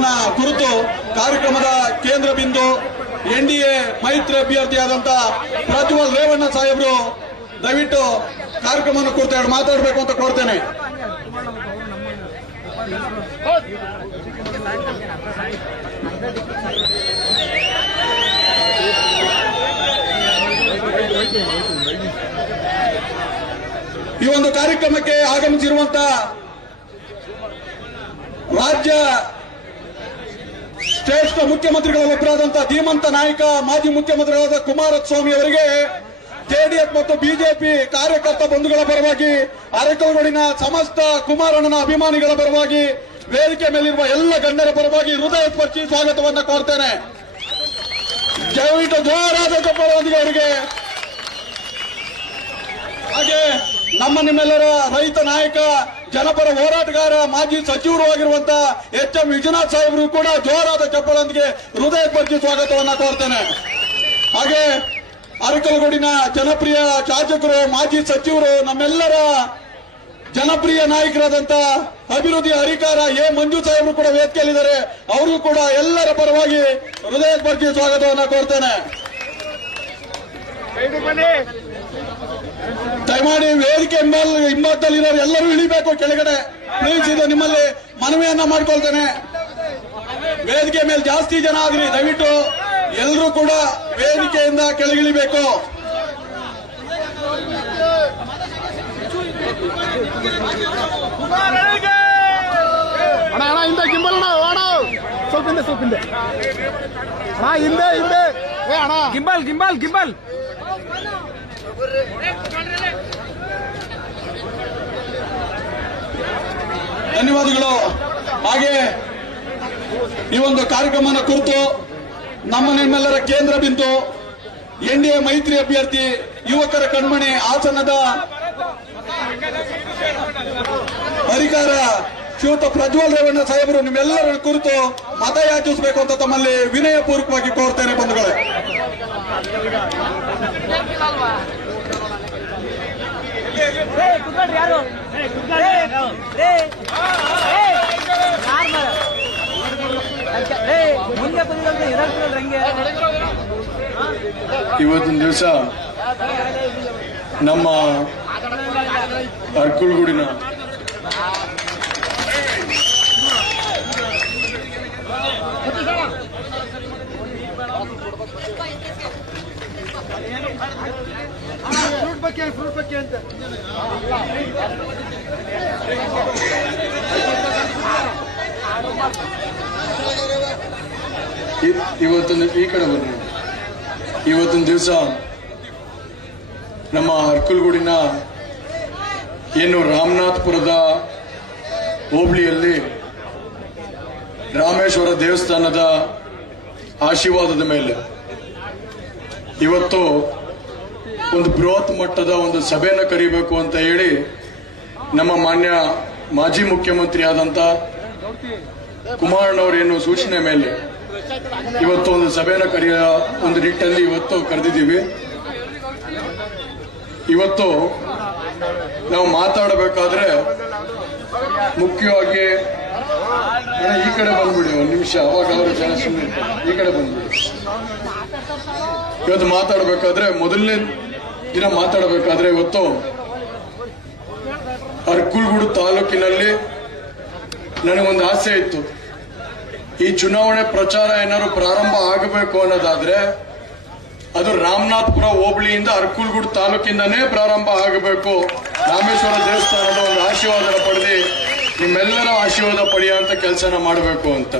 ಕಾರ್ಯಕ್ರಮವನ್ನ ಕುರಿತು ಕಾರ್ಯಕ್ರಮದ ಕೇಂದ್ರ ಬಿಂದು ಎನ್ಡಿಎ ಮೈತ್ರಿ ಅಭ್ಯರ್ಥಿಯಾದಂತ ಪ್ರಜ್ವಲ್ ರೇವಣ್ಣ ಸಾಹೇಬರು ದಯವಿಟ್ಟು ಕಾರ್ಯಕ್ರಮವನ್ನು ಕುರಿತು ಮಾತಾಡಬೇಕು ಅಂತ ಕೋರ್ತೇನೆ. ಈ ಒಂದು ಕಾರ್ಯಕ್ರಮಕ್ಕೆ ಆಗಮಿಸಿರುವಂತ ರಾಜ್ಯ ಶ್ರೇಷ್ಠ ಮುಖ್ಯಮಂತ್ರಿಗಳ ಒಬ್ಬರಾದಂತಹ ಧೀಮಂತ ನಾಯಕ ಮಾಜಿ ಮುಖ್ಯಮಂತ್ರಿಗಳಾದ ಕುಮಾರಸ್ವಾಮಿ ಅವರಿಗೆ ಜೆಡಿಎಸ್ ಮತ್ತು ಬಿಜೆಪಿ ಕಾರ್ಯಕರ್ತ ಬಂಧುಗಳ ಪರವಾಗಿ ಅರಕಲಗೂಡಿನ ಸಮಸ್ತ ಕುಮಾರಣ್ಣನ ಅಭಿಮಾನಿಗಳ ಪರವಾಗಿ ವೇದಿಕೆ ಮೇಲಿರುವ ಎಲ್ಲ ಗಣ್ಯರ ಪರವಾಗಿ ಹೃದಯ ಸ್ಪರ್ಶಿ ಸ್ವಾಗತವನ್ನು ಕೋರ್ತೇನೆ. ದಯವಿಟ್ಟು ಜೋರಾದ ಚಪ್ಪಾಳೆಯೊಂದಿಗೆ ಅವರಿಗೆ. ಹಾಗೆ ನಿಮ್ಮೆಲ್ಲರ ರೈತ ನಾಯಕ ಜನಪರ ಹೋರಾಟಗಾರ ಮಾಜಿ ಸಚಿವರು ಆಗಿರುವಂತಹ ಎಚ್.ಎಂ. ವಿಶ್ವನಾಥ್ ಸಾಹೇಬರು ಕೂಡ ಜೋರಾದ ಚಪ್ಪಾಳೆಯೊಂದಿಗೆ ಹೃದಯ ಸ್ಪರ್ಶಿ ಸ್ವಾಗತವನ್ನು ಕೋರ್ತೇನೆ. ಹಾಗೆ ಅರಕಲಗೂಡಿನ ಜನಪ್ರಿಯ ಶಾಸಕರು ಮಾಜಿ ಸಚಿವರು ನಮ್ಮೆಲ್ಲರ ಜನಪ್ರಿಯ ನಾಯಕರಾದಂತ ಅಭಿವೃದ್ಧಿ ಅಧಿಕಾರ ಎ ಮಂಜು ಸಾಹೇಬರು ಕೂಡ ವೇದಿಕೆಯಲ್ಲಿದ್ದಾರೆ. ಅವರಿಗೂ ಕೂಡ ಎಲ್ಲರ ಪರವಾಗಿ ಹೃದಯ ಸ್ಪರ್ಶಿ ಸ್ವಾಗತವನ್ನು ಕೋರ್ತೇನೆ. ದಯಮಾಡಿ ವೇದಿಕೆ ಹಿಂಭಾಗದಲ್ಲಿರೋರು ಎಲ್ಲರೂ ಇಳಿಬೇಕು ಕೆಳಗಡೆ ಪ್ಲೀಸ್. ಇದು ನಿಮ್ಮಲ್ಲಿ ಮನವಿಯನ್ನ ಮಾಡ್ಕೊಳ್ತೇನೆ. ವೇದಿಕೆ ಮೇಲೆ ಜಾಸ್ತಿ ಜನ ಆದ್ರಿ, ದಯವಿಟ್ಟು ಎಲ್ಲರೂ ಕೂಡ ವೇದಿಕೆಯಿಂದ ಕೆಳಗಿಳಿಬೇಕು. ಅಣ್ಣ ಹಿಂದೆ ಗಿಂಬಲ್ ಅಣ್ಣ ಸ್ವಲ್ಪ ಹಿಂದೆ ಅಣ್ಣ ಹಿಂದೆ ಅಣ್ಣ ಗಿಂಬಲ್ ಧನ್ಯವಾದಗಳು. ಹಾಗೆ ಈ ಒಂದು ಕಾರ್ಯಕ್ರಮದ ಕುರಿತು ನಿಮ್ಮೆಲ್ಲರ ಕೇಂದ್ರ ಬಿಂದು ಎನ್ಡಿಎ ಮೈತ್ರಿ ಅಭ್ಯರ್ಥಿ ಯುವಕರ ಕಣ್ಮಣಿ ಹಾಸನದ ಅಧಿಕಾರ ಶ್ರೀಯುತ ಪ್ರಜ್ವಲ್ ರೇವಣ್ಣ ಸಾಹೇಬರು ನಿಮ್ಮೆಲ್ಲರ ಕುರಿತು ಮತ ಯಾಚಿಸಬೇಕು ಅಂತ ತಮ್ಮಲ್ಲಿ ವಿನಯ ಪೂರ್ವಕವಾಗಿ ಕೋರ್ತೇನೆ ಬಂಧುಗಳೇ. ಇವತ್ತಿನ ದಿವಸ ನಮ್ಮ ಅರಕಲಗೂಡಿನ ಫ್ರೂಟ್ ಬಗ್ಗೆ ಅಂತ ಇವತ್ತಿನ ಈ ಕಡೆ ಬನ್ನಿ. ಇವತ್ತಿನ ದಿವಸ ನಮ್ಮ ಅರಕಲಗೂಡಿನ ಏನು ರಾಮನಾಥಪುರದ ಹೋಬಳಿಯಲ್ಲಿ ರಾಮೇಶ್ವರ ದೇವಸ್ಥಾನದ ಆಶೀರ್ವಾದದ ಮೇಲೆ ಇವತ್ತು ಒಂದು ಬೃಹತ್ ಮಟ್ಟದ ಒಂದು ಸಭೆಯನ್ನು ಕರೀಬೇಕು ಅಂತ ಹೇಳಿ ನಮ್ಮ ಮಾನ್ಯ ಮಾಜಿ ಮುಖ್ಯಮಂತ್ರಿ ಆದಂತ ಕುಮಾರಣ್ಣವರೇನು ಸೂಚನೆ ಮೇಲೆ ಇವತ್ತು ಒಂದು ಸಭೆಯನ್ನು ಕರೆಯ ಒಂದು ನಿಟ್ಟಲ್ಲಿ ಇವತ್ತು ಕರೆದಿದ್ದೀವಿ. ಇವತ್ತು ನಾವು ಮಾತಾಡಬೇಕಾದ್ರೆ ಮುಖ್ಯವಾಗಿ ಈ ಕಡೆ ಬಂದ್ಬಿಡಿ ಒಂದು ನಿಮಿಷ, ಅವಾಗ ಅವರು ಜನ ಸುಮ್ಮನೆ ಈ ಕಡೆ ಬಂದ್ಬಿಡಿ. ಇವತ್ತು ಮಾತಾಡಬೇಕಾದ್ರೆ ಮೊದಲನೇ ದಿನ ಮಾತಾಡಬೇಕಾದ್ರೆ ಇವತ್ತು ಅರಕಲಗೂಡು ತಾಲೂಕಿನಲ್ಲಿ ನನಗೊಂದು ಆಸೆ ಇತ್ತು. ಈ ಚುನಾವಣೆ ಪ್ರಚಾರ ಏನಾದ್ರು ಪ್ರಾರಂಭ ಆಗಬೇಕು ಅನ್ನೋದಾದ್ರೆ ಅದು ರಾಮನಾಥಪುರ ಹೋಬಳಿಯಿಂದ ಅರಕಲಗೂಡು ತಾಲೂಕಿಂದನೇ ಪ್ರಾರಂಭ ಆಗಬೇಕು. ರಾಮೇಶ್ವರ ದೇವಸ್ಥಾನದ ಒಂದು ಆಶೀರ್ವಾದ ಪಡೆದು ನಿಮ್ಮೆಲ್ಲರ ಆಶೀರ್ವಾದ ಪಡೆಯುವಂತ ಕೆಲಸನ ಮಾಡಬೇಕು ಅಂತ.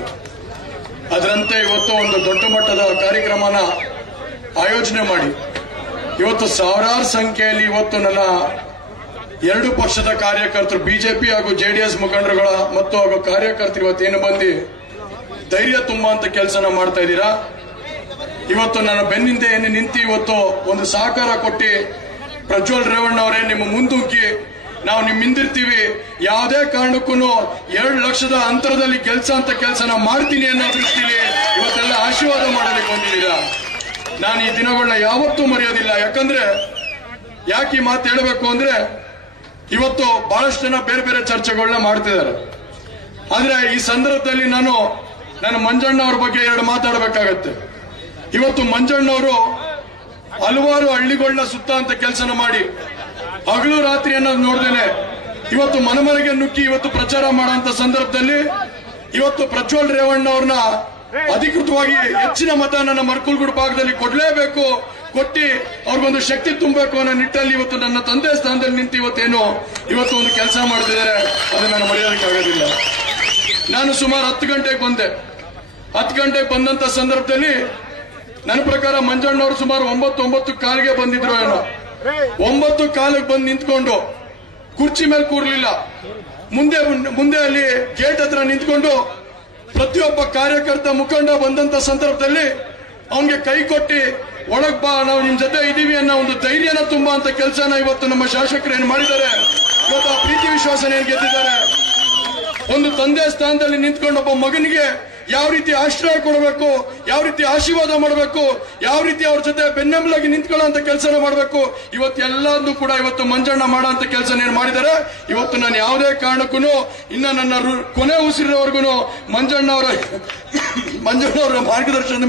ಅದರಂತೆ ಇವತ್ತು ಒಂದು ದೊಡ್ಡ ಮಟ್ಟದ ಕಾರ್ಯಕ್ರಮನ ಆಯೋಜನೆ ಮಾಡಿ ಇವತ್ತು ಸಾವಿರಾರು ಸಂಖ್ಯೆಯಲ್ಲಿ ಇವತ್ತು ನನ್ನ ಎರಡು ಪಕ್ಷದ ಕಾರ್ಯಕರ್ತರು ಬಿಜೆಪಿ ಹಾಗೂ ಜೆಡಿಎಸ್ ಮುಖಂಡರುಗಳ ಮತ್ತು ಹಾಗೂ ಕಾರ್ಯಕರ್ತರು ಇವತ್ತೇನು ಬಂದು ಧೈರ್ಯ ತುಂಬುವಂತ ಕೆಲಸನ ಮಾಡ್ತಾ ಇದ್ದೀರಾ. ಇವತ್ತು ನನ್ನ ಬೆನ್ನಿಂದ ಏನು ನಿಂತು ಇವತ್ತು ಒಂದು ಸಹಕಾರ ಕೊಟ್ಟು ಪ್ರಜ್ವಲ್ ರೇವಣ್ಣ ಅವರೇ ನಿಮ್ಮ ಮುಂದೂಕಿ ನಾವು ನಿಮ್ಮಿಂದಿರ್ತೀವಿ, ಯಾವುದೇ ಕಾರಣಕ್ಕೂ 2 ಲಕ್ಷದ ಅಂತರದಲ್ಲಿ ಗೆಲ್ಸಂತ ಕೆಲಸನ ಮಾಡ್ತೀನಿ ಅನ್ನೋ ದೃಷ್ಟಿಲಿ ಇವತ್ತೆಲ್ಲ ಆಶೀರ್ವಾದ ಮಾಡಲಿಕ್ಕೆ ಬಂದಿದ್ದೀರಾ. ನಾನು ಈ ದಿನಗಳನ್ನ ಯಾವತ್ತೂ ಮರೆಯೋದಿಲ್ಲ. ಯಾಕಂದ್ರೆ ಯಾಕೆ ಈ ಮಾತು ಹೇಳಬೇಕು ಅಂದ್ರೆ ಇವತ್ತು ಬಹಳಷ್ಟು ಜನ ಬೇರೆ ಬೇರೆ ಚರ್ಚೆಗಳನ್ನ ಮಾಡ್ತಿದ್ದಾರೆ. ಆದ್ರೆ ಈ ಸಂದರ್ಭದಲ್ಲಿ ನಾನು ನಾನು ಮಂಜಣ್ಣವ್ರ ಬಗ್ಗೆ ಎರಡು ಮಾತಾಡಬೇಕಾಗತ್ತೆ. ಇವತ್ತು ಮಂಜಣ್ಣವರು ಹಲವಾರು ಹಳ್ಳಿಗಳನ್ನ ಸುತ್ತ ಅಂತ ಕೆಲಸನ ಮಾಡಿ ಹಗಲು ರಾತ್ರಿ ಅನ್ನೋದು ನೋಡ್ದೇನೆ ಇವತ್ತು ಮನೆಗೆ ನುಗ್ಗಿ ಇವತ್ತು ಪ್ರಚಾರ ಮಾಡುವಂತ ಸಂದರ್ಭದಲ್ಲಿ ಇವತ್ತು ಪ್ರಜ್ವಲ್ ರೇವಣ್ಣ ಅವ್ರನ್ನ ಅಧಿಕೃತವಾಗಿ ಹೆಚ್ಚಿನ ಮತ ನನ್ನ ಮರ್ಕುಲ್ಗೂಡು ಭಾಗದಲ್ಲಿ ಕೊಡ್ಲೇಬೇಕು, ಕೊಟ್ಟಿ ಅವ್ರಿಗೊಂದು ಶಕ್ತಿ ತುಂಬಬೇಕು ಅನ್ನೋ ನಿಟ್ಟಲ್ಲಿ ಇವತ್ತು ನನ್ನ ತಂದೆ ಸ್ಥಾನದಲ್ಲಿ ನಿಂತು ಇವತ್ತು ಒಂದು ಕೆಲಸ ಮಾಡ್ತಿದ್ದಾರೆ. ಅದು ನಾನು ಮರೆಯೋದಕ್ಕಾಗೋದಿಲ್ಲ. ನಾನು ಸುಮಾರು 10 ಗಂಟೆಗೆ ಬಂದೆ. 10 ಗಂಟೆಗೆ ಬಂದಂತ ಸಂದರ್ಭದಲ್ಲಿ ನನ್ನ ಪ್ರಕಾರ ಮಂಜಣ್ಣವರು ಸುಮಾರು 9 ಕಾಲಿಗೆ ಬಂದಿದ್ರು ಏನೋ. 9 ಕಾಲಿಗೆ ಬಂದು ನಿಂತ್ಕೊಂಡು ಕುರ್ಚಿ ಮೇಲೆ ಕೂರ್ಲಿಲ್ಲ, ಮುಂದೆ ಅಲ್ಲಿ ಗೇಟ್ ಹತ್ರ ನಿಂತ್ಕೊಂಡು ಪ್ರತಿಯೊಬ್ಬ ಕಾರ್ಯಕರ್ತ ಮುಖಂಡ ಬಂದಂತ ಸಂದರ್ಭದಲ್ಲಿ ಅವನಿಗೆ ಕೈ ಕೊಟ್ಟಿ ಒಳಗ್ ಬಾ, ನಾವು ನಿಮ್ ಜೊತೆ ಇದೀವಿ ಅನ್ನೋ ಒಂದು ಧೈರ್ಯನ ತುಂಬಾ ಅಂತ ಕೆಲಸನ ಇವತ್ತು ನಮ್ಮ ಶಾಸಕರು ಏನ್ ಮಾಡಿದ್ದಾರೆ. ಇವತ್ತು ಆ ಪ್ರೀತಿ ವಿಶ್ವಾಸನ ಏನ್ ಗೆದ್ದಿದ್ದಾರೆ. ಒಂದು ತಂದೆ ಸ್ಥಾನದಲ್ಲಿ ನಿಂತ್ಕೊಂಡು ಒಬ್ಬ ಮಗನಿಗೆ ಯಾವ ರೀತಿ ಆಶ್ರಯ ಕೊಡಬೇಕು, ಯಾವ ರೀತಿ ಆಶೀರ್ವಾದ ಮಾಡಬೇಕು, ಯಾವ ರೀತಿ ಅವ್ರ ಜೊತೆ ಬೆನ್ನೆಂಬಲಾಗಿ ನಿಂತ್ಕೊಳ್ಳೋ ಕೆಲಸನ ಮಾಡಬೇಕು, ಇವತ್ತೆಲ್ಲದೂ ಕೂಡ ಇವತ್ತು ಮಂಜಣ್ಣ ಮಾಡೋ ಅಂತ ಕೆಲಸ ಏನ್ ಮಾಡಿದ್ದಾರೆ. ಇವತ್ತು ನಾನು ಯಾವುದೇ ಕಾರಣಕ್ಕೂ ಇನ್ನ ನನ್ನ ಕೊನೆ ಉಸಿರಿನವರೆಗೂ ಮಂಜಣ್ಣವರ ಮಾರ್ಗದರ್ಶನದ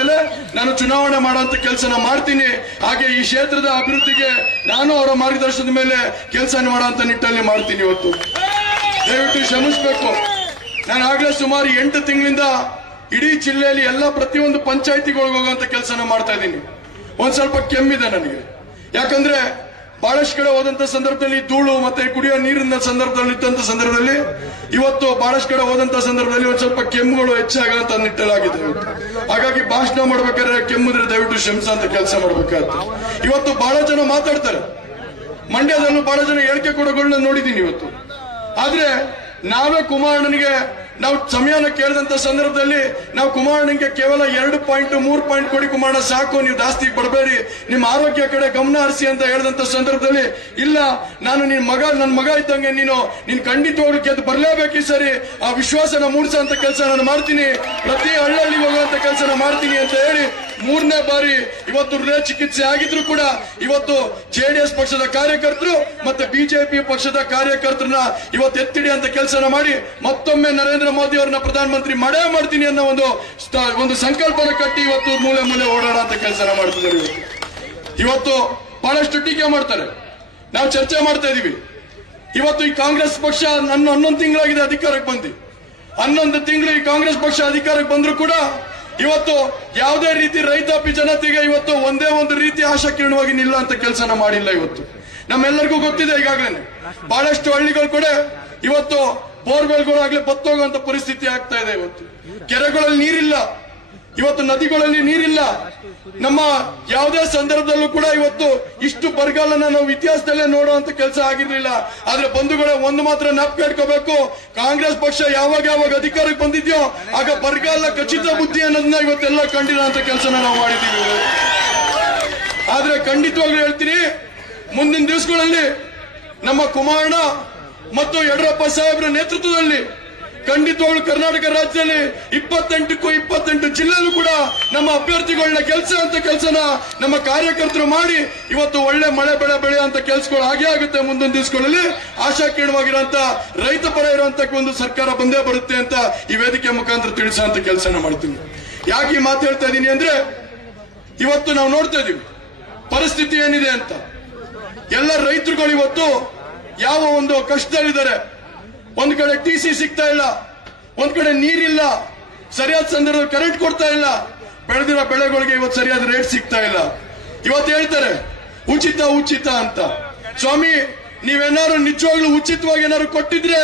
ಮೇಲೆ ನಾನು ಚುನಾವಣೆ ಮಾಡುವಂತ ಕೆಲಸನ ಮಾಡ್ತೀನಿ. ಹಾಗೆ ಈ ಕ್ಷೇತ್ರದ ಅಭಿವೃದ್ಧಿಗೆ ನಾನು ಅವರ ಮಾರ್ಗದರ್ಶನದ ಮೇಲೆ ಕೆಲಸ ಮಾಡುವಂತ ನಿಟ್ಟಲ್ಲಿ ಮಾಡ್ತೀನಿ. ಇವತ್ತು ದಯವಿಟ್ಟು ಶ್ರಮಿಸಬೇಕು. ನಾನು ಆಗ್ಲೇ ಸುಮಾರು 8 ತಿಂಗಳಿಂದ ಇಡೀ ಜಿಲ್ಲೆಯಲ್ಲಿ ಎಲ್ಲ ಪ್ರತಿಯೊಂದು ಪಂಚಾಯಿತಿಗಳಿಗೆ ಹೋಗುವಂತ ಕೆಲಸನ ಮಾಡ್ತಾ ಇದ್ದೀನಿ. ಒಂದ್ ಸ್ವಲ್ಪ ಕೆಮ್ಮಿದೆ ನನಗೆ, ಯಾಕಂದ್ರೆ ಬಹಳಷ್ಟು ಕಡೆ ಹೋದಂತ ಸಂದರ್ಭದಲ್ಲಿ ಧೂಳು ಮತ್ತೆ ಕುಡಿಯೋ ನೀರಿನ ಸಂದರ್ಭದಲ್ಲಿ ಇದ್ದಂತ ಸಂದರ್ಭದಲ್ಲಿ ಇವತ್ತು ಬಹಳಷ್ಟು ಕಡೆ ಹೋದಂತ ಸಂದರ್ಭದಲ್ಲಿ ಒಂದ್ ಸ್ವಲ್ಪ ಕೆಮ್ಮುಗಳು ಹೆಚ್ಚಾಗಂತ ನಿಟ್ಟಲಾಗಿದೆ. ಹಾಗಾಗಿ ಭಾಷಣ ಮಾಡ್ಬೇಕಾದ್ರೆ ಕೆಮ್ಮಿದ್ರೆ ದಯವಿಟ್ಟು ಶ್ರಮಿಸಂತ ಕೆಲಸ ಮಾಡ್ಬೇಕಾಗುತ್ತೆ. ಇವತ್ತು ಬಹಳ ಜನ ಮಾತಾಡ್ತಾರೆ, ಮಂಡ್ಯದಲ್ಲೂ ಬಹಳ ಜನ ಹೇಳಿಕೆ ಕೊಡೋಗಳನ್ನ ನೋಡಿದೀನಿ ಇವತ್ತು. ಆದ್ರೆ ನಾವೇ ಕುಮಾರಣ್ಣನಿಗೆ ನಾವು ಸಮಯನ ಕೇಳಿದಂತ ಸಂದರ್ಭದಲ್ಲಿ ನಾವು ಕುಮಾರಣ್ಣನಿಗೆ ಕೇವಲ 2 ಪಾಯಿಂಟ್ 3 ಪಾಯಿಂಟ್ ಕೊಡಿ ಕುಮಾರಣ್ಣ ಸಾಕು, ನೀವು ಜಾಸ್ತಿ ಬಡಬೇಡಿ, ನಿಮ್ಮ ಆರೋಗ್ಯ ಕಡೆ ಗಮನ ಹರಿಸಿ ಅಂತ ಹೇಳಿದಂತ ಸಂದರ್ಭದಲ್ಲಿ ಇಲ್ಲ, ನಾನು ನನ್ನ ಮಗ ಇದ್ದಂಗೆ ನೀನು ಖಂಡಿತವಾಗ್ಲೂ ಗೆದ್ದು ಬರ್ಲೇಬೇಕು, ಸರಿ ಆ ವಿಶ್ವಾಸನ ಮೂಡಿಸೋ ಕೆಲಸ ನಾನು ಮಾಡ್ತೀನಿ, ಪ್ರತಿ ಹಳ್ಳಿಗೆ ಹೋಗುವಂತ ಕೆಲಸನ ಮಾಡ್ತೀನಿ ಅಂತ ಹೇಳಿ 3ನೇ ಬಾರಿ ಇವತ್ತು ಹೃದಯ ಚಿಕಿತ್ಸೆ ಆಗಿದ್ರು ಕೂಡ ಇವತ್ತು ಜೆಡಿಎಸ್ ಪಕ್ಷದ ಕಾರ್ಯಕರ್ತರು ಮತ್ತೆ ಬಿಜೆಪಿ ಪಕ್ಷದ ಕಾರ್ಯಕರ್ತರನ್ನ ಇವತ್ತು ಎತ್ತಿಡಿ ಅಂತ ಕೆಲಸನ ಮಾಡಿ ಮತ್ತೊಮ್ಮೆ ನರೇಂದ್ರ ಮೋದಿ ಅವರನ್ನ ಪ್ರಧಾನಮಂತ್ರಿ ಮಾಡೇ ಮಾಡ್ತೀನಿ ಅನ್ನೋ ಒಂದು ಸಂಕಲ್ಪನ ಕಟ್ಟಿ ಇವತ್ತು ಮೂಲೆ ಓಡಾಡೋ ಅಂತ ಕೆಲಸನ ಮಾಡ್ತಿದ್ದಾರೆ. ಇವತ್ತು ಬಹಳಷ್ಟು ಟೀಕೆ ಮಾಡ್ತಾರೆ, ನಾವು ಚರ್ಚೆ ಮಾಡ್ತಾ ಇದೀವಿ. ಇವತ್ತು ಈ ಕಾಂಗ್ರೆಸ್ ಪಕ್ಷ 11 ತಿಂಗಳಾಗಿದೆ ಅಧಿಕಾರಕ್ಕೆ ಬಂದು, 11 ತಿಂಗಳು ಈ ಕಾಂಗ್ರೆಸ್ ಪಕ್ಷ ಅಧಿಕಾರಕ್ಕೆ ಬಂದ್ರು ಕೂಡ ಇವತ್ತು ಯಾವುದೇ ರೀತಿ ರೈತಾಪಿ ಜನತೆಗೆ ಇವತ್ತು ಒಂದೇ ಒಂದು ರೀತಿ ಆಶಾಕಿರಣವಾಗಿ ನಿಲ್ಲ ಅಂತ ಕೆಲಸನ ಮಾಡಿಲ್ಲ. ಇವತ್ತು ನಮ್ಮೆಲ್ಲರಿಗೂ ಗೊತ್ತಿದೆ, ಈಗಾಗಲೇ ಬಹಳಷ್ಟು ಹಳ್ಳಿಗಳು ಕೂಡ ಇವತ್ತು ಬೋರ್ವೆಲ್ಗಳಾಗ್ಲೇ ಬತ್ತೋಗುವಂತ ಪರಿಸ್ಥಿತಿ ಆಗ್ತಾ ಇದೆ. ಇವತ್ತು ಕೆರೆಗಳಲ್ಲಿ ನೀರಿಲ್ಲ, ಇವತ್ತು ನದಿಗಳಲ್ಲಿ ನೀರಿಲ್ಲ. ನಮ್ಮ ಯಾವುದೇ ಸಂದರ್ಭದಲ್ಲೂ ಕೂಡ ಇವತ್ತು ಇಷ್ಟು ಬರಗಾಲನ ನಾವು ಇತಿಹಾಸದಲ್ಲೇ ನೋಡುವಂತ ಕೆಲಸ ಆಗಿರ್ಲಿಲ್ಲ. ಆದ್ರೆ ಬಂಧುಗಳೇ, ಒಂದು ಮಾತ್ರ ಜ್ಞಾಪಕ ಇಟ್ಕೋಬೇಕು, ಕಾಂಗ್ರೆಸ್ ಪಕ್ಷ ಯಾವಾಗ ಅಧಿಕಾರಕ್ಕೆ ಬಂದಿದ್ಯೋ ಆಗ ಬರಗಾಲ ಖಚಿತ ಬುದ್ಧಿ ಅನ್ನೋದನ್ನ ಇವತ್ತೆಲ್ಲ ಕಂಡಿರೋ ಅಂತ ಕೆಲಸನ ನಾವು ಮಾಡಿದ್ದೀವಿ. ಆದ್ರೆ ಖಂಡಿತವಾಗ್ಲೂ ಹೇಳ್ತೀನಿ, ಮುಂದಿನ ದಿವಸಗಳಲ್ಲಿ ನಮ್ಮ ಕುಮಾರಣ್ಣ ಮತ್ತು ಯಡಿಯೂರಪ್ಪ ಸಾಹೇಬ್ರ ನೇತೃತ್ವದಲ್ಲಿ ಖಂಡಿತವಾಗ್ಲೂ ಕರ್ನಾಟಕ ರಾಜ್ಯದಲ್ಲಿ 28ಕ್ಕೂ 28 ಜಿಲ್ಲೆಯಲ್ಲೂ ಕೂಡ ನಮ್ಮ ಅಭ್ಯರ್ಥಿಗಳನ್ನ ಕೆಲಸನ ನಮ್ಮ ಕಾರ್ಯಕರ್ತರು ಮಾಡಿ ಇವತ್ತು ಒಳ್ಳೆ ಮಳೆ ಬೆಳೆ ಅಂತ ಕೆಲಸಗಳು ಆಗೇ ಆಗುತ್ತೆ. ಮುಂದಿನ ದಿವಸಗಳಲ್ಲಿ ಆಶಾಕಿರಣವಾಗಿರುವಂತ ರೈತ ಪರ ಇರುವಂತ ಒಂದು ಸರ್ಕಾರ ಬಂದೇ ಬರುತ್ತೆ ಅಂತ ಈ ವೇದಿಕೆ ಮುಖಾಂತರ ತಿಳಿಸುವಂತ ಕೆಲಸನ ಮಾಡ್ತೀನಿ. ಯಾಕೆ ಈ ಮಾತು ಹೇಳ್ತಾ ಇದ್ದೀನಿ ಅಂದ್ರೆ, ಇವತ್ತು ನಾವು ನೋಡ್ತಾ ಇದೀವಿ ಪರಿಸ್ಥಿತಿ ಏನಿದೆ ಅಂತ. ಎಲ್ಲ ರೈತರುಗಳು ಇವತ್ತು ಯಾವ ಒಂದು ಕಷ್ಟದಲ್ಲಿದ್ದಾರೆ. ಒಂದ್ ಕಡೆ ಟಿಸಿ ಸಿಗ್ತಾ ಇಲ್ಲ, ಒಂದ್ ಕಡೆ ನೀರಿಲ್ಲ, ಸರಿಯಾದ ಸಂದರ್ಭದಲ್ಲಿ ಕರೆಂಟ್ ಕೊಡ್ತಾ ಇಲ್ಲ, ಬೆಳೆದಿರೋ ಬೆಳೆಗಳಿಗೆ ಇವತ್ತು ಸರಿಯಾದ ರೇಟ್ ಸಿಗ್ತಾ ಇಲ್ಲ. ಇವತ್ತು ಹೇಳ್ತಾರೆ ಉಚಿತ ಅಂತ. ಸ್ವಾಮಿ, ನೀವೇನಾದ್ರು ನಿಜವಾಗ್ಲೂ ಉಚಿತವಾಗಿ ಏನಾದ್ರು ಕೊಟ್ಟಿದ್ರೆ,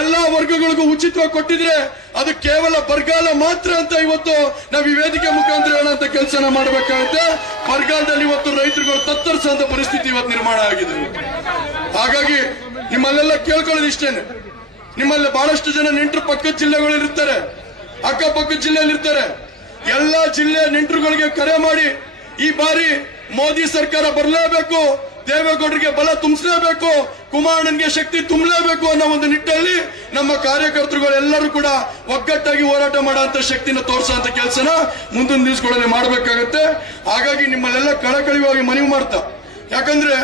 ಎಲ್ಲಾ ವರ್ಗಗಳಿಗೂ ಉಚಿತವಾಗಿ ಕೊಟ್ಟಿದ್ರೆ ಅದು ಕೇವಲ ಬರಗಾಲ ಮಾತ್ರ ಅಂತ ಇವತ್ತು ನಾವು ಈ ವೇದಿಕೆ ಮುಖಾಂತರ ಹೇಳೋಂತ ಕೆಲಸನ ಮಾಡಬೇಕಾಗುತ್ತೆ. ಬರಗಾಲದಲ್ಲಿ ಇವತ್ತು ರೈತರುಗಳು ತತ್ತರಿಸುವಂತ ಪರಿಸ್ಥಿತಿ ಇವತ್ತು ನಿರ್ಮಾಣ ಆಗಿದೆ. ಹಾಗಾಗಿ ನಿಮ್ಮಲ್ಲೆಲ್ಲ ಕೇಳ್ಕೊಳ್ಳೋದು ಇಷ್ಟೇನೆ, ನಿಮ್ಮಲ್ಲಿ ಬಹಳಷ್ಟು ಜನ ನೆಂಟರು ಪಕ್ಕದ ಜಿಲ್ಲೆಗಳಲ್ಲಿ ಇರ್ತಾರೆ, ಅಕ್ಕಪಕ್ಕದ ಜಿಲ್ಲೆಯಲ್ಲಿ ಇರ್ತಾರೆ. ಎಲ್ಲಾ ಜಿಲ್ಲೆ ನೆಂಟರುಗಳಿಗೆ ಕರೆ ಮಾಡಿ ಈ ಬಾರಿ ಮೋದಿ ಸರ್ಕಾರ ಬರಲೇಬೇಕು, ದೇವೇಗೌಡರಿಗೆ ಬಲ ತುಂಬಿಸಲೇಬೇಕು, ಕುಮಾರಣ್ಣನಿಗೆ ಶಕ್ತಿ ತುಂಬಲೇಬೇಕು ಅನ್ನೋ ಒಂದು ನಿಟ್ಟಲ್ಲಿ ನಮ್ಮ ಕಾರ್ಯಕರ್ತರುಗಳೆಲ್ಲರೂ ಕೂಡ ಒಗ್ಗಟ್ಟಾಗಿ ಹೋರಾಟ ಮಾಡುವಂತ ಶಕ್ತಿನ ತೋರಿಸುವಂತ ಕೆಲಸನ ಮುಂದಿನ ದಿವಸಗಳಲ್ಲಿ ಮಾಡಬೇಕಾಗುತ್ತೆ. ಹಾಗಾಗಿ ನಿಮ್ಮಲ್ಲೆಲ್ಲ ಕಳಕಳಿವಾಗಿ ಮನವಿ ಮಾಡ್ತಾ, ಯಾಕಂದ್ರೆ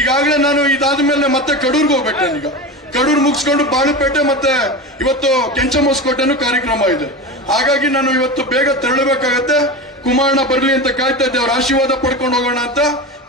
ಈಗಾಗಲೇ ನಾನು ಇದಾದ ಮೇಲೆ ಮತ್ತೆ ಕಡೂರ್ಗೆ ಹೋಗ್ಬೇಕು. ನಾನೀಗ ಕಡೂರು ಮುಗಿಸ್ಕೊಂಡು ಬಾಳುಪೇಟೆ ಮತ್ತೆ ಇವತ್ತು ಕೆಂಚಮೋಸ್ಕೋಟೆನೂ ಕಾರ್ಯಕ್ರಮ ಇದೆ. ಹಾಗಾಗಿ ನಾನು ಇವತ್ತು ಬೇಗ ತೆರಳಬೇಕಾಗತ್ತೆ. ಕುಮಾರಣ್ಣ ಬರಲಿ ಅಂತ ಕಾಯ್ತಾ ಇದ್ದೆ, ಅವ್ರ ಆಶೀರ್ವಾದ ಪಡ್ಕೊಂಡು ಹೋಗೋಣ ಅಂತ.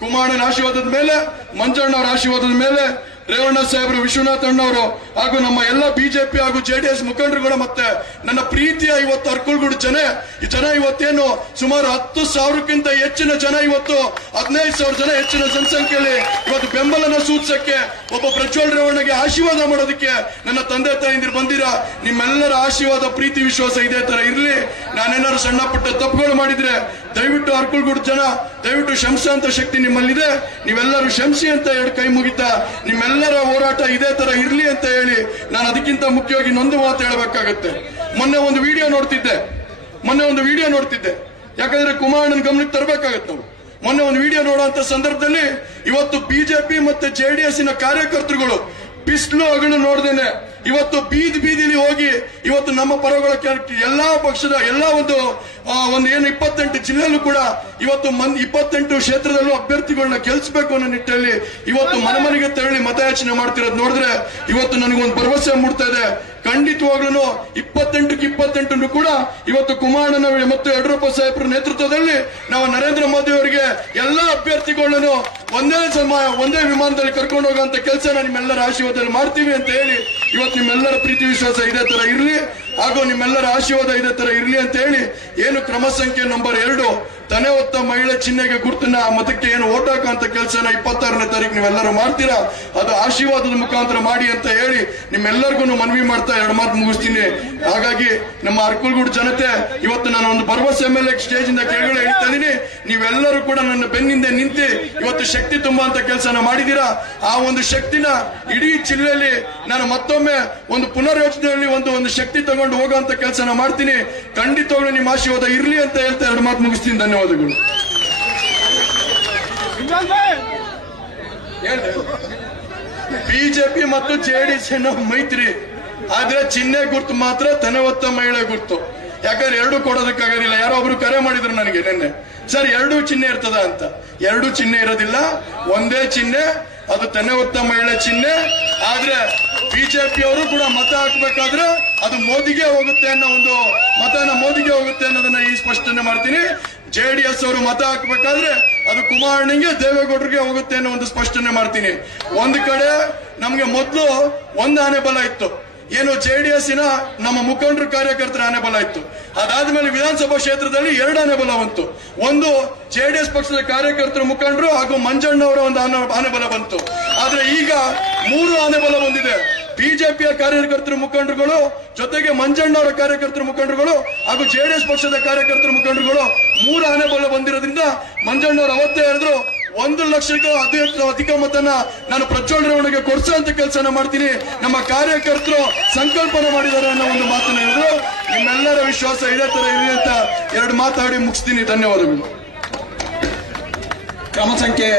ಕುಮಾರಣ್ಣನ ಆಶೀರ್ವಾದದ ಮೇಲೆ, ಮಂಜಣ್ಣ ಅವರ ಆಶೀರ್ವಾದದ ಮೇಲೆ, ರೇವಣ್ಣ ಸಾಹೇಬರು, ವಿಶ್ವನಾಥ್ ಅಣ್ಣವರು ಹಾಗೂ ನಮ್ಮ ಎಲ್ಲ ಬಿಜೆಪಿ ಹಾಗೂ ಜೆಡಿಎಸ್ ಮುಖಂಡರುಗಳು ಮತ್ತೆ ನನ್ನ ಪ್ರೀತಿಯ ಇವತ್ತು ಅರ್ಕಲ್ಗೂಡು ಜನ ಇವತ್ತೇನು ಸುಮಾರು 10,000ಕ್ಕಿಂತ ಹೆಚ್ಚಿನ ಜನ, ಇವತ್ತು 15,000 ಜನ ಹೆಚ್ಚಿನ ಜನಸಂಖ್ಯೆಯಲ್ಲಿ ಇವತ್ತು ಬೆಂಬಲನ ಸೂಚಿಸಕ್ಕೆ, ಒಬ್ಬ ಪ್ರಜ್ವಲ್ ರೇವಣ್ಣಗೆ ಆಶೀರ್ವಾದ ಮಾಡೋದಕ್ಕೆ ನನ್ನ ತಂದೆ ತಾಯಿಂದಿರು ಬಂದಿರಾ. ನಿಮ್ಮೆಲ್ಲರ ಆಶೀರ್ವಾದ, ಪ್ರೀತಿ, ವಿಶ್ವಾಸ ಇದೇ ತರ ಇರಲಿ. ನಾನೇನಾದ್ರು ಸಣ್ಣ ಪುಟ್ಟ ತಪ್ಪುಗಳು ಮಾಡಿದ್ರೆ ದಯವಿಟ್ಟು ಅರ್ಕಲ್ಗೂಡು ಜನ ದಯವಿಟ್ಟು ಕ್ಷಮಿಸುವಂತ ಶಕ್ತಿ ನಿಮ್ಮಲ್ಲಿದೆ. ನೀವೆಲ್ಲರೂ ಕ್ಷಮಿಸಿ ಅಂತ ಹೇಳಿ ಕೈ ಮುಗಿತಾ ನಿಮ್ಮೆಲ್ಲರ ಹೋರಾಟ ಇದೇ ತರ ಇರ್ಲಿ ಅಂತ ಹೇಳಿ ನಾನು ಅದಕ್ಕಿಂತ ಮುಖ್ಯವಾಗಿ ನೊಂದು ಮಾತು ಹೇಳಬೇಕಾಗತ್ತೆ. ಮೊನ್ನೆ ಒಂದು ವಿಡಿಯೋ ನೋಡ್ತಿದ್ದೆ, ಯಾಕಂದ್ರೆ ಕುಮಾರಣ್ಣನ ಗಮನಕ್ಕೆ ತರಬೇಕಾಗತ್ತೆ. ನಾವು ಮೊನ್ನೆ ಒಂದು ವಿಡಿಯೋ ನೋಡುವಂತ ಸಂದರ್ಭದಲ್ಲಿ ಇವತ್ತು ಬಿಜೆಪಿ ಮತ್ತೆ ಜೆಡಿಎಸ್ನ ಕಾರ್ಯಕರ್ತರುಗಳು ಬಿಸಿಲು ಹಗಲು ನೋಡ್ದೇನೆ ಇವತ್ತು ಬೀದಿಲಿ ಹೋಗಿ ಇವತ್ತು ನಮ್ಮ ಪರಗಳ ಎಲ್ಲಾ ಪಕ್ಷದ ಎಲ್ಲಾ ಒಂದು ಏನು 28 ಜಿಲ್ಲೆಯಲ್ಲೂ ಕೂಡ ಇವತ್ತು 28 ಕ್ಷೇತ್ರದಲ್ಲೂ ಅಭ್ಯರ್ಥಿಗಳನ್ನ ಗೆಲ್ಲಿಸಬೇಕು ಅನ್ನೋ ನಿಟ್ಟಿನಲ್ಲಿ ಇವತ್ತು ಮನೆಗೆ ತೆರಳಿ ಮತಯಾಚನೆ ಮಾಡ್ತಿರೋದು ನೋಡಿದ್ರೆ ಇವತ್ತು ನನಗೊಂದು ಭರವಸೆ ಮೂಡ್ತಾ ಇದೆ. ಖಂಡಿತವಾಗ್ಲೂ 28ಕ್ಕೆ 28 ಕೂಡ ಇವತ್ತು ಕುಮಾರಣ್ಣ ಮತ್ತು ಯಡಿಯೂರಪ್ಪ ಸಾಹೇಬ್ರ ನೇತೃತ್ವದಲ್ಲಿ ನಾವು ನರೇಂದ್ರ ಮೋದಿ ಅವರಿಗೆ ಎಲ್ಲಾ ಅಭ್ಯರ್ಥಿಗಳನ್ನು ಒಂದೇ ವಿಮಾನದಲ್ಲಿ ಕರ್ಕೊಂಡು ಹೋಗುವಂತ ಕೆಲಸ ನಿಮ್ಮೆಲ್ಲರ ಆಶೀರ್ವಾದದಲ್ಲಿ ಮಾಡ್ತೀವಿ ಅಂತ ಹೇಳಿ ಇವತ್ತು ನಿಮ್ಮೆಲ್ಲರ ಪ್ರೀತಿ ವಿಶ್ವಾಸ ಇದೇ ತರ ಇರಲಿ ಹಾಗೂ ನಿಮ್ಮೆಲ್ಲರ ಆಶೀರ್ವಾದ ಇದೇ ತರ ಇರಲಿ ಅಂತ ಹೇಳಿ ಏನು ಕ್ರಮ ಸಂಖ್ಯೆ ನಂಬರ್ 2 ತನೆ ಹೊತ್ತ ಮಹಿಳೆ ಚಿಹ್ನೆಗೆ ಗುರುತನ್ನ ಮತಕ್ಕೆ ಏನು ಓಟ್ ಹಾಕುವಂತ ಕೆಲಸನ 26ನೇ ತಾರೀಕು ನೀವೆಲ್ಲರೂ ಮಾಡ್ತೀರಾ, ಅದು ಆಶೀರ್ವಾದದ ಮುಖಾಂತರ ಮಾಡಿ ಅಂತ ಹೇಳಿ ನಿಮ್ಮೆಲ್ಲರಿಗೂ ಮನವಿ ಮಾಡ್ತಾ 2 ಮಾತು ಮುಗಿಸ್ತೀನಿ. ಹಾಗಾಗಿ ನಮ್ಮ ಅರ್ಕಲ್ಗೂಡು ಜನತೆ ಇವತ್ತು ನಾನು ಒಂದು ಭರವಸೆ ಮೇಲೆ ಸ್ಟೇಜ್ ಇಂದ ಕೆಳಗಡೆ ಹೇಳ್ತಾ ಇದೀನಿ. ನೀವೆಲ್ಲರೂ ಕೂಡ ನನ್ನ ಬೆನ್ನಿಂದ ನಿಂತು ಇವತ್ತು ಶಕ್ತಿ ತುಂಬುವಂತ ಕೆಲಸನ ಮಾಡಿದೀರಾ. ಆ ಒಂದು ಶಕ್ತಿನ ಇಡೀ ಜಿಲ್ಲೆಯಲ್ಲಿ ನಾನು ಮತ್ತೊಮ್ಮೆ ಒಂದು ಪುನರ್ಯೋಚನೆಯಲ್ಲಿ ಒಂದು ಶಕ್ತಿ ತಗೊಂಡು ಹೋಗುವಂತ ಕೆಲಸನ ಮಾಡ್ತೀನಿ. ಖಂಡಿತವಾಗ್ಲೂ ನಿಮ್ಮ ಆಶೀರ್ವಾದ ಇರ್ಲಿ ಅಂತ ಹೇಳ್ತಾ 2 ಮಾತು ಮುಗಿಸ್ತೀನಿ. ಧನ್ಯವಾದಗಳು. ಬಿಜೆಪಿ ಮತ್ತು ಜೆಡಿಎಸ್ ಮೈತ್ರಿ, ಆದ್ರೆ ಚಿಹ್ನೆ ಗುರ್ತು ಮಾತ್ರ ತನೆ ಹೊತ್ತ ಮಹಿಳೆ ಗುರ್ತು. ಯಾಕಂದ್ರೆ 2 ಕೊಡೋದಕ್ಕಾಗೋದಿಲ್ಲ. ಯಾರೋ ಒಬ್ರು ಕರೆ ಮಾಡಿದ್ರು ನನಗೆ ನಿನ್ನೆ, ಸರ್ 2 ಚಿಹ್ನೆ ಇರ್ತದ ಅಂತ. 2 ಚಿಹ್ನೆ ಇರೋದಿಲ್ಲ, ಒಂದೇ ಚಿಹ್ನೆ, ಅದು ತನೆ ಹೊತ್ತ ಮಹಿಳೆ ಚಿಹ್ನೆ. ಆದ್ರೆ ಬಿಜೆಪಿ ಅವರು ಕೂಡ ಮತ ಹಾಕ್ಬೇಕಾದ್ರೆ ಅದು ಮೋದಿಗೆ ಹೋಗುತ್ತೆ ಅನ್ನೋ ಒಂದು ಮತನ ಮೋದಿಗೆ ಹೋಗುತ್ತೆ ಅನ್ನೋದನ್ನ ಈ ಸ್ಪಷ್ಟನೆ ಮಾಡ್ತೀನಿ. ಜೆಡಿಎಸ್ ಅವರು ಮತ ಹಾಕ್ಬೇಕಾದ್ರೆ ಅದು ಕುಮಾರಣ್ಣಗೆ ದೇವೇಗೌಡರಿಗೆ ಹೋಗುತ್ತೆ ಅನ್ನೋ ಒಂದು ಸ್ಪಷ್ಟನೆ ಮಾಡ್ತೀನಿ. ಒಂದು ಕಡೆ ನಮ್ಗೆ ಮೊದಲು ಒಂದು ಆನೆ ಬಲ ಇತ್ತು, ಏನು ಜೆಡಿಎಸ್ನ ನಮ್ಮ ಮುಖಂಡರು ಕಾರ್ಯಕರ್ತರ ಆನೆ ಬಲ ಇತ್ತು. ಅದಾದ್ಮೇಲೆ ವಿಧಾನಸಭಾ ಕ್ಷೇತ್ರದಲ್ಲಿ 2 ಆನೆ ಬಲ ಬಂತು. ಒಂದು ಜೆಡಿಎಸ್ ಪಕ್ಷದ ಕಾರ್ಯಕರ್ತರ ಮುಖಂಡರು ಹಾಗೂ ಮಂಜಣ್ಣ ಅವರ ಒಂದು ಆನೆ ಬಲ ಬಂತು. ಆದ್ರೆ ಈಗ 3 ಆನೆ ಬಲ ಬಂದಿದೆ. ಬಿಜೆಪಿಯ ಕಾರ್ಯಕರ್ತರ ಮುಖಂಡರುಗಳು ಜೊತೆಗೆ ಮಂಜಣ್ಣ ಅವರ ಕಾರ್ಯಕರ್ತರ ಮುಖಂಡರುಗಳು ಹಾಗೂ ಜೆಡಿಎಸ್ ಪಕ್ಷದ ಕಾರ್ಯಕರ್ತರ ಮುಖಂಡರುಗಳು 3 ಆನೆ ಬಲ ಬಂದಿರೋದ್ರಿಂದ ಮಂಜಣ್ಣ ಅವರು ಅವತ್ತೇ ಹೇಳಿದ್ರು 1 ಲಕ್ಷಕ್ಕೂ ಅಧಿಕ ಮತನ ನಾನು ಪ್ರಜ್ವಲ್ ರೇವಣ್ಣಗೆ ಕೊಡಿಸುವಂತ ಕೆಲಸನ ಮಾಡ್ತೀನಿ, ನಮ್ಮ ಕಾರ್ಯಕರ್ತರು ಸಂಕಲ್ಪನೆ ಮಾಡಿದ್ದಾರೆ ಅನ್ನೋ ಒಂದು ಮಾತನ್ನ ಹೇಳಿದ್ರು. ನಿಮ್ಮೆಲ್ಲರ ವಿಶ್ವಾಸ ಇದೇ ತರ ಇರಲಿ ಅಂತ 2 ಮಾತಾಡಿ ಮುಗಿಸ್ತೀನಿ. ಧನ್ಯವಾದಗಳು. ಕ್ರಮ ಸಂಖ್ಯೆ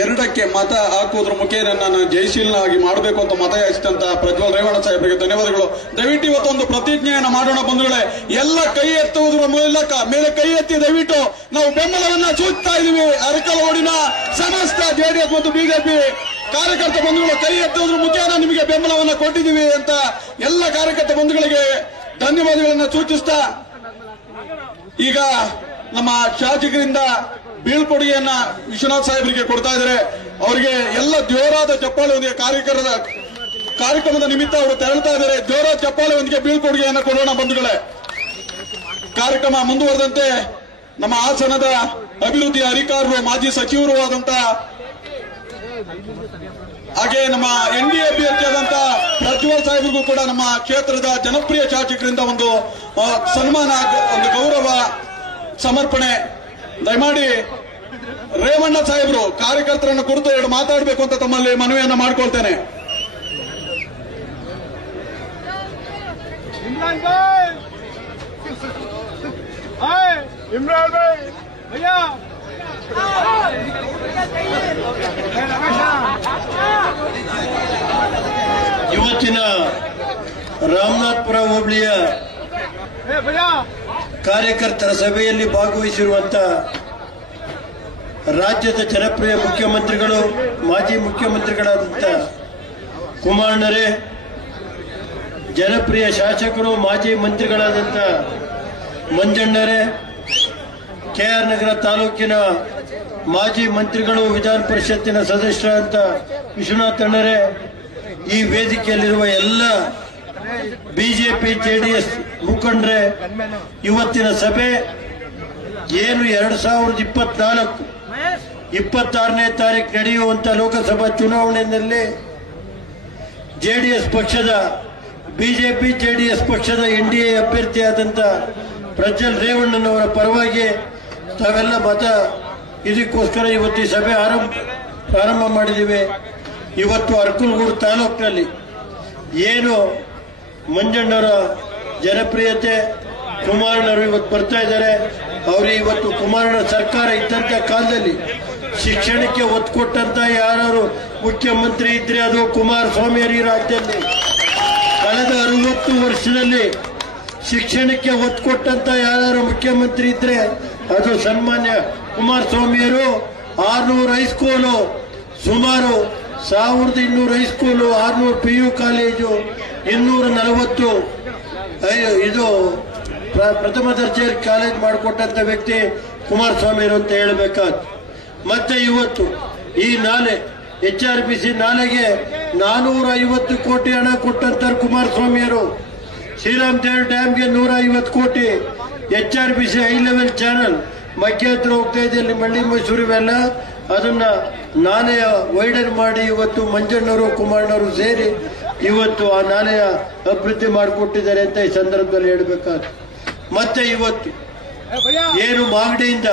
2ಕ್ಕೆ ಮತ ಹಾಕುವುದ್ರ ಮುಖೇನ ನಾನು ಜಯಶೀಲನಾಗಿ ಮಾಡಬೇಕು ಅಂತ ಮತ ಯಾಚಿಸಿದಂತ ಪ್ರಜ್ವಲ್ ರೇವಣ್ಣ ಸಾಹೇಬರಿಗೆ ಧನ್ಯವಾದಗಳು. ದಯವಿಟ್ಟು ಇವತ್ತೊಂದು ಪ್ರತಿಜ್ಞೆಯನ್ನು ಮಾಡೋಣ ಬಂಧುಗಳೇ. ಎಲ್ಲ ಕೈ ಎತ್ತುವುದರ ಮೂಲಕ ಮೇಲೆ ಕೈ ಎತ್ತಿ ದಯವಿಟ್ಟು ನಾವು ಬೆಂಬಲವನ್ನ ಸೂಚಿಸ್ತಾ ಇದೀವಿ. ಅರಕಲಗೂಡಿನ ಸಮಸ್ತ ಜೆಡಿಎಸ್ ಮತ್ತು ಬಿಜೆಪಿ ಕಾರ್ಯಕರ್ತ ಬಂಧುಗಳು ಕೈ ಎತ್ತುವುದರ ಮುಖೇನ ನಿಮಗೆ ಬೆಂಬಲವನ್ನ ಕೊಟ್ಟಿದ್ದೀವಿ ಅಂತ ಎಲ್ಲ ಕಾರ್ಯಕರ್ತ ಬಂಧುಗಳಿಗೆ ಧನ್ಯವಾದಗಳನ್ನ ಸೂಚಿಸ್ತಾ ಈಗ ನಮ್ಮ ಶಾಸಕರಿಂದ ಬೀಳ್ಕೊಡುಗೆಯನ್ನ ವಿಶ್ವನಾಥ್ ಸಾಹೇಬರಿಗೆ ಕೊಡ್ತಾ ಇದ್ದಾರೆ. ಅವರಿಗೆ ಎಲ್ಲ ಜೋರಾದ ಚಪ್ಪಾಳೆ ಕಾರ್ಯಕ್ರಮದ ನಿಮಿತ್ತ ಅವರು ತೆರಳ್ತಾ ಇದ್ದಾರೆ. ಜೋರಾದ ಚಪ್ಪಾಳೆ ಒಂದಿಗೆ ಬೀಳ್ಕೊಡುಗೆಯನ್ನ ಕೊಡೋಣ ಬಂಧುಗಳೇ. ಕಾರ್ಯಕ್ರಮ ಮುಂದುವರೆದಂತೆ ನಮ್ಮ ಹಾಸನದ ಅಭಿವೃದ್ಧಿ ಅಧಿಕಾರರು ಮಾಜಿ ಸಚಿವರು ಆದಂತ ಹಾಗೆ ನಮ್ಮ ಎನ್ಡಿಎ ಅಭ್ಯರ್ಥಿಯಾದಂತ ಪ್ರಜ್ವಲ್ ಸಾಹೇಬ್ರಿಗೂ ಕೂಡ ನಮ್ಮ ಕ್ಷೇತ್ರದ ಜನಪ್ರಿಯ ಶಾಸಕರಿಂದ ಒಂದು ಸನ್ಮಾನ, ಒಂದು ಗೌರವ ಸಮರ್ಪಣೆ. ದಯಮಾಡಿ ರೇವಣ್ಣ ಸಾಹೇಬರು ಕಾರ್ಯಕರ್ತರನ್ನು ಕುರಿತು 2 ಮಾತಾಡಬೇಕು ಅಂತ ತಮ್ಮಲ್ಲಿ ಮನವಿಯನ್ನ ಮಾಡ್ಕೊಳ್ತೇನೆ. इमरान भाई भैया ಇವತ್ತಿನ ರಾಮನಾಥಪುರ ಹೋಬಳಿಯ ಕಾರ್ಯಕರ್ತರ ಸಭೆಯಲ್ಲಿ ಭಾಗವಹಿಸಿರುವಂತ ರಾಜ್ಯದ ಜನಪ್ರಿಯ ಮುಖ್ಯಮಂತ್ರಿಗಳು ಮಾಜಿ ಮುಖ್ಯಮಂತ್ರಿಗಳಾದಂಥ ಕುಮಾರಣ್ಣರೇ, ಜನಪ್ರಿಯ ಶಾಸಕರು ಮಾಜಿ ಮಂತ್ರಿಗಳಾದಂಥ ಮಂಜಣ್ಣರೇ, ಕೆಆರ್ ನಗರ ತಾಲೂಕಿನ ಮಾಜಿ ಮಂತ್ರಿಗಳು, ವಿಧಾನ ಪರಿಷತ್ತಿನ ಸದಸ್ಯರಾದಂಥ ವಿಶ್ವನಾಥ್ ಅಣ್ಣರೇ, ಈ ವೇದಿಕೆಯಲ್ಲಿರುವ ಎಲ್ಲ ಬಿಜೆಪಿ ಜೆಡಿಎಸ್ ಮುಖಂಡರೇ, ಇವತ್ತಿನ ಸಭೆ ಏನು 2024-26ನೇ ತಾರೀಕು ನಡೆಯುವಂತ ಲೋಕಸಭಾ ಚುನಾವಣೆಯಲ್ಲಿ ಜೆಡಿಎಸ್ ಪಕ್ಷದ ಬಿಜೆಪಿ ಜೆಡಿಎಸ್ ಪಕ್ಷದ ಎನ್ಡಿಎ ಅಭ್ಯರ್ಥಿಯಾದಂಥ ಪ್ರಜ್ವಲ್ ರೇವಣ್ಣನವರ ಪರವಾಗಿ ತಾವೆಲ್ಲ ಮತ ಇದಕ್ಕೋಸ್ಕರ ಇವತ್ತು ಈ ಸಭೆ ಪ್ರಾರಂಭ ಮಾಡಿದ್ದೀವಿ. ಇವತ್ತು ಅರಕಲಗೂಡು ತಾಲೂಕಿನಲ್ಲಿ ಏನು ಮಂಜಣ್ಣವರ ಜನಪ್ರಿಯತೆ, ಕುಮಾರಣ್ಣವರು ಇವತ್ತು ಬರ್ತಾ ಇದ್ದಾರೆ. ಅವರು ಇವತ್ತು ಕುಮಾರಣ್ಣ ಸರ್ಕಾರ ಇದ್ದಂತ ಕಾಲದಲ್ಲಿ ಶಿಕ್ಷಣಕ್ಕೆ ಒತ್ತು ಕೊಟ್ಟಂತ ಯಾರು ಮುಖ್ಯಮಂತ್ರಿ ಇದ್ರೆ ಅದು ಕುಮಾರಸ್ವಾಮಿ ಅವರ ರಾಜ್ಯದಲ್ಲಿ. ಕಳೆದ 60 ವರ್ಷದಲ್ಲಿ ಶಿಕ್ಷಣಕ್ಕೆ ಒತ್ತು ಕೊಟ್ಟಂತ ಯಾರು ಮುಖ್ಯಮಂತ್ರಿ ಇದ್ರೆ ಅದು ಸನ್ಮಾನ್ಯ ಕುಮಾರಸ್ವಾಮಿಯವರು. 600 ಹೈಸ್ಕೂಲು, ಸುಮಾರು 1200 ಹೈಸ್ಕೂಲು, 600 PU ಕಾಲೇಜು, 240 ಇದು ಪ್ರಥಮ ದರ್ಜೆ ಕಾಲೇಜ್ ಮಾಡಿಕೊಟ್ಟಂತ ವ್ಯಕ್ತಿ ಕುಮಾರಸ್ವಾಮಿಯವರು ಅಂತ ಹೇಳಬೇಕಾದ್ರು. ಮತ್ತೆ ಇವತ್ತು ಈ ನಾಲೆ HRPC ನಾಲೆಗೆ 450 ಕೋಟಿ ಹಣ ಕೊಟ್ಟಂತ ಕುಮಾರಸ್ವಾಮಿಯವರು. ಶ್ರೀರಾಮ್ ಡ್ಯಾಮ್ಗೆ 150 ಕೋಟಿ, HRPC ಹೈ ಲೆವೆಲ್ ಚಾನಲ್ ಮಗ್ಗೆ ಹತ್ರ ಹೋಗ್ತಾ ಇದೆ, ಅಲ್ಲಿ ಮಳ್ಳಿ ಮೈಸೂರು ಇವೆಲ್ಲ, ಅದನ್ನ ನಾಲೆಯ ವೈಡರ್ ಮಾಡಿ ಇವತ್ತು ಮಂಜಣ್ಣವರು ಕುಮಾರಣ್ಣವರು ಸೇರಿ ಇವತ್ತು ಆ ನಾಲೆಯ ಅಭಿವೃದ್ಧಿ ಮಾಡಿಕೊಟ್ಟಿದ್ದಾರೆ ಅಂತ ಈ ಸಂದರ್ಭದಲ್ಲಿ ಹೇಳಬೇಕಾದ್ರು. ಮತ್ತೆ ಇವತ್ತು ಏನು ಮಾಗಡಿಯಿಂದ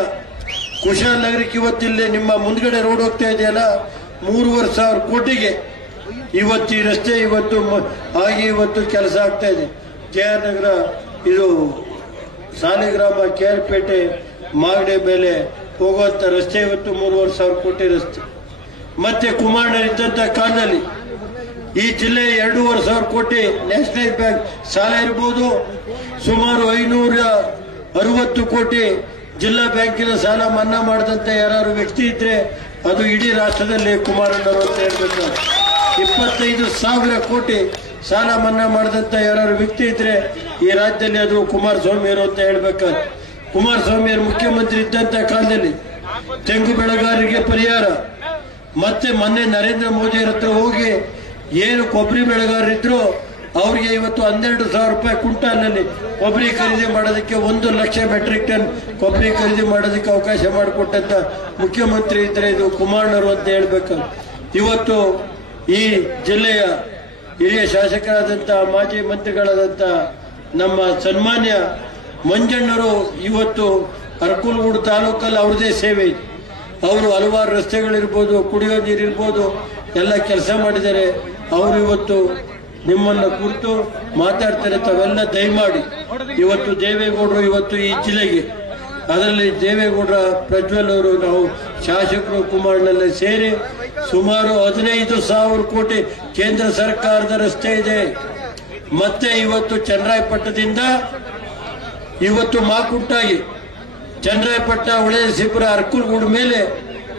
ಕುಶಾಲನಗರಕ್ಕೆ ಇವತ್ತಿಲ್ಲಿ ನಿಮ್ಮ ಮುಂದ್ಗಡೆ ರೋಡ್ ಹೋಗ್ತಾ ಇದೆಯಲ್ಲ, 3,500 ಕೋಟಿಗೆ ಇವತ್ತು ಈ ರಸ್ತೆ ಇವತ್ತು ಆಗಿ ಇವತ್ತು ಕೆಲಸ ಆಗ್ತಾ ಇದೆ. KR ನಗರ ಇದು ಸಾಲಿಗ್ರಾಮ KR-ಪೇಟೆ ಮಾಗಡಿ ಮೇಲೆ ಹೋಗುವಂತ ರಸ್ತೆ ಇವತ್ತು 3,500 ಕೋಟಿ ರಸ್ತೆ. ಮತ್ತೆ ಕುಮಾರಣ್ಣರಿದ್ದಂತ ಕಾಲದಲ್ಲಿ ಈ ಜಿಲ್ಲೆ 2,500 ಕೋಟಿ ನ್ಯಾಷನಲ್ ಬ್ಯಾಂಕ್ ಸಾಲ ಇರಬಹುದು, ಸುಮಾರು 560 ಕೋಟಿ ಜಿಲ್ಲಾ ಬ್ಯಾಂಕಿನ ಸಾಲ ಮನ್ನಾ ಮಾಡಿದಂತ ಯಾರು ವ್ಯಕ್ತಿ ಇದ್ರೆ ಅದು ಇಡೀ ರಾಷ್ಟ್ರದಲ್ಲಿ ಕುಮಾರಣ್ಣವರು ಅಂತ ಹೇಳ್ಬೇಕು. 25,000 ಕೋಟಿ ಸಾಲ ಮನ್ನಾ ಮಾಡಿದಂತ ಯಾರು ವ್ಯಕ್ತಿ ಇದ್ರೆ ಈ ರಾಜ್ಯದಲ್ಲಿ ಅದು ಕುಮಾರಸ್ವಾಮಿಯವರು ಅಂತ ಹೇಳ್ಬೇಕಾದ್ರೆ. ಕುಮಾರಸ್ವಾಮಿಯವರು ಮುಖ್ಯಮಂತ್ರಿ ಇದ್ದಂತ ಕಾಲದಲ್ಲಿ ತೆಂಗು ಬೆಳೆಗಾರರಿಗೆ ಪರಿಹಾರ, ಮತ್ತೆ ಮೊನ್ನೆ ನರೇಂದ್ರ ಮೋದಿ ಹತ್ರ ಹೋಗಿ ಏನು ಕೊಬ್ಬರಿ ಬೆಳೆಗಾರರಿದ್ರು ಅವರಿಗೆ ಇವತ್ತು 12,000 ರೂಪಾಯಿ ಕ್ವಿಂಟಾಲ್ನಲ್ಲಿ ಕೊಬ್ಬರಿ ಖರೀದಿ ಮಾಡೋದಕ್ಕೆ 1 ಲಕ್ಷ ಮೆಟ್ರಿಕ್ ಟನ್ ಕೊಬ್ಬರಿ ಖರೀದಿ ಮಾಡೋದಕ್ಕೆ ಅವಕಾಶ ಮಾಡಿಕೊಟ್ಟಂತ ಮುಖ್ಯಮಂತ್ರಿ ಇದ್ರೆ ಇದು ಕುಮಾರಣ್ಣವರು ಅಂತ ಹೇಳ್ಬೇಕು. ಇವತ್ತು ಈ ಜಿಲ್ಲೆಯ ಹಿರಿಯ ಶಾಸಕರಾದಂಥ ಮಾಜಿ ಮಂತ್ರಿಗಳಾದಂಥ ನಮ್ಮ ಸನ್ಮಾನ್ಯ ಮಂಜಣ್ಣವರು ಇವತ್ತು ಅರಕಲಗೂಡು ತಾಲೂಕಲ್ಲಿ ಅವ್ರದೇ ಸೇವೆ ಇದೆ. ಅವರು ಹಲವಾರು ರಸ್ತೆಗಳಿರ್ಬೋದು, ಕುಡಿಯೋ ನೀರಿರ್ಬೋದು ಎಲ್ಲ ಕೆಲಸ ಮಾಡಿದ್ದಾರೆ. ಅವರು ಇವತ್ತು ನಿಮ್ಮನ್ನ ಕುರಿತು ಮಾತಾಡ್ತಾರೆ. ತಾವೆಲ್ಲ ದಯಮಾಡಿ ಇವತ್ತು ದೇವೇಗೌಡರು ಇವತ್ತು ಈ ಜಿಲ್ಲೆಗೆ, ಅದರಲ್ಲಿ ದೇವೇಗೌಡರ ಪ್ರಜ್ವಲ್ ಅವರು, ನಾವು ಶಾಸಕರು ಕುಮಾರಣ್ಣಲ್ಲ ಸೇರಿ ಸುಮಾರು 15,000 ಕೋಟಿ ಕೇಂದ್ರ ಸರ್ಕಾರದ ರಸ್ತೆ ಇದೆ. ಮತ್ತೆ ಇವತ್ತು ಚನ್ನರಾಯಪಟ್ಟಣದಿಂದ ಇವತ್ತು ಮಾಕುಂಟಾಗಿ ಚನ್ನರಾಯಪಟ್ಟಣ, ಹೊಳೆನರಸೀಪುರ, ಅರಕಲಗೂಡು ಮೇಲೆ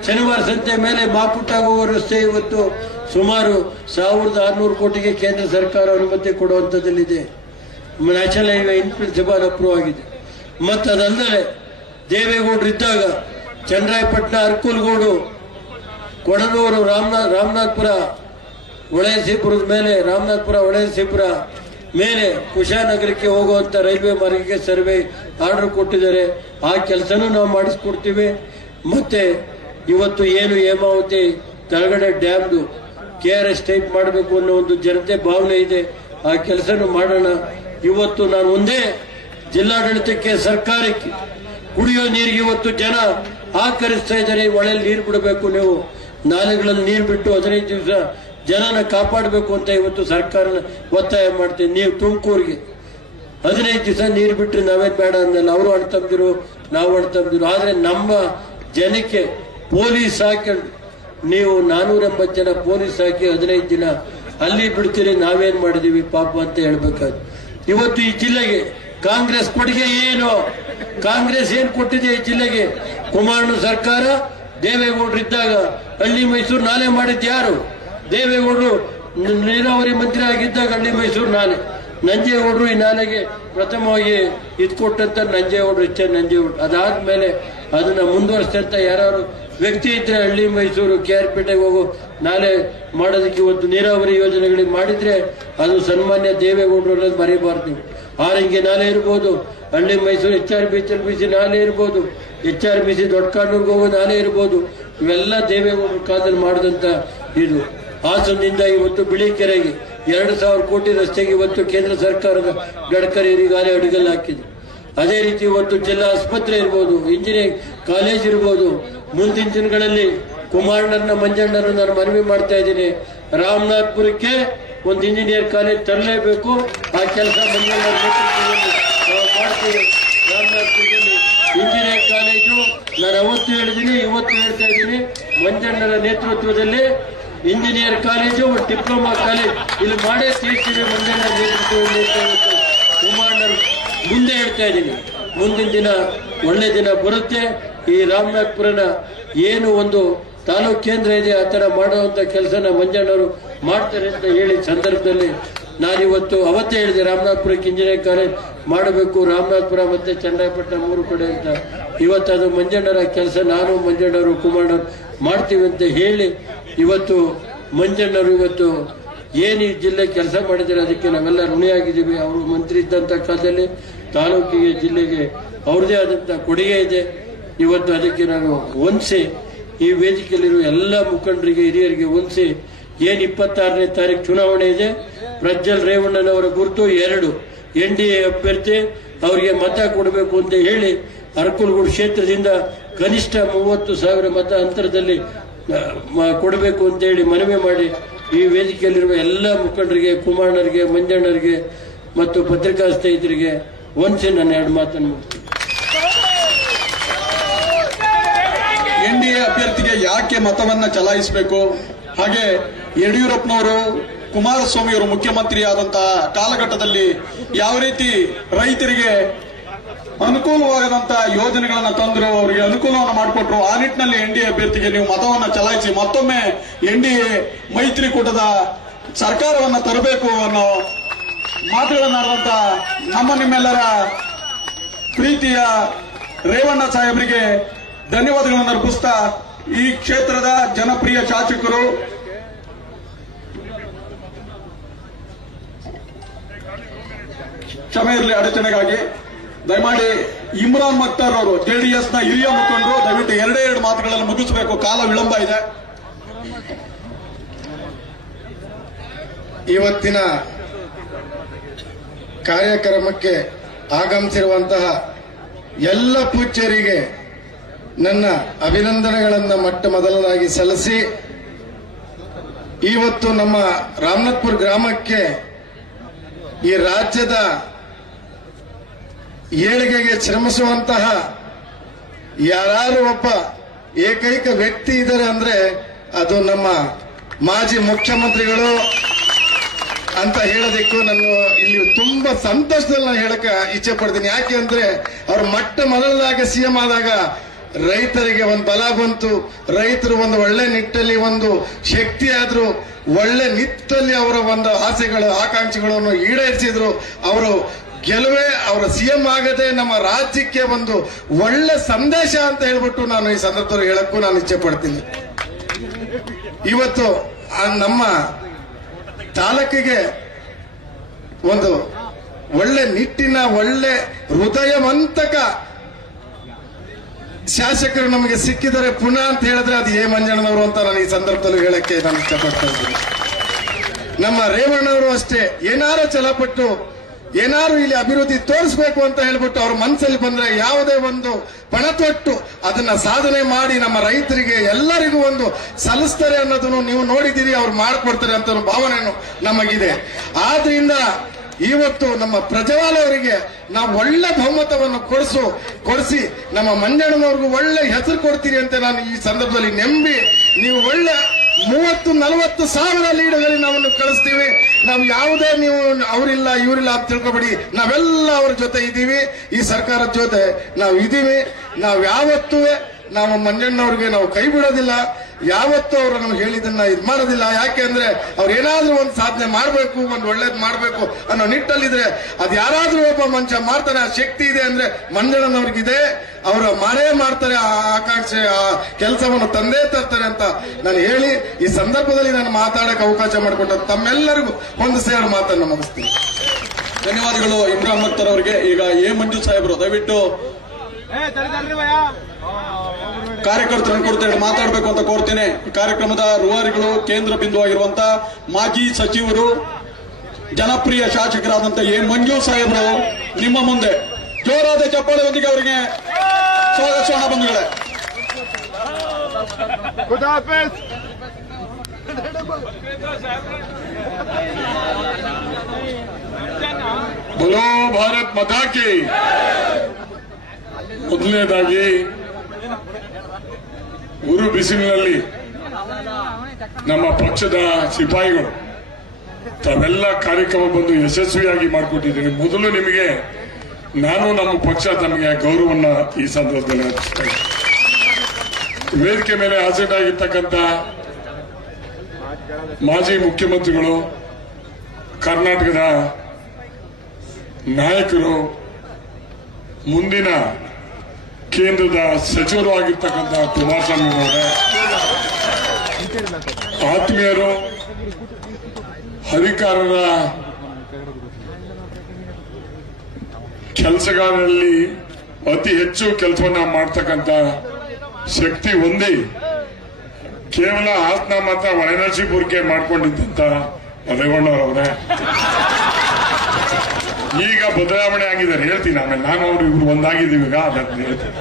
ಶನಿವಾರ ಸಂತೆ ಮೇಲೆ ಮಾಕುಂಟಾಗಿ ಹೋಗುವ ರಸ್ತೆ ಇವತ್ತು ಸುಮಾರು 1,600 ಕೋಟಿಗೆ ಕೇಂದ್ರ ಸರ್ಕಾರ ಅನುಮತಿ ಕೊಡುವಂತದಲ್ಲಿದೆ. National highway in principle approve ಆಗಿದೆ. ಮತ್ತು ಅದಲ್ಲದೆ ದೇವೇಗೌಡರು ಇದ್ದಾಗ ಚನ್ನರಾಯಪಟ್ಟಣ, ಅರಕಲಗೂಡು, ಕೊಡನೂರು, ರಾಮನಾಥಪುರ, ಹೊಳೆನರಸೀಪುರದ ಮೇಲೆ ರಾಮನಾಥಪುರ, ಹೊಳೆನರಸೀಪುರ ಮೇಲೆ ಕುಶಾಲನಗರಕ್ಕೆ ಹೋಗುವಂತ ರೈಲ್ವೆ ಮಾರ್ಗಕ್ಕೆ ಸರ್ವೆ ಆರ್ಡರ್ ಕೊಟ್ಟಿದ್ದಾರೆ. ಆ ಕೆಲಸನೂ ನಾವು ಮಾಡಿಸ್ಕೊಡ್ತೀವಿ. ಮತ್ತೆ ಇವತ್ತು ಏನು ಹೇಮಾವತಿ ಕೆಳಗಡೆ ಡ್ಯಾಮ್ದು KRS ಟೈಪ್ ಮಾಡಬೇಕು ಅನ್ನೋ ಒಂದು ಜನತೆ ಭಾವನೆ ಇದೆ. ಆ ಕೆಲಸನೂ ಮಾಡೋಣ. ಇವತ್ತು ನಾನು ಒಂದೇ ಜಿಲ್ಲಾಡಳಿತಕ್ಕೆ, ಸರ್ಕಾರಕ್ಕೆ ಕುಡಿಯೋ ನೀರಿಗೆ ಇವತ್ತು ಜನ ಆಕರಿಸ್ತಾ ಇದ್ದಾರೆ. ಹೊಳೆಯಲ್ಲಿ ನೀರು ಬಿಡಬೇಕು, ನೀವು ನಾಲೆಗಳಲ್ಲಿ ನೀರು ಬಿಟ್ಟು 15 ದಿವಸ ಜನನ ಕಾಪಾಡಬೇಕು ಅಂತ ಇವತ್ತು ಸರ್ಕಾರನ ಒತ್ತಾಯ ಮಾಡ್ತೀನಿ. ನೀವು ತುಮಕೂರಿಗೆ 15 ದಿವಸ ನೀರು ಬಿಟ್ಟರೆ ನಾವೇನ್ ಬೇಡ ಅನ್ನಲ್ಲ, ಅವರು ಅಣ್ತಂದಿರು, ನಾವು ಅಣ್ತಂದಿರು. ಆದ್ರೆ ನಮ್ಮ ಜನಕ್ಕೆ ಪೊಲೀಸ್ ಹಾಕೊಂಡು ನೀವು 480 ಜನ ಪೊಲೀಸ್ ಹಾಕಿ 15 ದಿನ ಅಲ್ಲಿ ಬಿಡ್ತೀರಿ, ನಾವೇನ್ ಮಾಡಿದೀವಿ ಪಾಪ ಅಂತ ಹೇಳ್ಬೇಕಾದ್ರೆ. ಇವತ್ತು ಈ ಜಿಲ್ಲೆಗೆ ಕಾಂಗ್ರೆಸ್ ಕೊಡುಗೆ ಏನು? ಕಾಂಗ್ರೆಸ್ ಏನ್ ಕೊಟ್ಟಿದೆ ಈ ಜಿಲ್ಲೆಗೆ? ಕುಮಾರಣ್ಣ ಸರ್ಕಾರ ದೇವೇಗೌಡರು ಇದ್ದಾಗ ಹಳ್ಳಿ ಮೈಸೂರು ನಾಲೆ ಮಾಡಿದ್ದು ಯಾರು? ದೇವೇಗೌಡರು ನೀರಾವರಿ ಮಂತ್ರಿ ಆಗಿದ್ದಾಗ ಹಳ್ಳಿ ಮೈಸೂರು ನಾಲೆ, ನಂಜೇಗೌಡರು ಈ ನಾಲೆಗೆ ಪ್ರಥಮವಾಗಿ ಇದು ಕೊಟ್ಟಂತ ನಂಜೇಗೌಡರು, ಎಚ್ ಎನ್ ನಂಜೇಗೌಡರು. ಅದಾದ್ಮೇಲೆ ಅದನ್ನ ಮುಂದುವರಿಸಿದಂತ ಯಾರು ವ್ಯಕ್ತಿ ಇದ್ರೆ ಹಳ್ಳಿ ಮೈಸೂರು KR ಪೇಟೆಗೆ ಹೋಗೋ ನಾಲೆ ಮಾಡೋದಕ್ಕೆ ಇವತ್ತು ನೀರಾವರಿ ಯೋಜನೆಗಳಿಗೆ ಮಾಡಿದ್ರೆ ಅದು ಸನ್ಮಾನ್ಯ ದೇವೇಗೌಡರು ಅನ್ನೋದು ಮರಿಬಾರ್ದು. ಆರಂಗಿ ನಾಲೆ ಇರ್ಬೋದು, ಹಳ್ಳಿ ಮೈಸೂರು HRBC ನಾಲೆ ಇರ್ಬೋದು, HRBC ದೊಡ್ಡ ಕಾನೂರಿಗೆ ಹೋಗೋ ನಾಲೆ ಇರ್ಬೋದು, ಇವೆಲ್ಲ ದೇವೇಗೌಡರ ಕಾಲದಲ್ಲಿ ಮಾಡಿದಂತ ಇದು. ಹಾಸನದಿಂದ ಇವತ್ತು ಬಿಳಿಕೆರೆಗೆ 2,000 ಕೋಟಿ ರಸ್ತೆಗೆ ಇವತ್ತು ಕೇಂದ್ರ ಸರ್ಕಾರದ ಗಡ್ಕರಿ ಈಗಾಗಲೇ ಅಡಿಗಲ್ಲು ಹಾಕಿದೆ. ಅದೇ ರೀತಿ ಇವತ್ತು ಜಿಲ್ಲಾ ಆಸ್ಪತ್ರೆ ಇರ್ಬೋದು, ಇಂಜಿನಿಯರಿಂಗ್ ಕಾಲೇಜ್ ಇರ್ಬೋದು. ಮುಂದಿನ ದಿನಗಳಲ್ಲಿ ಕುಮಾರಣ್ಣನ ಮಂಜಣ್ಣರು ನಾನು ಮನವಿ ಮಾಡ್ತಾ ಇದ್ದೀನಿ, ರಾಮನಾಥ್ಪುರಕ್ಕೆ ಒಂದು ಇಂಜಿನಿಯರ್ ಕಾಲೇಜ್ ತರಲೇಬೇಕು. ಆ ಕೆಲಸ ಮಂಜಣ್ಣರ ನೇತೃತ್ವದಲ್ಲಿ ನಾವು ಮಾಡ್ತೀವಿ. ರಾಮನಾಥ್ಪುರದಲ್ಲಿ ಇಂಜಿನಿಯರಿಂಗ್ ಕಾಲೇಜು ನಾನು ಅವತ್ತು ಹೇಳಿದ್ದೀನಿ, ಇವತ್ತು ಹೇಳ್ತಾ ಇದ್ದೀನಿ, ಮಂಜಣ್ಣರ ನೇತೃತ್ವದಲ್ಲಿ ಇಂಜಿನಿಯರ್ ಕಾಲೇಜು ಮತ್ತು ಡಿಪ್ಲೊಮಾ ಕಾಲೇಜ್ ಇಲ್ಲಿ ಮಾಡೇ ತೀರ್ತೀವಿ. ಮಂಜಣ್ಣರ ನೇತೃತ್ವದಲ್ಲಿ ಕುಮಾರಣ್ಣರು ಮುಂದೆ ಹೇಳ್ತಾ ಇದ್ದೀನಿ, ಮುಂದಿನ ದಿನ ಒಳ್ಳೆ ದಿನ ಬರುತ್ತೆ. ಈ ರಾಮನಾಥ್ಪುರನ ಏನು ಒಂದು ತಾಲೂಕ್ ಕೇಂದ್ರ ಇದೆ ಆ ತರ ಮಾಡುವಂತ ಕೆಲಸನ ಮಂಜಣ್ಣವರು ಮಾಡ್ತಾರೆ ಅಂತ ಹೇಳಿ ಸಂದರ್ಭದಲ್ಲಿ ನಾನಿವತ್ತು ಅವತ್ತೇ ಹೇಳಿದೆ, ರಾಮನಾಥ್ಪುರಕ್ಕೆ ಇಂಜಿನಿಯರಿಂಗ್ ಕಾಲೇಜ್ ಮಾಡಬೇಕು, ರಾಮನಾಥ್ಪುರ ಮತ್ತೆ ಚನ್ನರಾಯಪಟ್ಟಣ 3 ಕಡೆ ಅಂತ. ಇವತ್ತು ಅದು ಮಂಜಣ್ಣರ ಕೆಲಸ, ನಾನು ಮಂಜಣ್ಣವರು ಕುಮಾರಣ್ಣವರು ಮಾಡ್ತೀವಿ ಅಂತ ಹೇಳಿ ಇವತ್ತು ಮಂಜಣ್ಣವರು ಇವತ್ತು ಏನು ಈ ಜಿಲ್ಲೆ ಕೆಲಸ ಮಾಡಿದ್ದಾರೆ ಅದಕ್ಕೆ ನಾವೆಲ್ಲ ಋಣಿಯಾಗಿದ್ದೀವಿ. ಅವರು ಮಂತ್ರಿ ಇದ್ದಂತ ಕಾಲದಲ್ಲಿ ತಾಲೂಕಿಗೆ ಜಿಲ್ಲೆಗೆ ಅವ್ರದೇ ಆದಂತ ಕೊಡುಗೆ ಇದೆ. ಇವತ್ತು ಅದಕ್ಕೆ ನಾನು ಹೊಂದಿಸಿ ಈ ವೇದಿಕೆಯಲ್ಲಿರುವ ಎಲ್ಲ ಮುಖಂಡರಿಗೆ ಹಿರಿಯರಿಗೆ ಹೊಂದಿಸಿ ಏನು 26ನೇ ತಾರೀಕು ಚುನಾವಣೆ ಇದೆ, ಪ್ರಜ್ವಲ್ ರೇವಣ್ಣನವರ ಗುರುತು 2 NDA ಅಭ್ಯರ್ಥಿ ಅವರಿಗೆ ಮತ ಕೊಡಬೇಕು ಅಂತ ಹೇಳಿ ಅರಕಲಗೂಡು ಕ್ಷೇತ್ರದಿಂದ ಕನಿಷ್ಠ 30,000 ಮತ ಅಂತರದಲ್ಲಿ ಕೊಡಬೇಕು ಅಂತ ಹೇಳಿ ಮನವಿ ಮಾಡಿ ಈ ವೇದಿಕೆಯಲ್ಲಿರುವ ಎಲ್ಲ ಮುಖಂಡರಿಗೆ, ಕುಮಾರಣ್ಣರಿಗೆ, ಮಂಜಣ್ಣರಿಗೆ ಮತ್ತು ಪತ್ರಿಕಾ ಸ್ನೇಹಿತರಿಗೆ ಹೊಂದಿಸಿ ನನ್ನ 2 ಮಾತನ್ನು ಮುಗಿಸ್ತೀನಿ. NDA ಅಭ್ಯರ್ಥಿಗೆ ಯಾಕೆ ಮತವನ್ನ ಚಲಾಯಿಸಬೇಕು, ಹಾಗೆ ಯಡಿಯೂರಪ್ಪನವರು ಕುಮಾರಸ್ವಾಮಿಯವರು ಮುಖ್ಯಮಂತ್ರಿ ಆದಂತಹ ಕಾಲಘಟ್ಟದಲ್ಲಿ ಯಾವ ರೀತಿ ರೈತರಿಗೆ ಅನುಕೂಲವಾಗದಂತಹ ಯೋಜನೆಗಳನ್ನ ತಂದ್ರು, ಅವರಿಗೆ ಅನುಕೂಲವನ್ನು ಮಾಡಿಕೊಟ್ರು. ಆ ನಿಟ್ಟಿನಲ್ಲಿ NDA ಅಭ್ಯರ್ಥಿಗೆ ನೀವು ಮತವನ್ನ ಚಲಾಯಿಸಿ ಮತ್ತೊಮ್ಮೆ NDA ಮೈತ್ರಿಕೂಟದ ಸರ್ಕಾರವನ್ನ ತರಬೇಕು ಅನ್ನೋ ಮಾತುಗಳನ್ನಾಡುವಂತ ನಮ್ಮ ನಿಮ್ಮೆಲ್ಲರ ಪ್ರೀತಿಯ ರೇವಣ್ಣ ಸಾಹೇಬರಿಗೆ ಧನ್ಯವಾದಗಳನ್ನು ಅರ್ಪಿಸ್ತಾ ಈ ಕ್ಷೇತ್ರದ ಜನಪ್ರಿಯ ಶಾಸಕರು ಕ್ಷಮೆ ಇರಲಿ ಅಡಚಣೆಗಾಗಿ ದಯಮಾಡಿ ಇಮ್ರಾನ್ ಮಕ್ತಾರ್ ಅವರು JDS ನ ಹಿರಿಯ ಮುಖಂಡರು ದಯವಿಟ್ಟು 2 ಮಾತುಗಳಲ್ಲಿ ಮುಗಿಸಬೇಕು, ಕಾಲ ವಿಳಂಬ ಇದೆ. ಇವತ್ತಿನ ಕಾರ್ಯಕ್ರಮಕ್ಕೆ ಆಗಮಿಸಿರುವಂತಹ ಎಲ್ಲ ಪೂಜ್ಯರಿಗೆ ನನ್ನ ಅಭಿನಂದನೆಗಳನ್ನು ಮೊದಲನಾಗಿ ಸಲ್ಲಿಸಿ, ಇವತ್ತು ನಮ್ಮ ರಾಮನಾಥ್ಪುರ ಗ್ರಾಮಕ್ಕೆ ಈ ರಾಜ್ಯದ ಏಳಿಗೆಗೆ ಶ್ರಮಿಸುವಂತಹ ಯಾರು ಒಬ್ಬ ಏಕೈಕ ವ್ಯಕ್ತಿ ಇದ್ದಾರೆ ಅಂದ್ರೆ ಅದು ನಮ್ಮ ಮಾಜಿ ಮುಖ್ಯಮಂತ್ರಿಗಳು ಅಂತ ಹೇಳೋದಕ್ಕೂ ನಾನು ಇಲ್ಲಿ ತುಂಬಾ ಸಂತೋಷದಲ್ಲಿ ನಾನು ಹೇಳಕ್ಕೆ ಇಚ್ಛೆ ಪಡ್ತೀನಿ. ಯಾಕೆ ಅಂದ್ರೆ ಅವ್ರು ಮೊದಲದಾಗ CM ಆದಾಗ ರೈತರಿಗೆ ಒಂದು ಬಲ ಬಂತು, ರೈತರು ಒಂದು ಒಳ್ಳೆ ನಿಟ್ಟಲ್ಲಿ ಒಂದು ಶಕ್ತಿ ಆದ್ರು, ಒಳ್ಳೆ ನಿಟ್ಟಲ್ಲಿ ಅವರ ಒಂದು ಆಸೆಗಳು ಆಕಾಂಕ್ಷೆಗಳನ್ನು ಈಡೇರಿಸಿದ್ರು. ಅವರು ಗೆಲುವೆ ಅವರ CM ಆಗದೆ ನಮ್ಮ ರಾಜ್ಯಕ್ಕೆ ಒಂದು ಒಳ್ಳೆ ಸಂದೇಶ ಅಂತ ಹೇಳ್ಬಿಟ್ಟು ನಾನು ಈ ಸಂದರ್ಭದಲ್ಲಿ ಹೇಳಕ್ಕೂ ನಾನು ಇಚ್ಛೆ ಪಡ್ತೀನಿ. ಇವತ್ತು ನಮ್ಮ ತಾಲೂಕಿಗೆ ಒಂದು ಒಳ್ಳೆ ನಿಟ್ಟಿನ ಒಳ್ಳೆ ಹೃದಯವಂತಕ ಶಾಸಕರು ನಮಗೆ ಸಿಕ್ಕಿದರೆ ಪುನಃ ಅಂತ ಹೇಳಿದ್ರೆ ಅದು ಮಂಜಣ್ಣನವರು ಅಂತ ನಾನು ಈ ಸಂದರ್ಭದಲ್ಲಿ ಹೇಳಕ್ಕೆ ನಾನು ಇಷ್ಟಪಡ್ತಾ ಇದ್ದೀನಿ. ನಮ್ಮ ರೇವಣ್ಣವರು ಅಷ್ಟೇ, ಏನಾರು ಛಲಪಟ್ಟು ಏನಾರು ಇಲ್ಲಿ ಅಭಿವೃದ್ಧಿ ತೋರಿಸಬೇಕು ಅಂತ ಹೇಳ್ಬಿಟ್ಟು ಅವ್ರ ಮನಸ್ಸಲ್ಲಿ ಬಂದ್ರೆ ಯಾವುದೇ ಒಂದು ಪಣ ತೊಟ್ಟು ಅದನ್ನ ಸಾಧನೆ ಮಾಡಿ ನಮ್ಮ ರೈತರಿಗೆ ಎಲ್ಲರಿಗೂ ಒಂದು ಸಲ್ಲಿಸ್ತಾರೆ ಅನ್ನೋದನ್ನು ನೀವು ನೋಡಿದ್ದೀರಿ, ಅವ್ರು ಮಾಡಿಕೊಡ್ತಾರೆ ಅಂತ ಭಾವನೆಯನ್ನು ನಮಗಿದೆ. ಆದ್ರಿಂದ ಇವತ್ತು ನಮ್ಮ ಪ್ರಜ್ವಲ್ ಅವರಿಗೆ ನಾವು ಒಳ್ಳೆ ಬಹುಮತವನ್ನು ಕೊಡಿಸಿ ನಮ್ಮ ಮಂಜಣ್ಣನವ್ರಿಗೂ ಒಳ್ಳೆ ಹೆಸರು ಕೊಡ್ತೀರಿ ಅಂತ ನಾನು ಈ ಸಂದರ್ಭದಲ್ಲಿ ನಂಬಿ, ನೀವು ಒಳ್ಳೆ 30-40 ಸಾವಿರ ಲೀಡ್ಗಳಲ್ಲಿ ನಾವು ಕಳಿಸ್ತೀವಿ. ನಾವು ಯಾವುದೇ ನೀವು ಅವರಿಲ್ಲ ಇವರಿಲ್ಲ ಅಂತ ತಿಳ್ಕೊಬೇಡಿ, ನಾವೆಲ್ಲ ಅವ್ರ ಜೊತೆ ಇದ್ದೀವಿ, ಈ ಸರ್ಕಾರದ ಜೊತೆ ನಾವು ಇದ್ದೀವಿ. ನಾವು ಯಾವತ್ತೂ ನಾವು ಮಂಜಣ್ಣವ್ರಿಗೆ ನಾವು ಕೈ ಬಿಡೋದಿಲ್ಲ. ಯಾವತ್ತೂ ಅವರು ನಮ್ಗೆ ಹೇಳಿದನ್ನ ಇದು ಮಾಡೋದಿಲ್ಲ. ಯಾಕೆ ಅಂದ್ರೆ ಅವ್ರು ಏನಾದ್ರೂ ಒಂದು ಸಾಧನೆ ಮಾಡಬೇಕು, ಒಂದು ಒಳ್ಳೇದು ಮಾಡಬೇಕು ಅನ್ನೋ ನಿಟ್ಟಲ್ಲಿದ್ರೆ ಅದು ಯಾರಾದ್ರೂ ಒಬ್ಬ ಮನುಷ್ಯ ಮಾಡ್ತಾನೆ. ಆ ಶಕ್ತಿ ಇದೆ ಅಂದ್ರೆ ಮಂಜಣ್ಣನವ್ರಿಗಿದೆ. ಅವರು ಮಾಡೇ ಮಾಡ್ತಾರೆ. ಆ ಆಕಾಂಕ್ಷೆ, ಆ ಕೆಲಸವನ್ನು ತಂದೇ ತರ್ತಾರೆ ಅಂತ ನಾನು ಹೇಳಿ ಈ ಸಂದರ್ಭದಲ್ಲಿ ನಾನು ಮಾತಾಡಕ್ಕೆ ಅವಕಾಶ ಮಾಡಿಕೊಟ್ಟ ತಮ್ಮೆಲ್ಲರಿಗೂ ಒಂದು ಸೇರಿ ಮಾತನ್ನು ಮುಗಿಸ್ತೀನಿ. ಧನ್ಯವಾದಗಳು ಇಮ್ರಾನ್ ಅಖ್ತರ್ ಅವರಿಗೆ. ಈಗ ಎ ಮಂಜು ಸಾಹೇಬರು ದಯವಿಟ್ಟು ಕಾರ್ಯಕರ್ತರನ್ನು ಕೊಡ್ತೇನೆ ಮಾತಾಡಬೇಕು ಅಂತ ಕೋರ್ತೇನೆ. ಈ ಕಾರ್ಯಕ್ರಮದ ರೂವಾರಿಗಳು, ಕೇಂದ್ರ ಬಿಂದುವಾಗಿರುವಂತಹ ಮಾಜಿ ಸಚಿವರು, ಜನಪ್ರಿಯ ಶಾಸಕರಾದಂತಹ ಎ ಮಂಜು ಸಾಹೇಬರು ನಿಮ್ಮ ಮುಂದೆ ಜೋರಾದ ಚಪ್ಪಾಳೆಯೊಂದಿಗೆ ಅವರಿಗೆ ಸ್ವಾಗತಿಸೋಣ ಬಂಧುಗಳೇ. बोलो भारत माता की. ಮೊದಲನೇದಾಗಿ ಉರು ಬಿಸಿಲಿನಲ್ಲಿ ನಮ್ಮ ಪಕ್ಷದ ಸಿಪಾಯಿಗಳು ತಾವೆಲ್ಲ ಕಾರ್ಯಕ್ರಮ ಬಂದು ಯಶಸ್ವಿಯಾಗಿ ಮಾಡಿಕೊಟ್ಟಿದ್ದೀನಿ. ಮೊದಲು ನಿಮಗೆ ನಾನು ನಮ್ಮ ಪಕ್ಷ ತಮಗೆ ಗೌರವವನ್ನು ಈ ಸಂದರ್ಭದಲ್ಲಿ ಅರ್ಪಿಸ್ತೇನೆ. ವೇದಿಕೆ ಮೇಲೆ ಹಾಜರಾಗಿರ್ತಕ್ಕಂಥ ಮಾಜಿ ಮುಖ್ಯಮಂತ್ರಿಗಳು, ಕರ್ನಾಟಕದ ನಾಯಕರು, ಮುಂದಿನ ಕೇಂದ್ರದ ಸಚಿವರು ಆಗಿರ್ತಕ್ಕಂಥ ಕುಮಾರಸ್ವಾಮಿ ಅವರೇ, ಆತ್ಮೀಯರು, ಅಧಿಕಾರರ ಕೆಲಸಗಾರರಲ್ಲಿ ಅತಿ ಹೆಚ್ಚು ಕೆಲಸವನ್ನ ಮಾಡ್ತಕ್ಕಂಥ ಶಕ್ತಿ ಹೊಂದಿ ಕೇವಲ ಆತ್ಮ ಮಾತ್ರ ಒಳನರಸೀಪುರಕ್ಕೆ ಮಾಡ್ಕೊಂಡಿದ್ದಂತ ರೇವಣ್ಣವರವರೇ ಈಗ ಬದಲಾವಣೆ ಆಗಿದ್ದಾರೆ. ಹೇಳ್ತೀನಿ ಆಮೇಲೆ. ನಾನು ಅವರು ಇಬ್ರು ಒಂದಾಗಿದ್ದೀವಿ ಈಗ, ಅದನ್ನ ಹೇಳ್ತೀನಿ.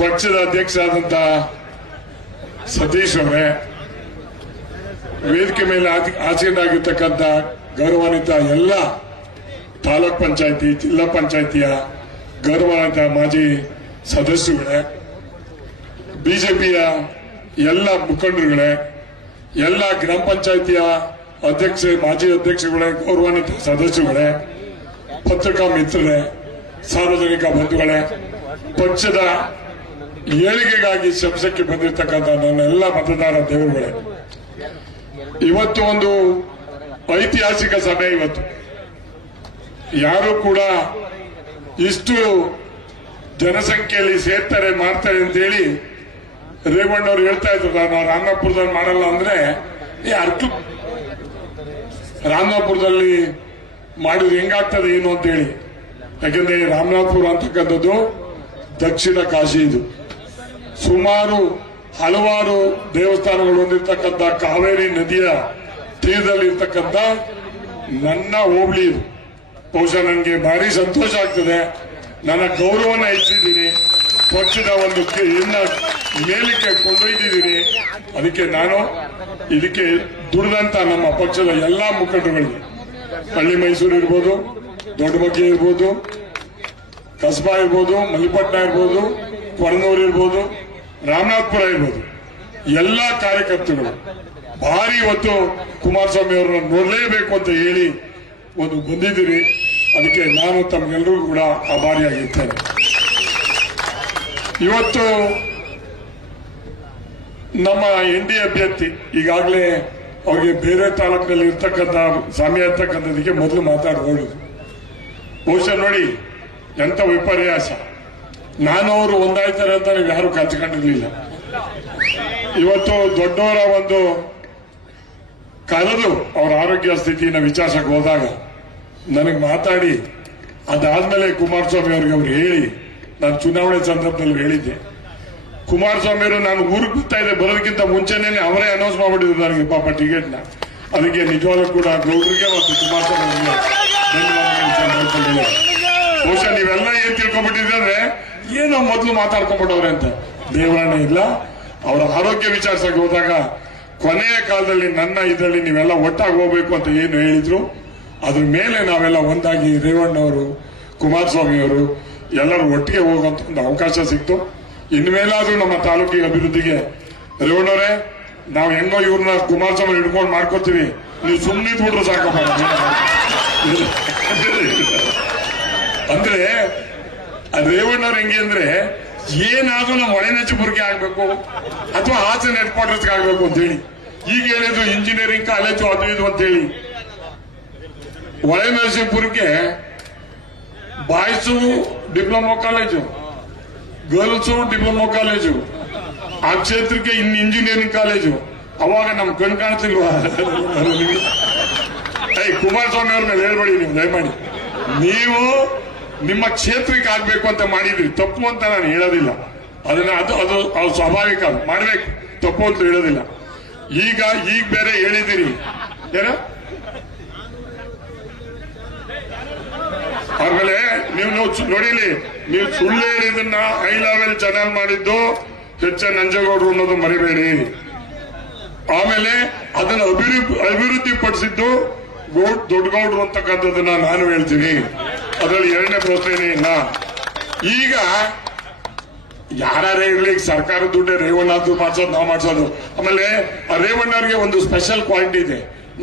ಪಕ್ಷದ ಅಧ್ಯಕ್ಷರಾದಂತ ಸತೀಶ್ ಅವರೇ, ವೇದಿಕೆ ಮೇಲೆ ಆಸೀನರಾಗಿರ್ತಕ್ಕಂಥ ಗೌರವಾನ್ವಿತ ಎಲ್ಲ ತಾಲೂಕ್ ಪಂಚಾಯತಿ, ಜಿಲ್ಲಾ ಪಂಚಾಯತಿಯ ಗೌರವಾನ್ವಿತ ಮಾಜಿ ಸದಸ್ಯರುಗಳೇ, ಬಿಜೆಪಿಯ ಎಲ್ಲ ಮುಖಂಡರುಗಳೇ, ಎಲ್ಲ ಗ್ರಾಮ ಪಂಚಾಯತಿಯ ಅಧ್ಯಕ್ಷ, ಮಾಜಿ ಅಧ್ಯಕ್ಷಗಳೇ, ಗೌರವಾನ್ವಿತ ಸದಸ್ಯರುಗಳೇ, ಪತ್ರಿಕಾ ಮಿತ್ರರೇ, ಸಾರ್ವಜನಿಕ ಬಂಧುಗಳೇ, ಪಕ್ಷದ ಏಳಿಗೆಗಾಗಿ ಶಂಸಕ್ಕೆ ಬಂದಿರತಕ್ಕಂಥ ನನ್ನೆಲ್ಲ ಮತದಾರ ದೇವರುಗಳೇ, ಇವತ್ತು ಒಂದು ಐತಿಹಾಸಿಕ ಸಭೆ. ಇವತ್ತು ಯಾರು ಕೂಡ ಇಷ್ಟು ಜನಸಂಖ್ಯೆಯಲ್ಲಿ ಸೇರ್ತಾರೆ, ಮಾಡ್ತಾರೆ ಅಂತೇಳಿ ರೇವಣ್ಣವ್ರು ಹೇಳ್ತಾ ಇದ್ರು. ನಾವು ರಾಮನಾಥಪುರದಲ್ಲಿ ಮಾಡಲ್ಲ ಅಂದ್ರೆ ಅರ್ಥ ರಾಮನಾಥಪುರದಲ್ಲಿ ಮಾಡಿದ್ರೆ ಹೆಂಗಾಗ್ತದೆ ಏನು ಅಂತೇಳಿ. ಯಾಕಂದ್ರೆ ರಾಮನಾಥಪುರ ಅಂತಕ್ಕಂಥದ್ದು ದಕ್ಷಿಣ ಕಾಶಿ. ಇದು ಸುಮಾರು ಹಲವಾರು ದೇವಸ್ಥಾನಗಳು ಹೊಂದಿರತಕ್ಕಂಥ ಕಾವೇರಿ ನದಿಯ ತೀರದಲ್ಲಿ ಇರ್ತಕ್ಕಂಥ ನನ್ನ ಹೋಬಳಿ ಇದು. ಬಹುಶಃ ನನಗೆ ಭಾರಿ ಸಂತೋಷ ಆಗ್ತದೆ. ನನ್ನ ಗೌರವನ ಹೆಚ್ಚಿದ್ದೀನಿ, ಪಕ್ಷದ ಒಂದು ಇನ್ನ ಮೇಲಕ್ಕೆ ಕೊಂಡೊಯ್ದಿದ್ದೀನಿ. ಅದಕ್ಕೆ ನಾನು ಇದಕ್ಕೆ ದುಡಿದಂತ ನಮ್ಮ ಪಕ್ಷದ ಎಲ್ಲಾ ಮುಖಂಡರುಗಳಿಗೆ, ಹಳ್ಳಿ ಮೈಸೂರು ಇರ್ಬೋದು, ದೊಡ್ಡಮಕ್ಕಿ ಇರ್ಬೋದು, ಕಸ್ಬಾ ಇರ್ಬೋದು, ಮಲ್ಲಿಪಟ್ನ ಇರ್ಬೋದು, ಕೊರನೂರು ಇರ್ಬೋದು, ರಾಮನಾಥಪುರ ಇರ್ಬೋದು, ಎಲ್ಲಾ ಕಾರ್ಯಕರ್ತರುಗಳು ಭಾರಿ ಇವತ್ತು ಕುಮಾರಸ್ವಾಮಿ ಅವರನ್ನು ನೋಡಲೇಬೇಕು ಅಂತ ಹೇಳಿ ಒಂದು ಬಂದಿದ್ದೀರಿ. ಅದಕ್ಕೆ ನಾನು ತಮ್ಗೆಲ್ಲರಿಗೂ ಕೂಡ ಆಭಾರಿಯಾಗಿರ್ತೇನೆ. ಇವತ್ತು ನಮ್ಮ ಎನ್ಡಿ ಅಭ್ಯರ್ಥಿ ಈಗಾಗಲೇ ಅವ್ರಿಗೆ ಬೇರೆ ತಾಲೂಕಿನಲ್ಲಿ ಇರ್ತಕ್ಕಂಥ ಸಾಮ್ಯ ಇರ್ತಕ್ಕಂಥದಕ್ಕೆ ಮೊದಲು ಮಾತಾಡ್ಬೋದು. ಬಹುಶಃ ನೋಡಿ ಎಂತ ವಿಪರ್ಯಾಸ. ನಾನು ಅವರು ಒಂದಾಯ್ತಾರೆ ಅಂತ ನೀವು ಯಾರು ಕಲ್ತ್ಕೊಂಡಿರ್ಲಿಲ್ಲ. ಇವತ್ತು ದೊಡ್ಡವರ ಒಂದು ಕರೆದು ಅವರ ಆರೋಗ್ಯ ಸ್ಥಿತಿಯನ್ನು ವಿಚಾರಿಸಕ್ಕೆ ಹೋದಾಗ ನನಗೆ ಮಾತಾಡಿ ಅದಾದ್ಮೇಲೆ ಕುಮಾರಸ್ವಾಮಿ ಅವ್ರಿಗೆ ಅವ್ರು ಹೇಳಿ, ನಾನು ಚುನಾವಣೆ ಸಂದರ್ಭದಲ್ಲಿ ಹೇಳಿದ್ದೆ, ಕುಮಾರಸ್ವಾಮಿ ಅವರು ನಾನು ಊರಿಗೆ ಬರ್ತಾ ಇದ್ದೆ, ಬರೋದಕ್ಕಿಂತ ಮುಂಚೆನೇ ಅವರೇ ಅನೌನ್ಸ್ ಮಾಡ್ಬಿಟ್ಟಿದ್ರು ನನಗೆ ಪಾಪ ಟಿಕೆಟ್ನ. ಅದಕ್ಕೆ ನಿಜವಾಗ್ಲೂ ಕೂಡ ಗೌಡ್ರಿಗೆ ಮತ್ತು ಕುಮಾರಸ್ವಾಮಿ ಅವರಿಗೆ ಧನ್ಯವಾದಗಳು. ಬಹುಶಃ ನೀವೆಲ್ಲ ಏನ್ ತಿಳ್ಕೊಂಡ್ಬಿಟ್ಟಿದ್ರೆ ಅಂದ್ರೆ ಏನೋ ಮೊದಲು ಮಾತಾಡ್ಕೊಂಡ್ಬಿಟ್ಟವ್ರೆ ಅಂತ. ದೇವರಾಣೆ ಇಲ್ಲ. ಅವರ ಆರೋಗ್ಯ ವಿಚಾರಿಸಕ್ಕೆ ಹೋದಾಗ ಕೊನೆಯ ಕಾಲದಲ್ಲಿ ನನ್ನ ಇದರಲ್ಲಿ ನೀವೆಲ್ಲ ಒಟ್ಟಾಗಿ ಹೋಗ್ಬೇಕು ಅಂತ ಏನು ಹೇಳಿದ್ರು, ಅದ್ರ ಮೇಲೆ ನಾವೆಲ್ಲ ಒಂದಾಗಿ ರೇವಣ್ಣವರು, ಕುಮಾರಸ್ವಾಮಿ ಅವರು ಎಲ್ಲರೂ ಒಟ್ಟಿಗೆ ಹೋಗುವಂತ ಒಂದು ಅವಕಾಶ ಸಿಕ್ತು. ಇನ್ಮೇಲಾದ್ರೂ ನಮ್ಮ ತಾಲೂಕಿನ ಅಭಿವೃದ್ಧಿಗೆ ರೇವಣ್ಣವರೇ, ನಾವು ಹೆಂಗೋ ಇವ್ರನ್ನ ಕುಮಾರಸ್ವಾಮಿ ಹಿಡ್ಕೊಂಡು ಮಾಡ್ಕೋತೀವಿ, ನೀವು ಸುಮ್ಮನೆ ಬಿಟ್ರು ಸಾಕಪ್ಪ. ಅಂದ್ರೆ ರೇವಣ್ಣವ್ರು ಹೆಂಗೆ ಅಂದ್ರೆ ಏನಾದ್ರೂ ನಾವು ಹೊಳೆನರಸೀಪುರಕ್ಕೆ ಆಗ್ಬೇಕು ಅಥವಾ ಹಾಸನ ಹೆಡ್ ಕ್ವಾರ್ಟರ್ಸ್ಗೆ ಆಗ್ಬೇಕು ಅಂತ ಹೇಳಿ. ಈಗ ಹೇಳಿದ್ರು ಇಂಜಿನಿಯರಿಂಗ್ ಕಾಲೇಜು ಅದು ಇದು ಅಂತ ಹೇಳಿ. ಹೊಳೆನರಸೀಪುರಕ್ಕೆ boys diploma college, girls diploma college, ಆ ಕ್ಷೇತ್ರಕ್ಕೆ ಇನ್ನು ಇಂಜಿನಿಯರಿಂಗ್ ಕಾಲೇಜು. ಅವಾಗ ನಮ್ ಕಣ್ ಕಾಣ್ತಿಲ್ವಾ? ಕುಮಾರಸ್ವಾಮಿ ಅವ್ರ ಮೇಲೆ ಹೇಳ್ಬೇಡಿ ನೀವು ದಯಮಾಡಿ. ನೀವು ನಿಮ್ಮ ಕ್ಷೇತ್ರಕ್ಕೆ ಆಗ್ಬೇಕು ಅಂತ ಮಾಡಿದ್ರಿ, ತಪ್ಪು ಅಂತ ನಾನು ಹೇಳೋದಿಲ್ಲ. ಅದನ್ನ ಅದು ಸ್ವಾಭಾವಿಕ, ಮಾಡ್ಬೇಕು, ತಪ್ಪು ಅಂತ ಹೇಳೋದಿಲ್ಲ. ಈಗ ಬೇರೆ ಹೇಳಿದಿರಿ ಏನ, ಆಮೇಲೆ ನೀವು ನೋಡಿಲಿ, ನೀವು ಸುಳ್ಳು ಹೇಳಿದನ್ನ ಹೈ ಲೆವೆಲ್ ಚಾನಲ್ ಮಾಡಿದ್ದು ಎಚ್ ಎನ್ ನಂಜೇಗೌಡರು ಅನ್ನೋದು ಮರಿಬೇಡಿ. ಆಮೇಲೆ ಅದನ್ನು ಅಭಿವೃದ್ಧಿ ಪಡಿಸಿದ್ದು ದೊಡ್ಡಗೌಡರು ಅಂತಕ್ಕಂಥದ್ದನ್ನ ನಾನು ಹೇಳ್ತೀನಿ. ಅದರಲ್ಲಿ ಎರಡನೇ ಪ್ರಶ್ನೆ ಇಲ್ಲ. ಈಗ ಯಾರೇ ಇರ್ಲಿ, ಸರ್ಕಾರ ದುಡ್ಡೇ ರೇವಣ್ಣದ್ದು ಮಾಡ್ಸೋದು, ನಾವು ಮಾಡ್ಸೋದು. ಆಮೇಲೆ ಆ ರೇವಣ್ಣವ್ರಿಗೆ ಒಂದು ಸ್ಪೆಷಲ್ ಕ್ವಾಲಿಟಿ ಇದೆ.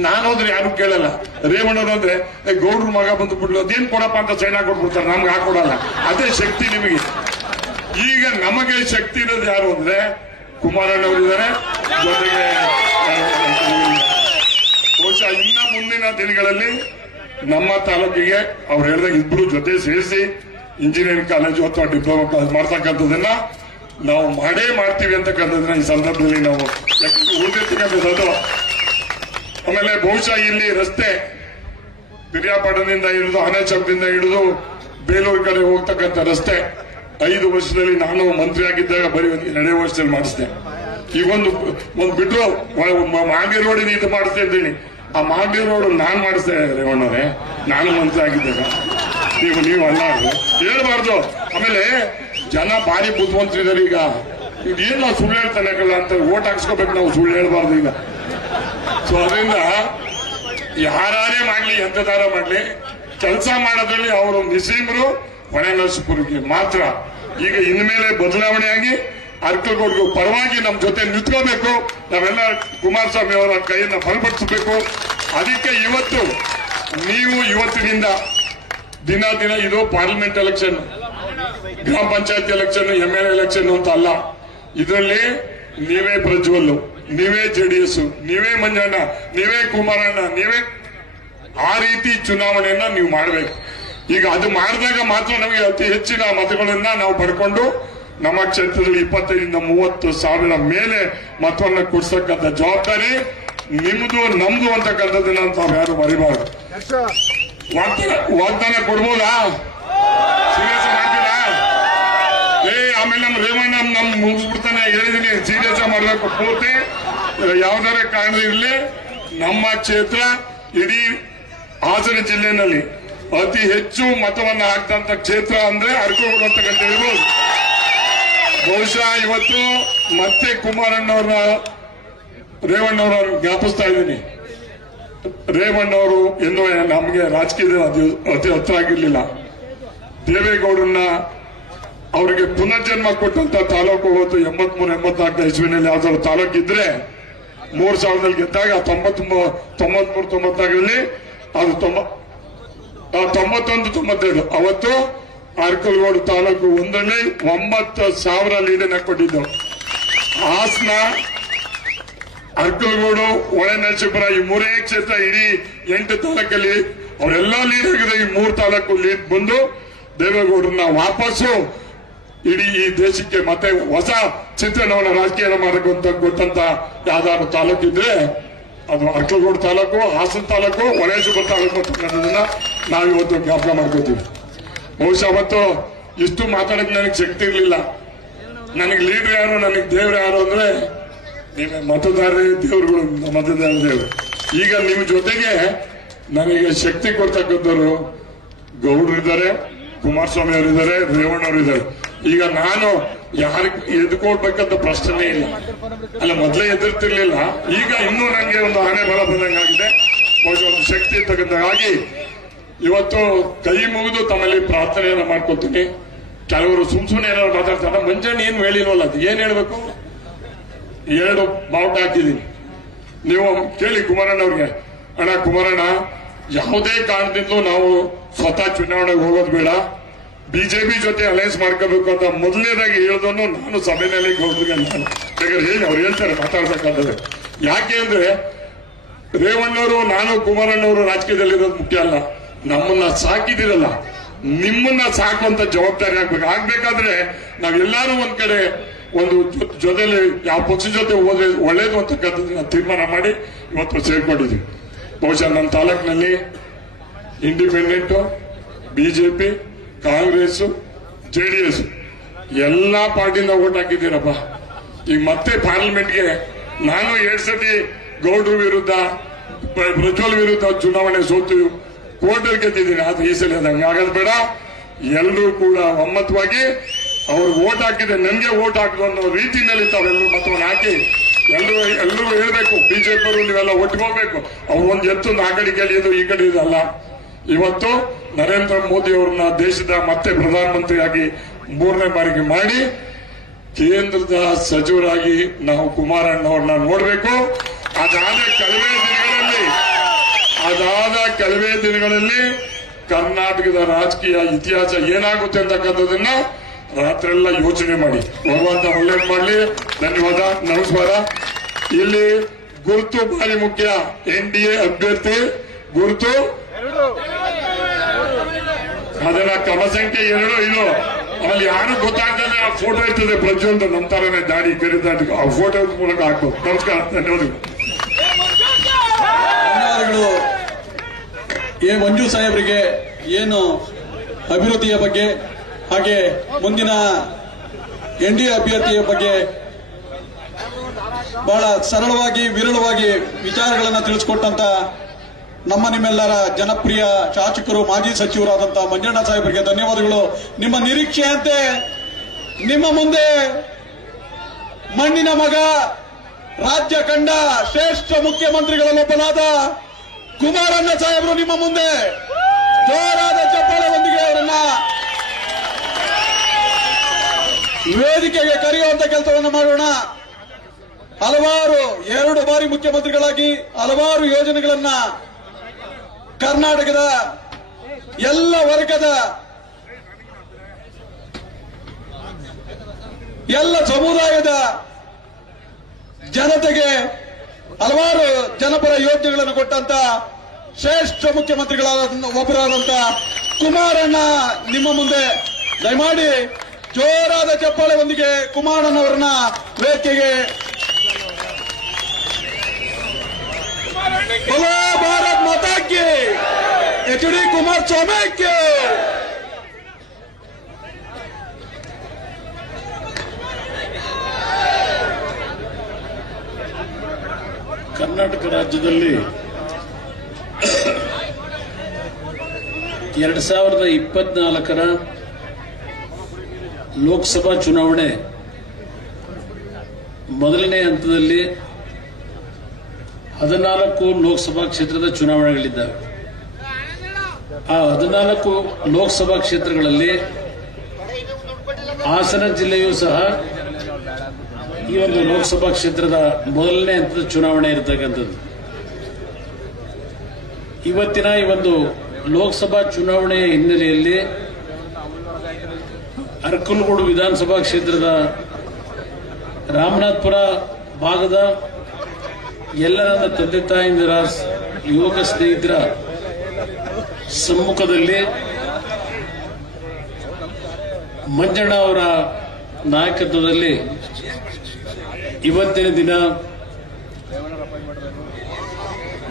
ನಾನು ಹೋದ್ರೆ ಯಾರು ಕೇಳಲ್ಲ. ರೇವಣ್ಣವ್ರು ಅಂದ್ರೆ ಗೌಡ್ರ ಮಗ ಬಂದು ಬಿಡ್ಲು ಅದೇನ್ ಕೊಡಪ್ಪ ಅಂತ ಸೈನ್ ಹಾಕೊಟ್ಬಿಡ್ತಾರೆ, ನಮ್ಗೆ ಹಾಕೊಡಲ್ಲ. ಅದೇ ಶಕ್ತಿ ನಿಮಗೆ. ಈಗ ನಮಗೆ ಶಕ್ತಿ ಇರೋದು ಯಾರು ಅಂದ್ರೆ ಕುಮಾರಣ್ಣವರು ಇದ್ದಾರೆ, ಜೊತೆಗೆ ಬಹುಶಃ ಇನ್ನ ಮುಂದಿನ ದಿನಗಳಲ್ಲಿ ನಮ್ಮ ತಾಲೂಕಿಗೆ ಅವ್ರು ಹೇಳಿದಾಗ ಇಬ್ರು ಜೊತೆ ಸೇರಿಸಿ ಇಂಜಿನಿಯರಿಂಗ್ ಕಾಲೇಜು ಅಥವಾ ಡಿಪ್ಲೊಮಾ ಕಾಲೇಜ್ ಮಾಡ್ತಕ್ಕಂಥದ್ದನ್ನ ನಾವು ಮಾಡೇ ಮಾಡ್ತೀವಿ ಅಂತಕ್ಕಂಥದ್ದನ್ನ ಈ ಸಂದರ್ಭದಲ್ಲಿ ನಾವು ಉಳಿದಿರ್ತಕ್ಕಂಥದ್ದು. ಆಮೇಲೆ ಬಹುಶಃ ಇಲ್ಲಿ ರಸ್ತೆ ಪಿರಿಯಾಪಟ್ಟಣದಿಂದ ಹಿಡಿದು ಆನೆಚೌಕದಿಂದ ಹಿಡಿದು ಬೇಲೂರು ಕಡೆ ಹೋಗ್ತಕ್ಕಂಥ ರಸ್ತೆ 5 ವರ್ಷದಲ್ಲಿ ನಾನು ಮಂತ್ರಿ ಆಗಿದ್ದಾಗ ಬರೀ 2 ವರ್ಷದಲ್ಲಿ ಮಾಡಿಸಿದೆ. ಈಗ ಒಂದು ಬಿಟ್ಟು ಮಾಗಡಿ ರೋಡಿನ ಇದು ಮಾಡಿಸ್ದೆ ಅಂತೇಳಿ, ಆ ಮಾಗಡಿ ರೋಡ್ ನಾನ್ ಮಾಡಿಸ್ದೆ ರೇವಣ್ಣವ್ರೆ, ನಾನು ಮಂತ್ರಿ ಆಗಿದ್ದಾಗ. ನೀವು ಅಲ್ಲ ಹೇಳ್ಬಾರ್ದು. ಆಮೇಲೆ ಜನ ಭಾರಿ ಬುದ್ಧಿವಂತರಿದ್ದಾರೆ. ಈಗ ಏನ್ ನಾವು ಸುಳ್ಳು ಹೇಳ್ತಾನೆ ಅಂತ ಓಟ್ ಹಾಕ್ಸ್ಕೋಬೇಕು, ನಾವು ಸುಳ್ಳು ಹೇಳ್ಬಾರ್ದು ಈಗ. ಸೊ ಅದರಿಂದ ಯಾರೇ ಮಾಡ್ಲಿ, ಎಂತದಾರ ಮಾಡ್ಲಿ, ಕೆಲಸ ಮಾಡೋದ್ರಲ್ಲಿ ಅವರು ನಿಸೀಮರು ಹೊಳೆನರಸೀಪುರಕ್ಕೆ ಮಾತ್ರ. ಈಗ ಇನ್ಮೇಲೆ ಬದಲಾವಣೆಯಾಗಿ ಅರ್ಕಲ್ಗೌಡ್ಗೂ ಪರವಾಗಿ ನಮ್ಮ ಜೊತೆ ನಿಂತ್ಕೋಬೇಕು. ನಾವೆಲ್ಲ ಕುಮಾರಸ್ವಾಮಿ ಅವರ ಕೈಯನ್ನ ಬಲಪಡಿಸಬೇಕು. ಅದಕ್ಕೆ ನೀವು ಇವತ್ತಿನಿಂದ ದಿನ ಇದು ಪಾರ್ಲಿಮೆಂಟ್ ಎಲೆಕ್ಷನ್, ಗ್ರಾಮ ಪಂಚಾಯತ್ ಎಲೆಕ್ಷನ್, MLA ಎಲೆಕ್ಷನ್ ಅಂತ ಅಲ್ಲ. ಇದರಲ್ಲಿ ನೀವೇ ಪ್ರಜ್ವಲ್, ನೀವೇ JDS, ನೀವೇ ಮಂಜಣ್ಣ, ನೀವೇ ಕುಮಾರಣ್ಣ, ನೀವೇ ಆ ರೀತಿ ಚುನಾವಣೆಯನ್ನ ನೀವು ಮಾಡಬೇಕು. ಈಗ ಅದು ಮಾಡಿದಾಗ ಮಾತ್ರ ನಮಗೆ ಅತಿ ಹೆಚ್ಚಿನ ಮತಗಳನ್ನ ನಾವು ಪಡ್ಕೊಂಡು ನಮ್ಮ ಕ್ಷೇತ್ರದಲ್ಲಿ 25,000-30,000 ಮೇಲೆ ಮತವನ್ನ ಕೊಡ್ಸಕ್ಕಂಥ ಜವಾಬ್ದಾರಿ ನಿಮ್ದು, ನಮ್ದು ಅಂತಕ್ಕಂಥದ್ದನ್ನ ತಾವು ಯಾರು ಮರಿಬಾರ್ದು. ವಾಗ್ದಾನ ಕೊಡ್ಬೋದಾ? ಸೀರಿಯಸ್ ಮಾಡ್ತೀರಾ? ಆಮೇಲೆ ನಮ್ಮ ರೇವಣ್ಣ ನಮ್ ಮುಗಿಸ್ಬಿಡ್ತಾನೆ, ಹೇಳಿದೀನಿ ಸೀರಿಯಸ್ ಮಾಡ್ಬೇಕು. ಪೂರ್ತಿ ಯಾವ್ದಾರ ಕಾರಣ ಇರಲಿ, ನಮ್ಮ ಕ್ಷೇತ್ರ ಇಡೀ ಹಾಸನ ಜಿಲ್ಲೆನಲ್ಲಿ ಅತಿ ಹೆಚ್ಚು ಮತವನ್ನ ಹಾಕ್ತಂತ ಕ್ಷೇತ್ರ ಅಂದ್ರೆ ಅರ್ಕಲ್ಗೌಡ ಅಂತಕ್ಕಂಥ ಹೇಳ್ಬೋದು. ಬಹುಶಃ ಇವತ್ತು ಮತ್ತೆ ರೇವಣ್ಣವ್ರ ಜ್ಞಾಪಿಸ್ತಾ ಇದ್ದೀನಿ. ರೇವಣ್ಣವರು ಎಂದು ನಮಗೆ ರಾಜಕೀಯದಲ್ಲಿ ಅತಿ ಹತ್ರ ಆಗಿರ್ಲಿಲ್ಲ. ದೇವೇಗೌಡರನ್ನ ಅವರಿಗೆ ಪುನರ್ಜನ್ಮ ಕೊಟ್ಟಂತ ತಾಲೂಕು ಹೋಗುತ್ತೆ. 83-84 ಇಸ್ವಿನಲ್ಲಿ ಯಾವ್ದಾದ್ರು ತಾಲೂಕಿದ್ರೆ 3000 ಗೆದ್ದಾಗ 93-94ರಲ್ಲಿ ಅದು 91-95 ಅವತ್ತು ಅರ್ಕಲ್ಗೌಡ ತಾಲೂಕು ಒಂದರಲ್ಲಿ 9,000 ಲೀಡನ್ನ ಕೊಟ್ಟಿದ್ದು. ಹಾಸನ, ಅರ್ಕಲ್ಗೂಡು, ಹೊಳೆನರಸೀಪುರ ಈ 3 ಕ್ಷೇತ್ರ ಇಡೀ 8 ತಾಲೂಕಲ್ಲಿ ಅವರೆಲ್ಲ ಲೀಡ್ ಆಗಿದೆ. ಈ 3 ತಾಲೂಕು ಲೀಡ್ ಬಂದು ದೇವೇಗೌಡರನ್ನ ವಾಪಸ್ಸು ಇಡೀ ಈ ದೇಶಕ್ಕೆ ಮತ್ತೆ ಹೊಸ ಚಿತ್ರಣವನ್ನ ರಾಜಕೀಯ ಮಾಡಬೇಕು ಅಂತ ಗೊತ್ತಂತ ಯಾವ್ದಾದ್ರು ತಾಲೂಕಿದ್ರೆ ಅದು ಅರ್ಕಲ್ಗೂಡು ತಾಲೂಕು, ಹಾಸನ ತಾಲೂಕು, ಹೊಳೆನರಸೀಪುರ ತಾಲೂಕು ಅಂತಕ್ಕಂಥದನ್ನ ನಾವಿವತ್ತು ಜ್ಞಾಪಕ ಮಾಡ್ಕೋತೀವಿ. ಬಹುಶಃ ಅವತ್ತು ಇಷ್ಟು ಮಾತಾಡಕ್ಕೆ ನನಗೆ ಶಕ್ತಿ ಇರಲಿಲ್ಲ. ನನಗೆ ಲೀಡರ್ ಯಾರು, ನನಗೆ ದೇವ್ರು ಯಾರು ಅಂದ್ರೆ ನೀವೇ ಮತದಾರರೇ ದೇವರುಗಳು, ಮತದಾರ ದೇವರು. ಈಗ ನಿಮ್ಮ ಜೊತೆಗೆ ನನಗೆ ಶಕ್ತಿ ಕೊಡ್ತಕ್ಕಂಥವ್ರು ಗೌಡ್ರಿದ್ದಾರೆ, ಕುಮಾರಸ್ವಾಮಿ ಅವರಿದ್ದಾರೆ, ರೇವಣ್ಣವರಿದ್ದಾರೆ. ಈಗ ನಾನು ಯಾರಿಗೆ ಎದ್ಕೊಳ್ಬೇಕಂತ ಪ್ರಶ್ನೆ ಇಲ್ಲ. ಅಲ್ಲ, ಮೊದಲೇ ಎದುರ್ತಿರ್ಲಿಲ್ಲ. ಈಗ ಇನ್ನೂ ನನಗೆ ಒಂದು ಆನೆ ಬಲ ಬಂದಂಗಾಗಿದೆ, ಒಂದು ಶಕ್ತಿ ಇರ್ತಕ್ಕಂಥಾಗಿ ಇವತ್ತು ಕೈ ಮುಗಿದು ತಮ್ಮಲ್ಲಿ ಪ್ರಾರ್ಥನೆಯನ್ನ ಮಾಡ್ಕೊತೀನಿ. ಕೆಲವರು ಸುಮ್ಸುನೆ ಏನಾದ್ರು ಮಾತಾಡ್ತಾರೆ. ಮಂಜಣ್ಣ ಏನು ಹೇಳಿಲ್ವಲ್ಲ, ಅದು ಏನ್ ಹೇಳ್ಬೇಕು? 2 ಬಾವುಟ ಹಾಕಿದೀನಿ. ನೀವು ಕೇಳಿ ಕುಮಾರಣ್ಣ ಅವ್ರಿಗೆ, ಅಣ್ಣ ಕುಮಾರಣ್ಣ, ಯಾವುದೇ ಕಾರಣದಿಂದಲೂ ನಾವು ಸ್ವತಃ ಚುನಾವಣೆಗೆ ಹೋಗೋದು ಬೇಡ, ಬಿಜೆಪಿ ಜೊತೆ ಅಲಯನ್ಸ್ ಮಾಡ್ಕೋಬೇಕು ಅಂತ ಮೊದಲನೇದಾಗಿ ಹೇಳೋದನ್ನು ನಾನು ಸಭೆಯಲ್ಲಿ ಗೌಡ್ರಿಗೆ ನಾನು ಬೇಕಾದ್ರೆ ಹೇಳಿ ಅವ್ರು ಹೇಳ್ತಾರೆ ಮಾತಾಡ್ಬೇಕಾದ್ರೆ. ಯಾಕೆ ಅಂದ್ರೆ ರೇವಣ್ಣವರು ನಾನು ಕುಮಾರಣ್ಣವರು ರಾಜಕೀಯದಲ್ಲಿರೋದು ಮುಖ್ಯ ಅಲ್ಲ, ನಮ್ಮನ್ನ ಸಾಕಿದಿರಲ್ಲ ನಿಮ್ಮನ್ನ ಸಾಕುವಂತ ಜವಾಬ್ದಾರಿ ಆಗ್ಬೇಕಾದ್ರೆ ನಾವೆಲ್ಲರೂ ಒಂದ್ ಕಡೆ ಒಂದು ಜೊತೆಲಿ ಯಾವ ಪಕ್ಷದ ಜೊತೆ ಹೋದ್ರೆ ಒಳ್ಳೇದು ಅಂತಕ್ಕಂಥದ್ದನ್ನ ತೀರ್ಮಾನ ಮಾಡಿ ಇವತ್ತು ಸೇರ್ಕೊಂಡಿದ್ವಿ. ಬಹುಶಃ ನನ್ನ ತಾಲೂಕಿನಲ್ಲಿ ಇಂಡಿಪೆಂಡೆಂಟ್, ಬಿಜೆಪಿ, ಕಾಂಗ್ರೆಸ್, ಜೆಡಿಎಸ್ ಎಲ್ಲಾ ಪಾರ್ಟಿಯಿಂದ ಓಟ್ ಹಾಕಿದ್ದೀರಪ್ಪ. ಈಗ ಮತ್ತೆ ಪಾರ್ಲಿಮೆಂಟ್ಗೆ ನಾನು 2 ಸತಿ ಗೌಡ್ರ ವಿರುದ್ಧ ಪ್ರಜ್ವಲ್ ವಿರುದ್ಧ ಚುನಾವಣೆ ಸೋತು ಕೋರ್ಟಲ್ಲಿ ಗೆದ್ದಿದ್ದೀನಿ. ಆದ್ರೆ ಈ ಸಲ ಹಂಗಾಗದ್ ಬೇಡ, ಎಲ್ಲರೂ ಕೂಡ ಒಮ್ಮತವಾಗಿ ಅವ್ರು ಓಟ್ ಹಾಕಿದೆ ನನಗೆ ಓಟ್ ಹಾಕಿದ್ರು ಅನ್ನೋ ರೀತಿಯಲ್ಲಿ ತಾವೆಲ್ಲರೂ ಮತವನ್ನು ಹಾಕಿ ಎಲ್ಲರೂ ಹೇಳ್ಬೇಕು, ಬಿಜೆಪಿ ಅವರು ನೀವೆಲ್ಲ ಒಟ್ಟಿಗೋಗ್ಬೇಕು. ಅವ್ರು ಒಂದು ಎತ್ತೊಂದು ಆ ಕಡೆ ಗೆಲ್ಲಿಯೋದು ಈ ಕಡೆ ಇದಲ್ಲ. ಇವತ್ತು ನರೇಂದ್ರ ಮೋದಿ ಅವ್ರನ್ನ ದೇಶದ ಮತ್ತೆ ಪ್ರಧಾನಮಂತ್ರಿಯಾಗಿ 3ನೇ ಬಾರಿಗೆ ಮಾಡಿ ಕೇಂದ್ರದ ಸಚಿವರಾಗಿ ನಾವು ಕುಮಾರಣ್ಣವ್ರನ್ನ ನೋಡ್ಬೇಕು. ಅದಾದ ಕೆಲವೇ ದಿನಗಳಲ್ಲಿ ಕರ್ನಾಟಕದ ರಾಜಕೀಯ ಇತಿಹಾಸ ಏನಾಗುತ್ತೆ ಅಂತಕ್ಕಂಥದನ್ನ ರಾತ್ರೆಲ್ಲ ಯೋಚನೆ ಮಾಡಿ. ಭಗವಂತ ಒಳ್ಳೇದು ಮಾಡಲಿ. ಧನ್ಯವಾದ, ನಮಸ್ಕಾರ. ಇಲ್ಲಿ ಗುರುತು ಭಾರಿ ಮುಖ್ಯ. NDA ಅಭ್ಯರ್ಥಿ ಗುರುತು ಅದನ್ನ ಕ್ರಮ ಸಂಖ್ಯೆ 2 ಇದು. ಅಲ್ಲಿ ಯಾರು ಗೊತ್ತಾಗ್ತದೆ ಆ ಫೋಟೋ ಇರ್ತದೆ ಪ್ರಜ್ವಲ್ ನಮ್ಮ ತರನೇ ದಾಡಿ ಕರೀತಾರೆ, ಆ ಫೋಟೋ ಮೂಲಕ ಹಾಕ್ಬೋದು. ನಮಸ್ಕಾರ, ಧನ್ಯವಾದಗಳು. ಧನ್ಯವಾದಗಳು. ಮಂಜು ಸಾಹೇಬರಿಗೆ ಏನು ಅಭಿವೃದ್ಧಿಯ ಬಗ್ಗೆ ಹಾಗೆ ಮುಂದಿನ NDA ಅಭ್ಯರ್ಥಿಯ ಬಗ್ಗೆ ಬಹಳ ಸರಳವಾಗಿ ವಿರಳವಾಗಿ ವಿಚಾರಗಳನ್ನು ತಿಳಿಸಿಕೊಟ್ಟಂತ ನಮ್ಮ ನಿಮ್ಮೆಲ್ಲರ ಜನಪ್ರಿಯ ಶಾಸಕರು ಮಾಜಿ ಸಚಿವರಾದಂತಹ ಮಂಜಣ್ಣ ಸಾಹೇಬರಿಗೆ ಧನ್ಯವಾದಗಳು. ನಿಮ್ಮ ನಿರೀಕ್ಷೆಯಂತೆ ನಿಮ್ಮ ಮುಂದೆ ಮಣ್ಣಿನ ಮಗ, ರಾಜ್ಯ ಕಂಡ ಶ್ರೇಷ್ಠ ಮುಖ್ಯಮಂತ್ರಿಗಳಲ್ಲೊಬ್ಬನಾದ ಕುಮಾರಣ್ಣ ಸಾಹೇಬರು ನಿಮ್ಮ ಮುಂದೆ ಜೋರಾದ ಚಪ್ಪಾಳೆಯೊಂದಿಗೆ ಅವರನ್ನ ವೇದಿಕೆಗೆ ಕರೆಯುವಂತ ಕೆಲಸವನ್ನು ಮಾಡೋಣ. ಹಲವಾರು 2 ಬಾರಿ ಮುಖ್ಯಮಂತ್ರಿಗಳಾಗಿ ಹಲವಾರು ಯೋಜನೆಗಳನ್ನ ಕರ್ನಾಟಕದ ಎಲ್ಲ ವರ್ಗದ ಎಲ್ಲ ಸಮುದಾಯದ ಜನತೆಗೆ ಹಲವಾರು ಜನಪರ ಯೋಜನೆಗಳನ್ನು ಕೊಟ್ಟಂತ ಶ್ರೇಷ್ಠ ಮುಖ್ಯಮಂತ್ರಿಗಳಾದ ಒಬ್ಬರಾದಂತ ಕುಮಾರಣ್ಣ ನಿಮ್ಮ ಮುಂದೆ ದಯಮಾಡಿ ಜೋರಾದ ಚಪ್ಪಾಳೆಯೊಂದಿಗೆ ಕುಮಾರಣ್ಣವರನ್ನ ವೇದಿಕೆಗೆ बोलो भारत माता की, HD कुमारस्वामी की. ಕರ್ನಾಟಕ ರಾಜ್ಯದಲ್ಲಿ 2024ರ ಲೋಕಸಭಾ ಚುನಾವಣೆ ಮೊದಲನೇ ಹಂತದಲ್ಲಿ 14 ಲೋಕಸಭಾ ಕ್ಷೇತ್ರದ ಚುನಾವಣೆಗಳಿದ್ದಾವೆ. ಆ 14 ಲೋಕಸಭಾ ಕ್ಷೇತ್ರಗಳಲ್ಲಿ ಹಾಸನ ಜಿಲ್ಲೆಯೂ ಸಹ ಈ ಒಂದು ಲೋಕಸಭಾ ಕ್ಷೇತ್ರದ ಮೊದಲನೇ ಹಂತದ ಚುನಾವಣೆ ಇರತಕ್ಕಂಥದ್ದು. ಇವತ್ತಿನ ಈ ಒಂದು ಲೋಕಸಭಾ ಚುನಾವಣೆಯ ಹಿನ್ನೆಲೆಯಲ್ಲಿ ಅರಕಲಗೂಡು ವಿಧಾನಸಭಾ ಕ್ಷೇತ್ರದ ರಾಮನಾಥಪುರ ಭಾಗದ ಎಲ್ಲ ನನ್ನ ತಂದೆ ತಾಯಿಂದರ ಯುವಕ ಸ್ನೇಹಿತರ ಸಮ್ಮುಖದಲ್ಲಿ ಮಂಜಣ್ಣ ಅವರ ನಾಯಕತ್ವದಲ್ಲಿ ಇವತ್ತಿನ ದಿನ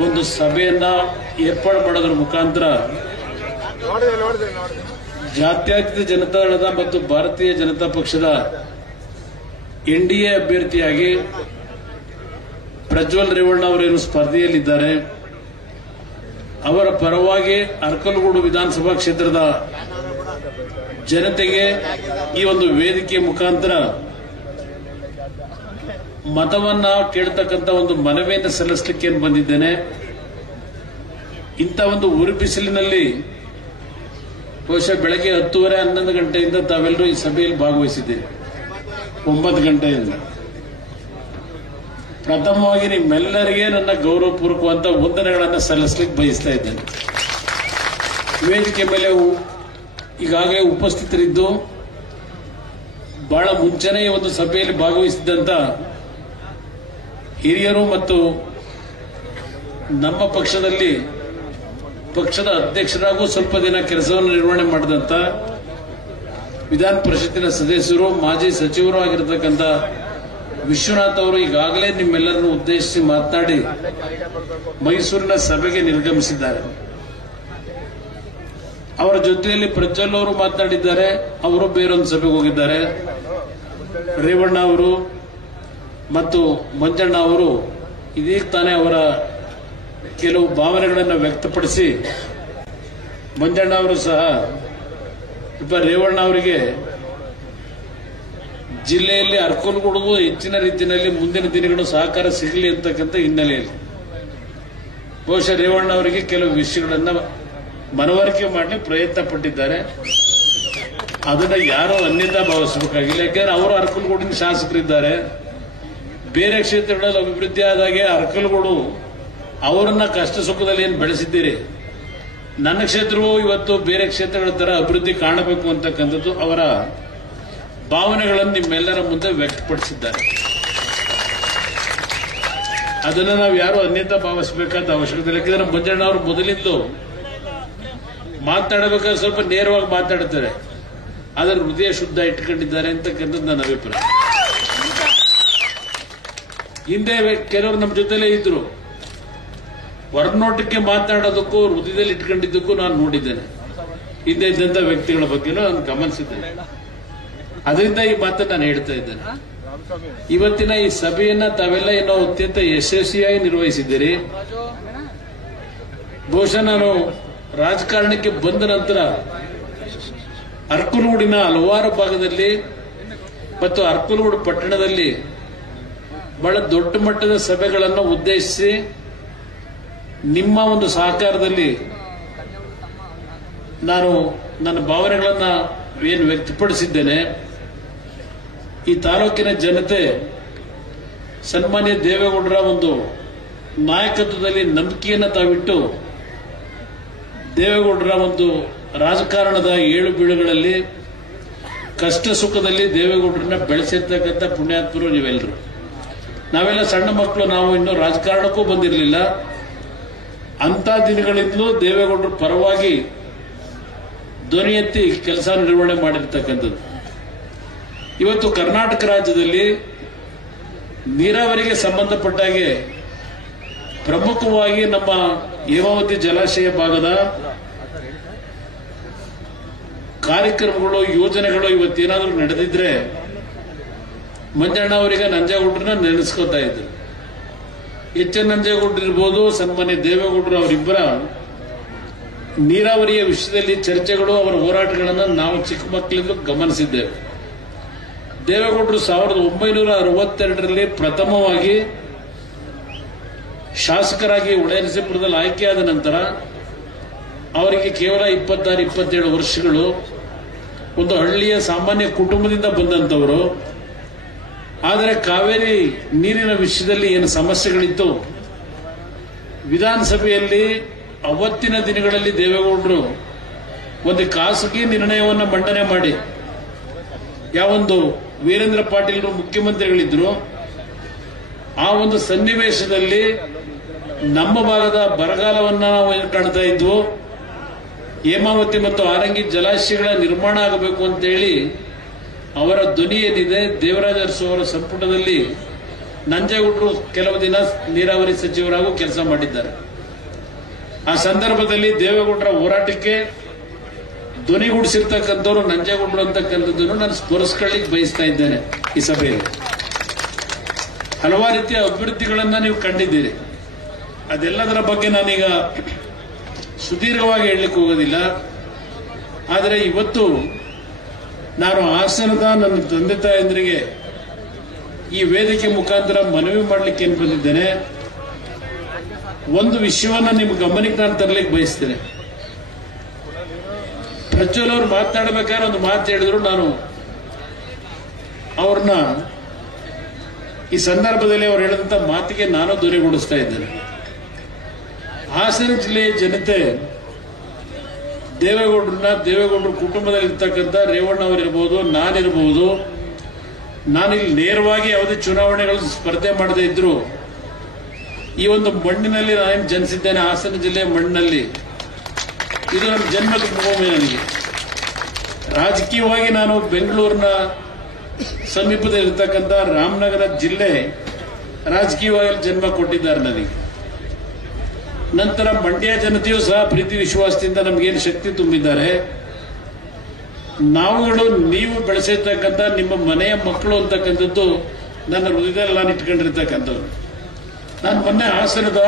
ಒಂದು ಸಭೆಯನ್ನ ಏರ್ಪಾಡು ಮಾಡೋದ್ರ ಮುಖಾಂತರ ಜಾತ್ಯತೀತ ಜನತಾದಳದ ಮತ್ತು ಭಾರತೀಯ ಜನತಾ ಪಕ್ಷದ NDA ಅಭ್ಯರ್ಥಿಯಾಗಿ ಪ್ರಜ್ವಲ್ ರೇವಣ್ಣ ಅವರೇನು ಸ್ಪರ್ಧೆಯಲ್ಲಿದ್ದಾರೆ ಅವರ ಪರವಾಗಿ ಅರಕಲಗೂಡು ವಿಧಾನಸಭಾ ಕ್ಷೇತ್ರದ ಜನತೆಗೆ ಈ ಒಂದು ವೇದಿಕೆ ಮುಖಾಂತರ ಮತವನ್ನ ಕೇಳತಕ್ಕಂತ ಒಂದು ಮನವಿಯನ್ನು ಸಲ್ಲಿಸಲಿಕ್ಕೆ ಬಂದಿದ್ದೇನೆ. ಇಂಥ ಒಂದು ಉರಿ ಬಿಸಿಲಿನಲ್ಲಿ ಬಹುಶಃ ಬೆಳಗ್ಗೆ 10:30 11 ಗಂಟೆಯಿಂದ ತಾವೆಲ್ಲರೂ ಈ ಸಭೆಯಲ್ಲಿ ಭಾಗವಹಿಸಿದ್ದೇವೆ. 9 ಗಂಟೆಯಿಂದ ಪ್ರಥಮವಾಗಿ ನಿಮ್ಮೆಲ್ಲರಿಗೆ ನನ್ನ ಗೌರವಪೂರ್ವಕವಾದ ವಂದನೆಗಳನ್ನು ಸಲ್ಲಿಸಲಿಕ್ಕೆ ಬಯಸ್ತಾ ಇದ್ದೇನೆ. ವೇದಿಕೆ ಮೇಲೆ ಈಗಾಗಲೇ ಉಪಸ್ಥಿತರಿದ್ದು ಬಹಳ ಮುಂಚೆನೇ ಒಂದು ಸಭೆಯಲ್ಲಿ ಭಾಗವಹಿಸಿದ್ದಂತ ಹಿರಿಯರು ಮತ್ತು ನಮ್ಮ ಪಕ್ಷದಲ್ಲಿ ಪಕ್ಷದ ಅಧ್ಯಕ್ಷರಾಗೂ ಸ್ವಲ್ಪ ದಿನ ಕೆಲಸವನ್ನು ನಿರ್ವಹಣೆ ಮಾಡಿದಂತ ವಿಧಾನ ಪರಿಷತ್ತಿನ ಸದಸ್ಯರು ಮಾಜಿ ಸಚಿವರು ಆಗಿರತಕ್ಕಂಥ ವಿಶ್ವನಾಥ್ ಅವರು ಈಗಾಗಲೇ ನಿಮ್ಮೆಲ್ಲರನ್ನು ಉದ್ದೇಶಿಸಿ ಮಾತನಾಡಿ ಮೈಸೂರಿನ ಸಭೆಗೆ ನಿರ್ಗಮಿಸಿದ್ದಾರೆ. ಅವರ ಜೊತೆಯಲ್ಲಿ ಪ್ರಜ್ವಲ್ ಅವರು ಮಾತನಾಡಿದ್ದಾರೆ. ಅವರು ಬೇರೊಂದು ಸಭೆಗೆ ಹೋಗಿದ್ದಾರೆ. ರೇವಣ್ಣ ಅವರು ಮತ್ತು ಮಂಜಣ್ಣ ಅವರು ಇದೀಗ ತಾನೇ ಅವರ ಕೆಲವು ಭಾವನೆಗಳನ್ನು ವ್ಯಕ್ತಪಡಿಸಿ ಮಂಜಣ್ಣ ಅವರು ಸಹ ರೇವಣ್ಣ ಅವರಿಗೆ ಜಿಲ್ಲೆಯಲ್ಲಿ ಅರ್ಕಲ್ಗೂಡಿಗೂ ಹೆಚ್ಚಿನ ರೀತಿಯಲ್ಲಿ ಮುಂದಿನ ದಿನಗಳು ಸಹಕಾರ ಸಿಗಲಿ ಅಂತಕ್ಕಂಥ ಹಿನ್ನೆಲೆಯಲ್ಲಿ ಬಹುಶಃ ರೇವಣ್ಣ ಅವರಿಗೆ ಕೆಲವು ವಿಷಯಗಳನ್ನ ಮನವರಿಕೆ ಮಾಡಲಿ ಪ್ರಯತ್ನ ಪಟ್ಟಿದ್ದಾರೆ. ಅದನ್ನ ಯಾರು ಅನ್ಯತಾ ಭಾವಿಸಬೇಕಾಗಿಲ್ಲ. ಯಾಕೆಂದ್ರೆ ಅವರು ಅರ್ಕಲ್ಗೂಡಿನ ಶಾಸಕರಿದ್ದಾರೆ. ಬೇರೆ ಕ್ಷೇತ್ರಗಳಲ್ಲಿ ಅಭಿವೃದ್ಧಿ ಆದಾಗೆ ಅರ್ಕಲ್ಗೂಡು ಅವರನ್ನ ಕಷ್ಟ ಸುಖದಲ್ಲಿ ಏನು ಬೆಳೆಸಿದ್ದೀರಿ, ನನ್ನ ಕ್ಷೇತ್ರವೂ ಇವತ್ತು ಬೇರೆ ಕ್ಷೇತ್ರಗಳ ತರ ಅಭಿವೃದ್ಧಿ ಕಾಣಬೇಕು ಅಂತಕ್ಕಂಥದ್ದು ಅವರ ಭಾವನೆಗಳನ್ನು ನಿಮ್ಮೆಲ್ಲರ ಮುಂದೆ ವ್ಯಕ್ತಪಡಿಸಿದ್ದಾರೆ. ಅದನ್ನ ನಾವು ಯಾರು ಅನ್ಯತಾ ಭಾವಿಸಬೇಕಾದ ಅವಶ್ಯಕತೆ ಇಲ್ಲ. ಯಾಕಂದ್ರೆ ಮಂಜಣ್ಣ ಅವರು ಮೊದಲಿಂದ ಮಾತನಾಡಬೇಕಾದ್ರೆ ಸ್ವಲ್ಪ ನೇರವಾಗಿ ಮಾತಾಡುತ್ತಾರೆ, ಆದರೆ ಹೃದಯ ಶುದ್ಧ ಇಟ್ಕೊಂಡಿದ್ದಾರೆ ಅಂತಕ್ಕಂಥದ್ದು ನನ್ನ ಅಭಿಪ್ರಾಯ. ಹಿಂದೆ ಕೆಲವರು ನಮ್ಮ ಜೊತೆಲೇ ಇದ್ರು, ಹೊರನೋಟಕ್ಕೆ ಮಾತನಾಡೋದಕ್ಕೂ ಹೃದಯದಲ್ಲಿ ಇಟ್ಕೊಂಡಿದ್ದಕ್ಕೂ ನಾನು ನೋಡಿದ್ದೇನೆ. ಹಿಂದೆ ಇದ್ದಂತ ವ್ಯಕ್ತಿಗಳ ಬಗ್ಗೆ ನಾನು ಗಮನಿಸಿದ್ದೇನೆ. ಅದರಿಂದ ಈ ಮಾತನ್ನು ನಾನು ಹೇಳ್ತಾ ಇದ್ದೇನೆ. ಇವತ್ತಿನ ಈ ಸಭೆಯನ್ನ ತಾವೆಲ್ಲ ಏನೋ ಅತ್ಯಂತ ಯಶಸ್ವಿಯಾಗಿ ನಿರ್ವಹಿಸಿದ್ದೀರಿ. ಬಹುಶಃ ನಾನು ರಾಜಕಾರಣಕ್ಕೆ ಬಂದ ನಂತರ ಅರ್ಕಲ್ಗೂಡಿನ ಹಲವಾರು ಭಾಗದಲ್ಲಿ ಮತ್ತು ಅರ್ಕಲ್ಗೂಡು ಪಟ್ಟಣದಲ್ಲಿ ಬಹಳ ದೊಡ್ಡ ಮಟ್ಟದ ಸಭೆಗಳನ್ನು ಉದ್ದೇಶಿಸಿ ನಿಮ್ಮ ಒಂದು ಸಹಕಾರದಲ್ಲಿ ನಾನು ನನ್ನ ಭಾವನೆಗಳನ್ನ ಏನು ವ್ಯಕ್ತಪಡಿಸಿದ್ದೇನೆ. ಈ ತಾಲೂಕಿನ ಜನತೆ ಸನ್ಮಾನ್ಯ ದೇವೇಗೌಡರ ಒಂದು ನಾಯಕತ್ವದಲ್ಲಿ ನಂಬಿಕೆಯನ್ನು ತಾವಿಟ್ಟು ದೇವೇಗೌಡರ ಒಂದು ರಾಜಕಾರಣದ ಏಳು ಬೀಳುಗಳಲ್ಲಿ ಕಷ್ಟ ಸುಖದಲ್ಲಿ ದೇವೇಗೌಡರನ್ನ ಬೆಳೆಸಿರ್ತಕ್ಕಂಥ ಪುಣ್ಯಾತ್ಮರು ನೀವೆಲ್ಲರೂ. ನಾವೆಲ್ಲ ಸಣ್ಣ ಮಕ್ಕಳು, ನಾವು ಇನ್ನೂ ರಾಜಕಾರಣಕ್ಕೂ ಬಂದಿರಲಿಲ್ಲ. ಅಂತ ದಿನಗಳಿಂದಲೂ ದೇವೇಗೌಡರ ಪರವಾಗಿ ಧ್ವನಿ ಎತ್ತಿ ಕೆಲಸ ನಿರ್ವಹಣೆ ಮಾಡಿರ್ತಕ್ಕಂಥದ್ದು. ಇವತ್ತು ಕರ್ನಾಟಕ ರಾಜ್ಯದಲ್ಲಿ ನೀರಾವರಿಗೆ ಸಂಬಂಧಪಟ್ಟಾಗೆ ಪ್ರಮುಖವಾಗಿ ನಮ್ಮ ಹೇಮಾವತಿ ಜಲಾಶಯ ಭಾಗದ ಕಾರ್ಯಕ್ರಮಗಳು, ಯೋಜನೆಗಳು ಇವತ್ತೇನಾದ್ರೂ ನಡೆದಿದ್ರೆ ಮಂಜಣ್ಣ ಅವರಿಗೆ ನಂಜೇಗೌಡರನ್ನ ನೆನೆಸ್ಕೋತಾ ಇದ್ರು. ಎಚ್ ಎನ್ ನಂಜೇಗೌಡರು ಇರ್ಬೋದು, ಸನ್ಮಾನ್ಯ ದೇವೇಗೌಡರು ಅವರಿಬ್ಬರ ನೀರಾವರಿಯ ವಿಷಯದಲ್ಲಿ ಚರ್ಚೆಗಳು, ಅವರ ಹೋರಾಟಗಳನ್ನು ನಾವು ಚಿಕ್ಕ ಮಕ್ಕಳಿಂದ ಗಮನಿಸಿದ್ದೇವೆ. ದೇವೇಗೌಡರು 1962ರಲ್ಲಿ ಪ್ರಥಮವಾಗಿ ಶಾಸಕರಾಗಿ ಹೊಳೆನರಸೀಪುರದಲ್ಲಿ ಆಯ್ಕೆಯಾದ ನಂತರ ಅವರಿಗೆ ಕೇವಲ 26-27 ವರ್ಷಗಳು. ಒಂದು ಹಳ್ಳಿಯ ಸಾಮಾನ್ಯ ಕುಟುಂಬದಿಂದ ಬಂದಂತವರು. ಆದರೆ ಕಾವೇರಿ ನೀರಿನ ವಿಷಯದಲ್ಲಿ ಏನು ಸಮಸ್ಯೆಗಳಿತ್ತು, ವಿಧಾನಸಭೆಯಲ್ಲಿ ಅವತ್ತಿನ ದಿನಗಳಲ್ಲಿ ದೇವೇಗೌಡರು ಒಂದು ಖಾಸಗಿ ನಿರ್ಣಯವನ್ನು ಮಂಡನೆ ಮಾಡಿ, ಯಾವೊಂದು ವೀರೇಂದ್ರ ಪಾಟೀಲ್ ಮುಖ್ಯಮಂತ್ರಿಗಳಿದ್ರು, ಆ ಒಂದು ಸನ್ನಿವೇಶದಲ್ಲಿ ನಮ್ಮ ಭಾಗದ ಬರಗಾಲವನ್ನ ನಾವು ಕಾಣ್ತಾ ಇದ್ವು. ಹೇಮಾವತಿ ಮತ್ತು ಆರಂಗಿ ಜಲಾಶಯಗಳ ನಿರ್ಮಾಣ ಆಗಬೇಕು ಅಂತೇಳಿ ಅವರ ಧ್ವನಿ ಏನಿದೆ, ದೇವರಾಜ ಅರಸು ಅವರ ಸಂಪುಟದಲ್ಲಿ ನಂಜೇಗೌಡರು ಕೆಲವು ದಿನ ನೀರಾವರಿ ಸಚಿವರಾಗೂ ಕೆಲಸ ಮಾಡಿದ್ದಾರೆ. ಆ ಸಂದರ್ಭದಲ್ಲಿ ದೇವೇಗೌಡರ ಹೋರಾಟಕ್ಕೆ ಧ್ವನಿಗೂಡಿಸಿರ್ತಕ್ಕಂಥವ್ರು ನಂಜೇಗೌಡರು ಅಂತಕ್ಕಂಥದ್ದನ್ನು ನಾನು ಸ್ಮರಿಸ್ಕೊಳ್ಳಿಕ್ಕೆ ಬಯಸ್ತಾ ಇದ್ದೇನೆ. ಈ ಸಭೆಯಲ್ಲಿ ಹಲವಾರು ರೀತಿಯ ಅಭಿವೃದ್ಧಿಗಳನ್ನ ನೀವು ಕಂಡಿದ್ದೀರಿ. ಅದೆಲ್ಲದರ ಬಗ್ಗೆ ನಾನೀಗ ಸುದೀರ್ಘವಾಗಿ ಹೇಳಲಿಕ್ಕೆ ಹೋಗೋದಿಲ್ಲ. ಆದರೆ ಇವತ್ತು ನಾನು ಹಾಸನದ ನನ್ನ ತಂದೆ ತಾಯಂದರಿಗೆ ಈ ವೇದಿಕೆ ಮುಖಾಂತರ ಮನವಿ ಮಾಡಲಿಕ್ಕೆ ಏನು ಬಂದಿದ್ದೇನೆ, ಒಂದು ವಿಷಯವನ್ನ ನಿಮ್ಮ ಗಮನಕ್ಕೆ ನಾನು ತರಲಿಕ್ಕೆ ಬಯಸ್ತೇನೆ. ಪ್ರಜ್ವಲ್ ಅವರು ಮಾತನಾಡಬೇಕಾದ್ರೆ ಒಂದು ಮಾತು ಹೇಳಿದ್ರು, ನಾನು ಅವ್ರನ್ನ ಈ ಸಂದರ್ಭದಲ್ಲಿ ಅವರು ಹೇಳಿದಂತ ಮಾತಿಗೆ ನಾನು ದೂರಗೊಳಿಸ್ತಾ ಇದ್ದೇನೆ. ಹಾಸನ ಜಿಲ್ಲೆಯ ಜನತೆ ದೇವೇಗೌಡರ ಕುಟುಂಬದಲ್ಲಿ ಇರ್ತಕ್ಕಂಥ ರೇವಣ್ಣ ಅವರಿರ್ಬೋದು, ನಾನಿರ್ಬೋದು, ನಾನಿಲ್ಲಿ ನೇರವಾಗಿ ಯಾವುದೇ ಚುನಾವಣೆಗಳು ಸ್ಪರ್ಧೆ ಮಾಡದೇ ಇದ್ರು ಈ ಒಂದು ಮಣ್ಣಿನಲ್ಲಿ ನಾನೇನು ಜನಿಸಿದ್ದೇನೆ, ಹಾಸನ ಜಿಲ್ಲೆಯ ಮಣ್ಣಿನಲ್ಲಿ. ಇದು ನನ್ನ ಜನ್ಮದ ಭೂಮಿ. ನನಗೆ ರಾಜಕೀಯವಾಗಿ ನಾನು ಬೆಂಗಳೂರಿನ ಸಮೀಪದಲ್ಲಿರ್ತಕ್ಕಂಥ ರಾಮನಗರ ಜಿಲ್ಲೆ ರಾಜಕೀಯವಾಗಿ ಜನ್ಮ ಕೊಟ್ಟಿದ್ದಾರೆ ನನಗೆ. ನಂತರ ಮಂಡ್ಯ ಜನತೆಯೂ ಸಹ ಪ್ರೀತಿ ವಿಶ್ವಾಸದಿಂದ ನಮಗೇನು ಶಕ್ತಿ ತುಂಬಿದ್ದಾರೆ. ನೀವು ಬೆಳೆಸಿರ್ತಕ್ಕಂಥ ನಿಮ್ಮ ಮನೆಯ ಮಕ್ಕಳು ಅಂತಕ್ಕಂಥದ್ದು ನನ್ನ ಹೃದಯದಲ್ಲಿ ನಾನು ಇಟ್ಕೊಂಡಿರ್ತಕ್ಕಂಥದ್ದು. ನಾನು ಮೊನ್ನೆ ಹಾಸನದ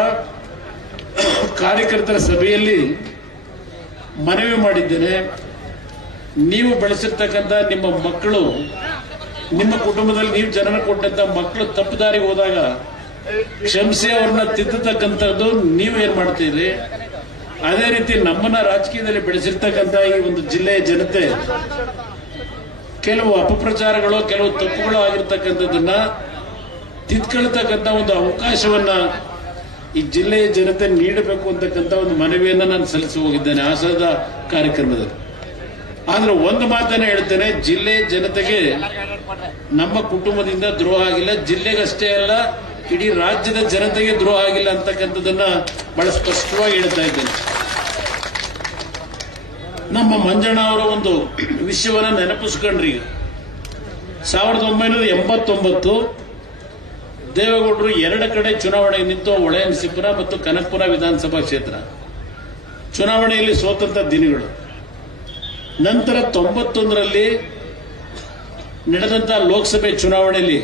ಕಾರ್ಯಕರ್ತರ ಸಭೆಯಲ್ಲಿ ಮನವಿ ಮಾಡಿದ್ದೇನೆ, ನೀವು ಬೆಳೆಸಿರ್ತಕ್ಕಂಥ ನಿಮ್ಮ ಮಕ್ಕಳು, ನಿಮ್ಮ ಕುಟುಂಬದಲ್ಲಿ ನೀವು ಜನನ ಕೊಟ್ಟಂತ ಮಕ್ಕಳು ತಪ್ಪು ದಾರಿಗೆ ಹೋದಾಗ ಕ್ಷಮಿಸಿ ಅವ್ರನ್ನ ತಿದ್ದತಕ್ಕಂಥದ್ದು ನೀವೇನ್ ಮಾಡ್ತೀರಿ. ಅದೇ ರೀತಿ ನಮ್ಮನ್ನ ರಾಜಕೀಯದಲ್ಲಿ ಬೆಳೆಸಿರ್ತಕ್ಕಂಥ ಈ ಒಂದು ಜಿಲ್ಲೆಯ ಜನತೆ ಕೆಲವು ಅಪಪ್ರಚಾರಗಳು, ಕೆಲವು ತಪ್ಪುಗಳು ಆಗಿರ್ತಕ್ಕಂಥದ್ದನ್ನ ತಿದ್ಕೊಳ್ತಕ್ಕಂಥ ಒಂದು ಅವಕಾಶವನ್ನ ಈ ಜಿಲ್ಲೆಯ ಜನತೆ ನೀಡಬೇಕು ಅಂತಕ್ಕಂಥ ಒಂದು ಮನವಿಯನ್ನ ನಾನು ಸಲ್ಲಿಸಿ ಹೋಗಿದ್ದೇನೆ ಹಾಸನದ ಕಾರ್ಯಕ್ರಮದಲ್ಲಿ. ಆದ್ರೆ ಒಂದು ಮಾತನ್ನ ಹೇಳ್ತೇನೆ, ಜಿಲ್ಲೆಯ ಜನತೆಗೆ ನಮ್ಮ ಕುಟುಂಬದಿಂದ ದ್ರೋಹ ಆಗಿಲ್ಲ, ಜಿಲ್ಲೆಗಷ್ಟೇ ಅಲ್ಲ ಇಡೀ ರಾಜ್ಯದ ಜನತೆಗೆ ದ್ರೋಹ ಆಗಿಲ್ಲ ಅಂತಕ್ಕಂಥದ್ದನ್ನ ಬಹಳ ಸ್ಪಷ್ಟವಾಗಿ ಹೇಳ್ತಾ ಇದ್ದೇನೆ. ನಮ್ಮ ಮಂಜಣ್ಣ ಅವರ ಒಂದು ವಿಷಯವನ್ನ ನೆನಪಿಸ್ಕೊಂಡ್ರಿ. 1989 ದೇವೇಗೌಡರು 2 ಕಡೆ ಚುನಾವಣೆ ನಿಂತು, ಹೊಳೆನರಸೀಪುರ ಮತ್ತು ಕನಕಪುರ ವಿಧಾನಸಭಾ ಕ್ಷೇತ್ರ ಚುನಾವಣೆಯಲ್ಲಿ ಸೋತಂತ ದಿನಗಳು. ನಂತರ 91ರಲ್ಲಿ ನಡೆದಂತಹ ಲೋಕಸಭೆ ಚುನಾವಣೆಯಲ್ಲಿ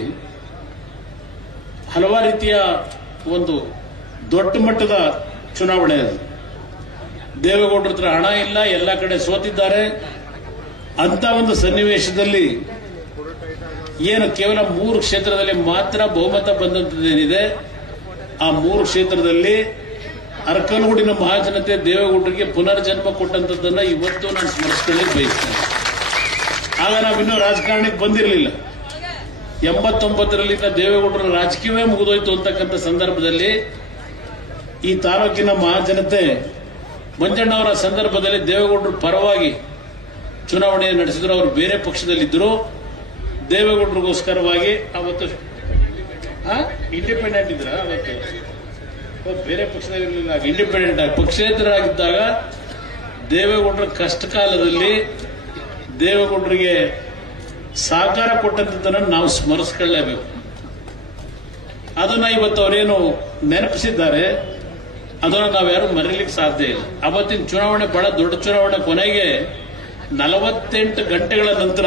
ಹಲವಾರು ರೀತಿಯ ಒಂದು ದೊಡ್ಡ ಮಟ್ಟದ ಚುನಾವಣೆ ಅದು. ದೇವೇಗೌಡರ ಹತ್ರ ಹಣ ಇಲ್ಲ, ಎಲ್ಲ ಕಡೆ ಸೋತಿದ್ದಾರೆ. ಅಂತ ಒಂದು ಸನ್ನಿವೇಶದಲ್ಲಿ ಏನು ಕೇವಲ 3 ಕ್ಷೇತ್ರದಲ್ಲಿ ಮಾತ್ರ ಬಹುಮತ ಬಂದಂತದ್ದೇನಿದೆ, ಆ 3 ಕ್ಷೇತ್ರದಲ್ಲಿ ಅರಕಲಗೂಡಿನ ಮಹಾಜನತೆ ದೇವೇಗೌಡರಿಗೆ ಪುನರ್ಜನ್ಮ ಕೊಟ್ಟಂತದ್ದನ್ನ ಇವತ್ತು ನಾನು ಸ್ಮರಿಸಿಕೊಳ್ಳಿ ಬಯಸ್ತೇನೆ. ಆಗ ನಾವಿನ್ನೂ ರಾಜಕಾರಣಕ್ಕೆ ಬಂದಿರಲಿಲ್ಲ. 89ರಲ್ಲಿ ದೇವೇಗೌಡರ ರಾಜಕೀಯವೇ ಮುಗಿದೋಯ್ತು ಅಂತಕ್ಕಂಥ ಸಂದರ್ಭದಲ್ಲಿ ಈ ತಾಲೂಕಿನ ಮಹಾಜನತೆ ಮಂಜಣ್ಣವರ ಸಂದರ್ಭದಲ್ಲಿ ದೇವೇಗೌಡರ ಪರವಾಗಿ ಚುನಾವಣೆ ನಡೆಸಿದ್ರು. ಅವರು ಬೇರೆ ಪಕ್ಷದಲ್ಲಿದ್ದರು. ದೇವೇಗೌಡರಿಗೋಸ್ಕರವಾಗಿ ಅವತ್ತು ಇಂಡಿಪೆಂಡೆಂಟ್ ಇದ್ರ, ಅವತ್ತು ಬೇರೆ ಪಕ್ಷದಲ್ಲಿರಲಿಲ್ಲ, ಇಂಡಿಪೆಂಡೆಂಟ್ ಆಗಿ ಪಕ್ಷೇತರರಾಗಿದ್ದಾಗ ದೇವೇಗೌಡರ ಕಷ್ಟ ಕಾಲದಲ್ಲಿ ದೇವೇಗೌಡರಿಗೆ ಸಹಕಾರ ಕೊಟ್ಟಂತದ್ದನ್ನು ನಾವು ಸ್ಮರಿಸಿಕೊಳ್ಳಲೇಬೇಕು. ಅದನ್ನ ಇವತ್ತು ಅವರೇನು ನೆನಪಿಸಿದ್ದಾರೆ, ಅದನ್ನು ನಾವ್ಯಾರು ಮರೀಲಿಕ್ಕೆ ಸಾಧ್ಯ ಇಲ್ಲ. ಅವತ್ತಿನ ಚುನಾವಣೆ ಬಹಳ ದೊಡ್ಡ ಚುನಾವಣೆ. ಕೊನೆಗೆ 48 ಗಂಟೆಗಳ ನಂತರ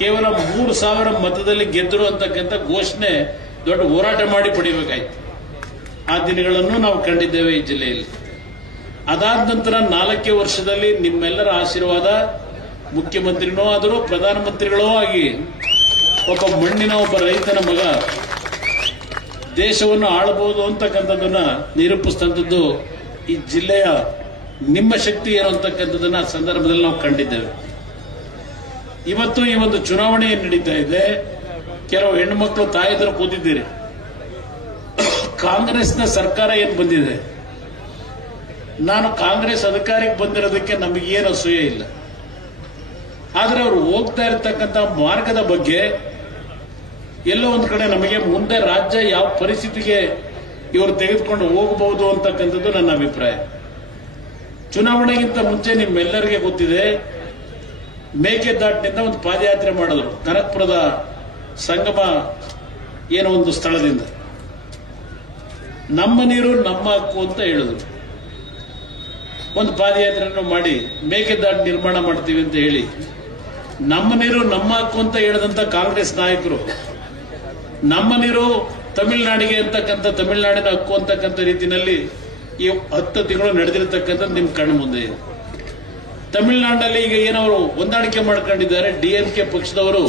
ಕೇವಲ 3,000 ಮತದಲ್ಲಿ ಗೆದ್ದರು ಅಂತಕ್ಕಂಥ ಘೋಷಣೆ ದೊಡ್ಡ ಹೋರಾಟ ಮಾಡಿ ಪಡಿಬೇಕಾಯ್ತು. ಆ ದಿನಗಳನ್ನು ನಾವು ಕಂಡಿದ್ದೇವೆ ಈ ಜಿಲ್ಲೆಯಲ್ಲಿ. ಅದಾದ ನಂತರ 4 ವರ್ಷದಲ್ಲಿ ನಿಮ್ಮೆಲ್ಲರ ಆಶೀರ್ವಾದ, ಮುಖ್ಯಮಂತ್ರಿನೂ ಆದರೂ ಪ್ರಧಾನಮಂತ್ರಿಗಳೂ ಆಗಿ ಒಬ್ಬ ಮಣ್ಣಿನ ಒಬ್ಬ ರೈತನ ಮಗ ದೇಶವನ್ನು ಆಳಬಹುದು ಅಂತಕ್ಕಂಥದ್ದನ್ನ ನಿರೂಪಿಸಿದಂಥದ್ದು ಈ ಜಿಲ್ಲೆಯ ನಿಮ್ಮ ಶಕ್ತಿ ಏನು ಅಂತಕ್ಕಂಥದ್ದನ್ನ ಸಂದರ್ಭದಲ್ಲಿ ನಾವು ಕಂಡಿದ್ದೇವೆ. ಇವತ್ತು ಈ ಒಂದು ಚುನಾವಣೆ ನಡೀತಾ ಇದೆ. ಕೆಲವು ಹೆಣ್ಣುಮಕ್ಕಳು ತಾಯಿದ್ರು ಕೂತಿದ್ದೀರಿ. ಕಾಂಗ್ರೆಸ್ನ ಸರ್ಕಾರ ಏನ್ ಬಂದಿದೆ, ನಾನು ಕಾಂಗ್ರೆಸ್ ಅಧಿಕಾರಕ್ಕೆ ಬಂದಿರೋದಕ್ಕೆ ನಮಗೇನು ಅಸೂಯೆ ಇಲ್ಲ. ಆದ್ರೆ ಅವರು ಹೋಗ್ತಾ ಇರತಕ್ಕಂಥ ಮಾರ್ಗದ ಬಗ್ಗೆ ಎಲ್ಲೋ ಒಂದ್ ಕಡೆ ನಮಗೆ ಮುಂದೆ ರಾಜ್ಯ ಯಾವ ಪರಿಸ್ಥಿತಿಗೆ ಇವರು ತೆಗೆದುಕೊಂಡು ಹೋಗಬಹುದು ಅಂತಕ್ಕಂಥದ್ದು ನನ್ನ ಅಭಿಪ್ರಾಯ. ಚುನಾವಣೆಗಿಂತ ಮುಂಚೆ ನಿಮ್ಮೆಲ್ಲರಿಗೆ ಗೊತ್ತಿದೆ, ಮೇಕೆದಾಟಿನಿಂದ ಒಂದು ಪಾದಯಾತ್ರೆ ಮಾಡಿದ್ರು ಕನಕಪುರದ ಸಂಗಮ ಏನೋ ಒಂದು ಸ್ಥಳದಿಂದ. ನಮ್ಮ ನೀರು ನಮ್ಮ ಹಕ್ಕು ಅಂತ ಹೇಳಿದ್ರು. ಒಂದು ಪಾದಯಾತ್ರೆಯನ್ನು ಮಾಡಿ ಮೇಕೆದಾಟು ನಿರ್ಮಾಣ ಮಾಡ್ತೀವಿ ಅಂತ ಹೇಳಿ, ನಮ್ಮ ನೀರು ನಮ್ಮ ಹಕ್ಕು ಅಂತ ಹೇಳಿದಂತ ಕಾಂಗ್ರೆಸ್ ನಾಯಕರು ನಮ್ಮ ನೀರು ತಮಿಳುನಾಡಿಗೆ ಅಂತಕ್ಕಂಥ ತಮಿಳುನಾಡಿನ ಹಕ್ಕು ಅಂತಕ್ಕಂಥ ರೀತಿಯಲ್ಲಿ ಈ 10 ತಿಂಗಳು ನಡೆದಿರತಕ್ಕಂಥದ್ದು ನಿಮ್ ಕಣ್ಣು ಮುಂದೆ ಇದೆ. ತಮಿಳುನಾಡಿನಲ್ಲಿ ಈಗ ಏನವರು ಹೊಂದಾಣಿಕೆ ಮಾಡ್ಕೊಂಡಿದ್ದಾರೆ. ಡಿಎಂಕೆ ಪಕ್ಷದವರು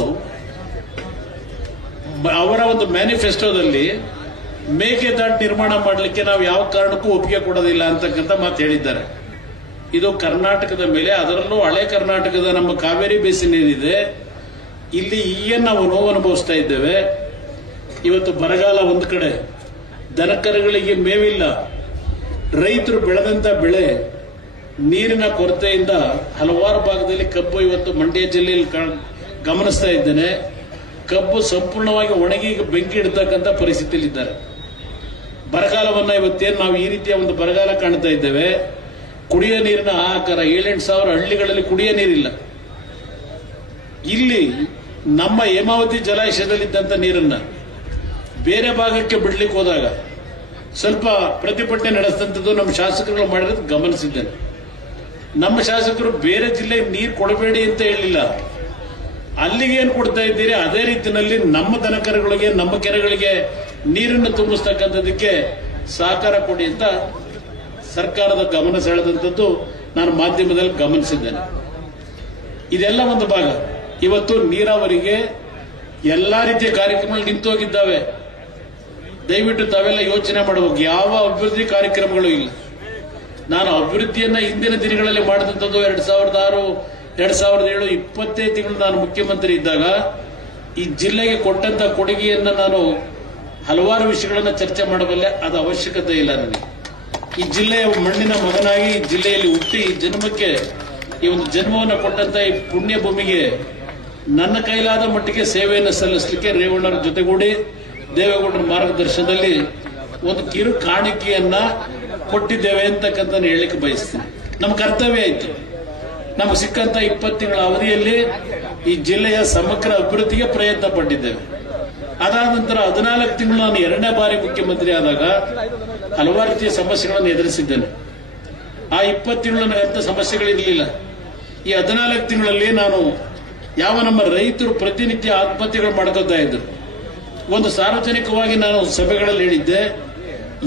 ಅವರ ಒಂದು ಮ್ಯಾನಿಫೆಸ್ಟೋದಲ್ಲಿ ಮೇಕೆದಾಟು ನಿರ್ಮಾಣ ಮಾಡಲಿಕ್ಕೆ ನಾವು ಯಾವ ಕಾರಣಕ್ಕೂ ಒಪ್ಪಿಗೆ ಕೊಡೋದಿಲ್ಲ ಅಂತಕ್ಕಂಥ ಮಾತು ಹೇಳಿದ್ದಾರೆ. ಇದು ಕರ್ನಾಟಕದ ಮೇಲೆ, ಅದರಲ್ಲೂ ಹಳೆ ಕರ್ನಾಟಕದ ನಮ್ಮ ಕಾವೇರಿ ಬೇಸಿನ್ ಏನಿದೆ, ಇಲ್ಲಿ ಈಗೇನು ನಾವು ನೋವು ಅನುಭವಿಸ್ತಾ ಇದ್ದೇವೆ. ಇವತ್ತು ಬರಗಾಲ ಒಂದು ಕಡೆ, ದನಕರುಗಳಿಗೆ ಮೇವಿಲ್ಲ, ರೈತರು ಬೆಳೆದಂತ ಬೆಳೆ ನೀರಿನ ಕೊರತೆಯಿಂದ ಹಲವಾರು ಭಾಗದಲ್ಲಿ ಕಬ್ಬು ಇವತ್ತು ಮಂಡ್ಯ ಜಿಲ್ಲೆಯಲ್ಲಿ ಗಮನಿಸ್ತಾ ಇದ್ದೇನೆ. ಕಬ್ಬು ಸಂಪೂರ್ಣವಾಗಿ ಒಣಗಿ ಈಗ ಬೆಂಕಿ ಇಡತಕ್ಕಂಥ ಪರಿಸ್ಥಿತಿಯಲ್ಲಿದ್ದಾರೆ. ಬರಗಾಲವನ್ನ ಇವತ್ತೇನು ನಾವು ಈ ರೀತಿಯ ಒಂದು ಬರಗಾಲ ಕಾಣ್ತಾ ಇದ್ದೇವೆ. ಕುಡಿಯೋ ನೀರಿನ ಹಾಹಾಕಾರ, 7-8 ಸಾವಿರ ಹಳ್ಳಿಗಳಲ್ಲಿ ಕುಡಿಯೋ ನೀರಿಲ್ಲ. ಇಲ್ಲಿ ನಮ್ಮ ಹೇಮಾವತಿ ಜಲಾಶಯದಲ್ಲಿದ್ದಂಥ ನೀರನ್ನ ಬೇರೆ ಭಾಗಕ್ಕೆ ಬಿಡ್ಲಿಕ್ಕೆ ಹೋದಾಗ ಸ್ವಲ್ಪ ಪ್ರತಿಭಟನೆ ನಡೆಸಿದಂಥದ್ದು ನಮ್ಮ ಶಾಸಕರುಗಳು ಮಾಡಿರೋದು ಗಮನಿಸಿದ್ದೇನೆ. ನಮ್ಮ ಶಾಸಕರು ಬೇರೆ ಜಿಲ್ಲೆಗೆ ನೀರು ಕೊಡಬೇಡಿ ಅಂತ ಹೇಳಿಲ್ಲ, ಅಲ್ಲಿಗೆ ಏನು ಕೊಡ್ತಾ ಇದ್ದೀರಿ ಅದೇ ರೀತಿಯಲ್ಲಿ ನಮ್ಮ ದನಕರುಗಳಿಗೆ ನಮ್ಮ ಕೆರೆಗಳಿಗೆ ನೀರನ್ನು ತುಂಬಿಸ್ತಕ್ಕಂಥದಕ್ಕೆ ಸಹಕಾರ ಕೊಡಿ ಅಂತ ಸರ್ಕಾರದ ಗಮನ ಸೆಳೆದಂಥದ್ದು ನಾನು ಮಾಧ್ಯಮದಲ್ಲಿ ಗಮನಿಸಿದ್ದೇನೆ. ಇದೆಲ್ಲ ಒಂದು ಭಾಗ. ಇವತ್ತು ನೀರಾವರಿಗೆ ಎಲ್ಲಾ ರೀತಿಯ ಕಾರ್ಯಕ್ರಮಗಳು ನಿಂತೋಗಿದ್ದಾವೆ. ದಯವಿಟ್ಟು ತಾವೆಲ್ಲ ಯೋಚನೆ ಮಾಡಬೇಕು. ಯಾವ ಅಭಿವೃದ್ಧಿ ಕಾರ್ಯಕ್ರಮಗಳು ಇಲ್ಲ. ನಾನು ಅಭಿವೃದ್ಧಿಯನ್ನ ಹಿಂದಿನ ದಿನಗಳಲ್ಲಿ ಮಾಡಿದಂಥದ್ದು 2006, 2007 20 ತಿಂಗಳು ನಾನು ಮುಖ್ಯಮಂತ್ರಿ ಇದ್ದಾಗ ಈ ಜಿಲ್ಲೆಗೆ ಕೊಟ್ಟಂತ ಕೊಡುಗೆಯನ್ನ ನಾನು ಹಲವಾರು ವಿಷಯಗಳನ್ನ ಚರ್ಚೆ ಮಾಡಬಲ್ಲೆ. ಅದು ಅವಶ್ಯಕತೆ ಇಲ್ಲ ನನಗೆ. ಈ ಜಿಲ್ಲೆಯ ಮಣ್ಣಿನ ಮಗನಾಗಿ ಈ ಜಿಲ್ಲೆಯಲ್ಲಿ ಹುಟ್ಟಿ ಈ ಜನ್ಮಕ್ಕೆ ಈ ಒಂದು ಜನ್ಮವನ್ನು ಕೊಟ್ಟಂತ ಈ ಪುಣ್ಯ ಭೂಮಿಗೆ ನನ್ನ ಕೈಲಾದ ಮಟ್ಟಿಗೆ ಸೇವೆಯನ್ನು ಸಲ್ಲಿಸಲಿಕ್ಕೆ ರೇವಣ್ಣರ ಜೊತೆಗೂಡಿ ದೇವೇಗೌಡರ ಮಾರ್ಗದರ್ಶನದಲ್ಲಿ ಒಂದು ಕಿರು ಕಾಣಿಕೆಯನ್ನ ಕೊಟ್ಟಿದ್ದೇವೆ ಅಂತಕ್ಕಂಥ ಹೇಳಲಿಕ್ಕೆ ಬಯಸ್ತೀನಿ. ನಮ್ಮ ಕರ್ತವ್ಯ ಆಯ್ತು. ನಮಗೆ ಸಿಕ್ಕಂತ 20 ತಿಂಗಳ ಅವಧಿಯಲ್ಲಿ ಈ ಜಿಲ್ಲೆಯ ಸಮಗ್ರ ಅಭಿವೃದ್ಧಿಗೆ ಪ್ರಯತ್ನ ಪಟ್ಟಿದ್ದೇವೆ. ಅದಾದ ನಂತರ 14 ತಿಂಗಳು ನಾನು 2ನೇ ಬಾರಿ ಮುಖ್ಯಮಂತ್ರಿ ಆದಾಗ ಹಲವಾರು ರೀತಿಯ ಸಮಸ್ಯೆಗಳನ್ನು ಎದುರಿಸಿದ್ದೇನೆ. ಆ 20 ತಿಂಗಳು ನನಗೆ ಅಂಥ ಸಮಸ್ಯೆಗಳಿರಲಿಲ್ಲ. ಈ 14 ತಿಂಗಳಲ್ಲಿ ನಾನು ಯಾವ ನಮ್ಮ ರೈತರು ಪ್ರತಿನಿತ್ಯ ಆತ್ಮಹತ್ಯೆಗಳು ಮಾಡ್ಕೊತಾ ಇದ್ರು, ಒಂದು ಸಾರ್ವಜನಿಕವಾಗಿ ನಾನು ಸಭೆಗಳಲ್ಲಿ ಹೇಳಿದ್ದೆ,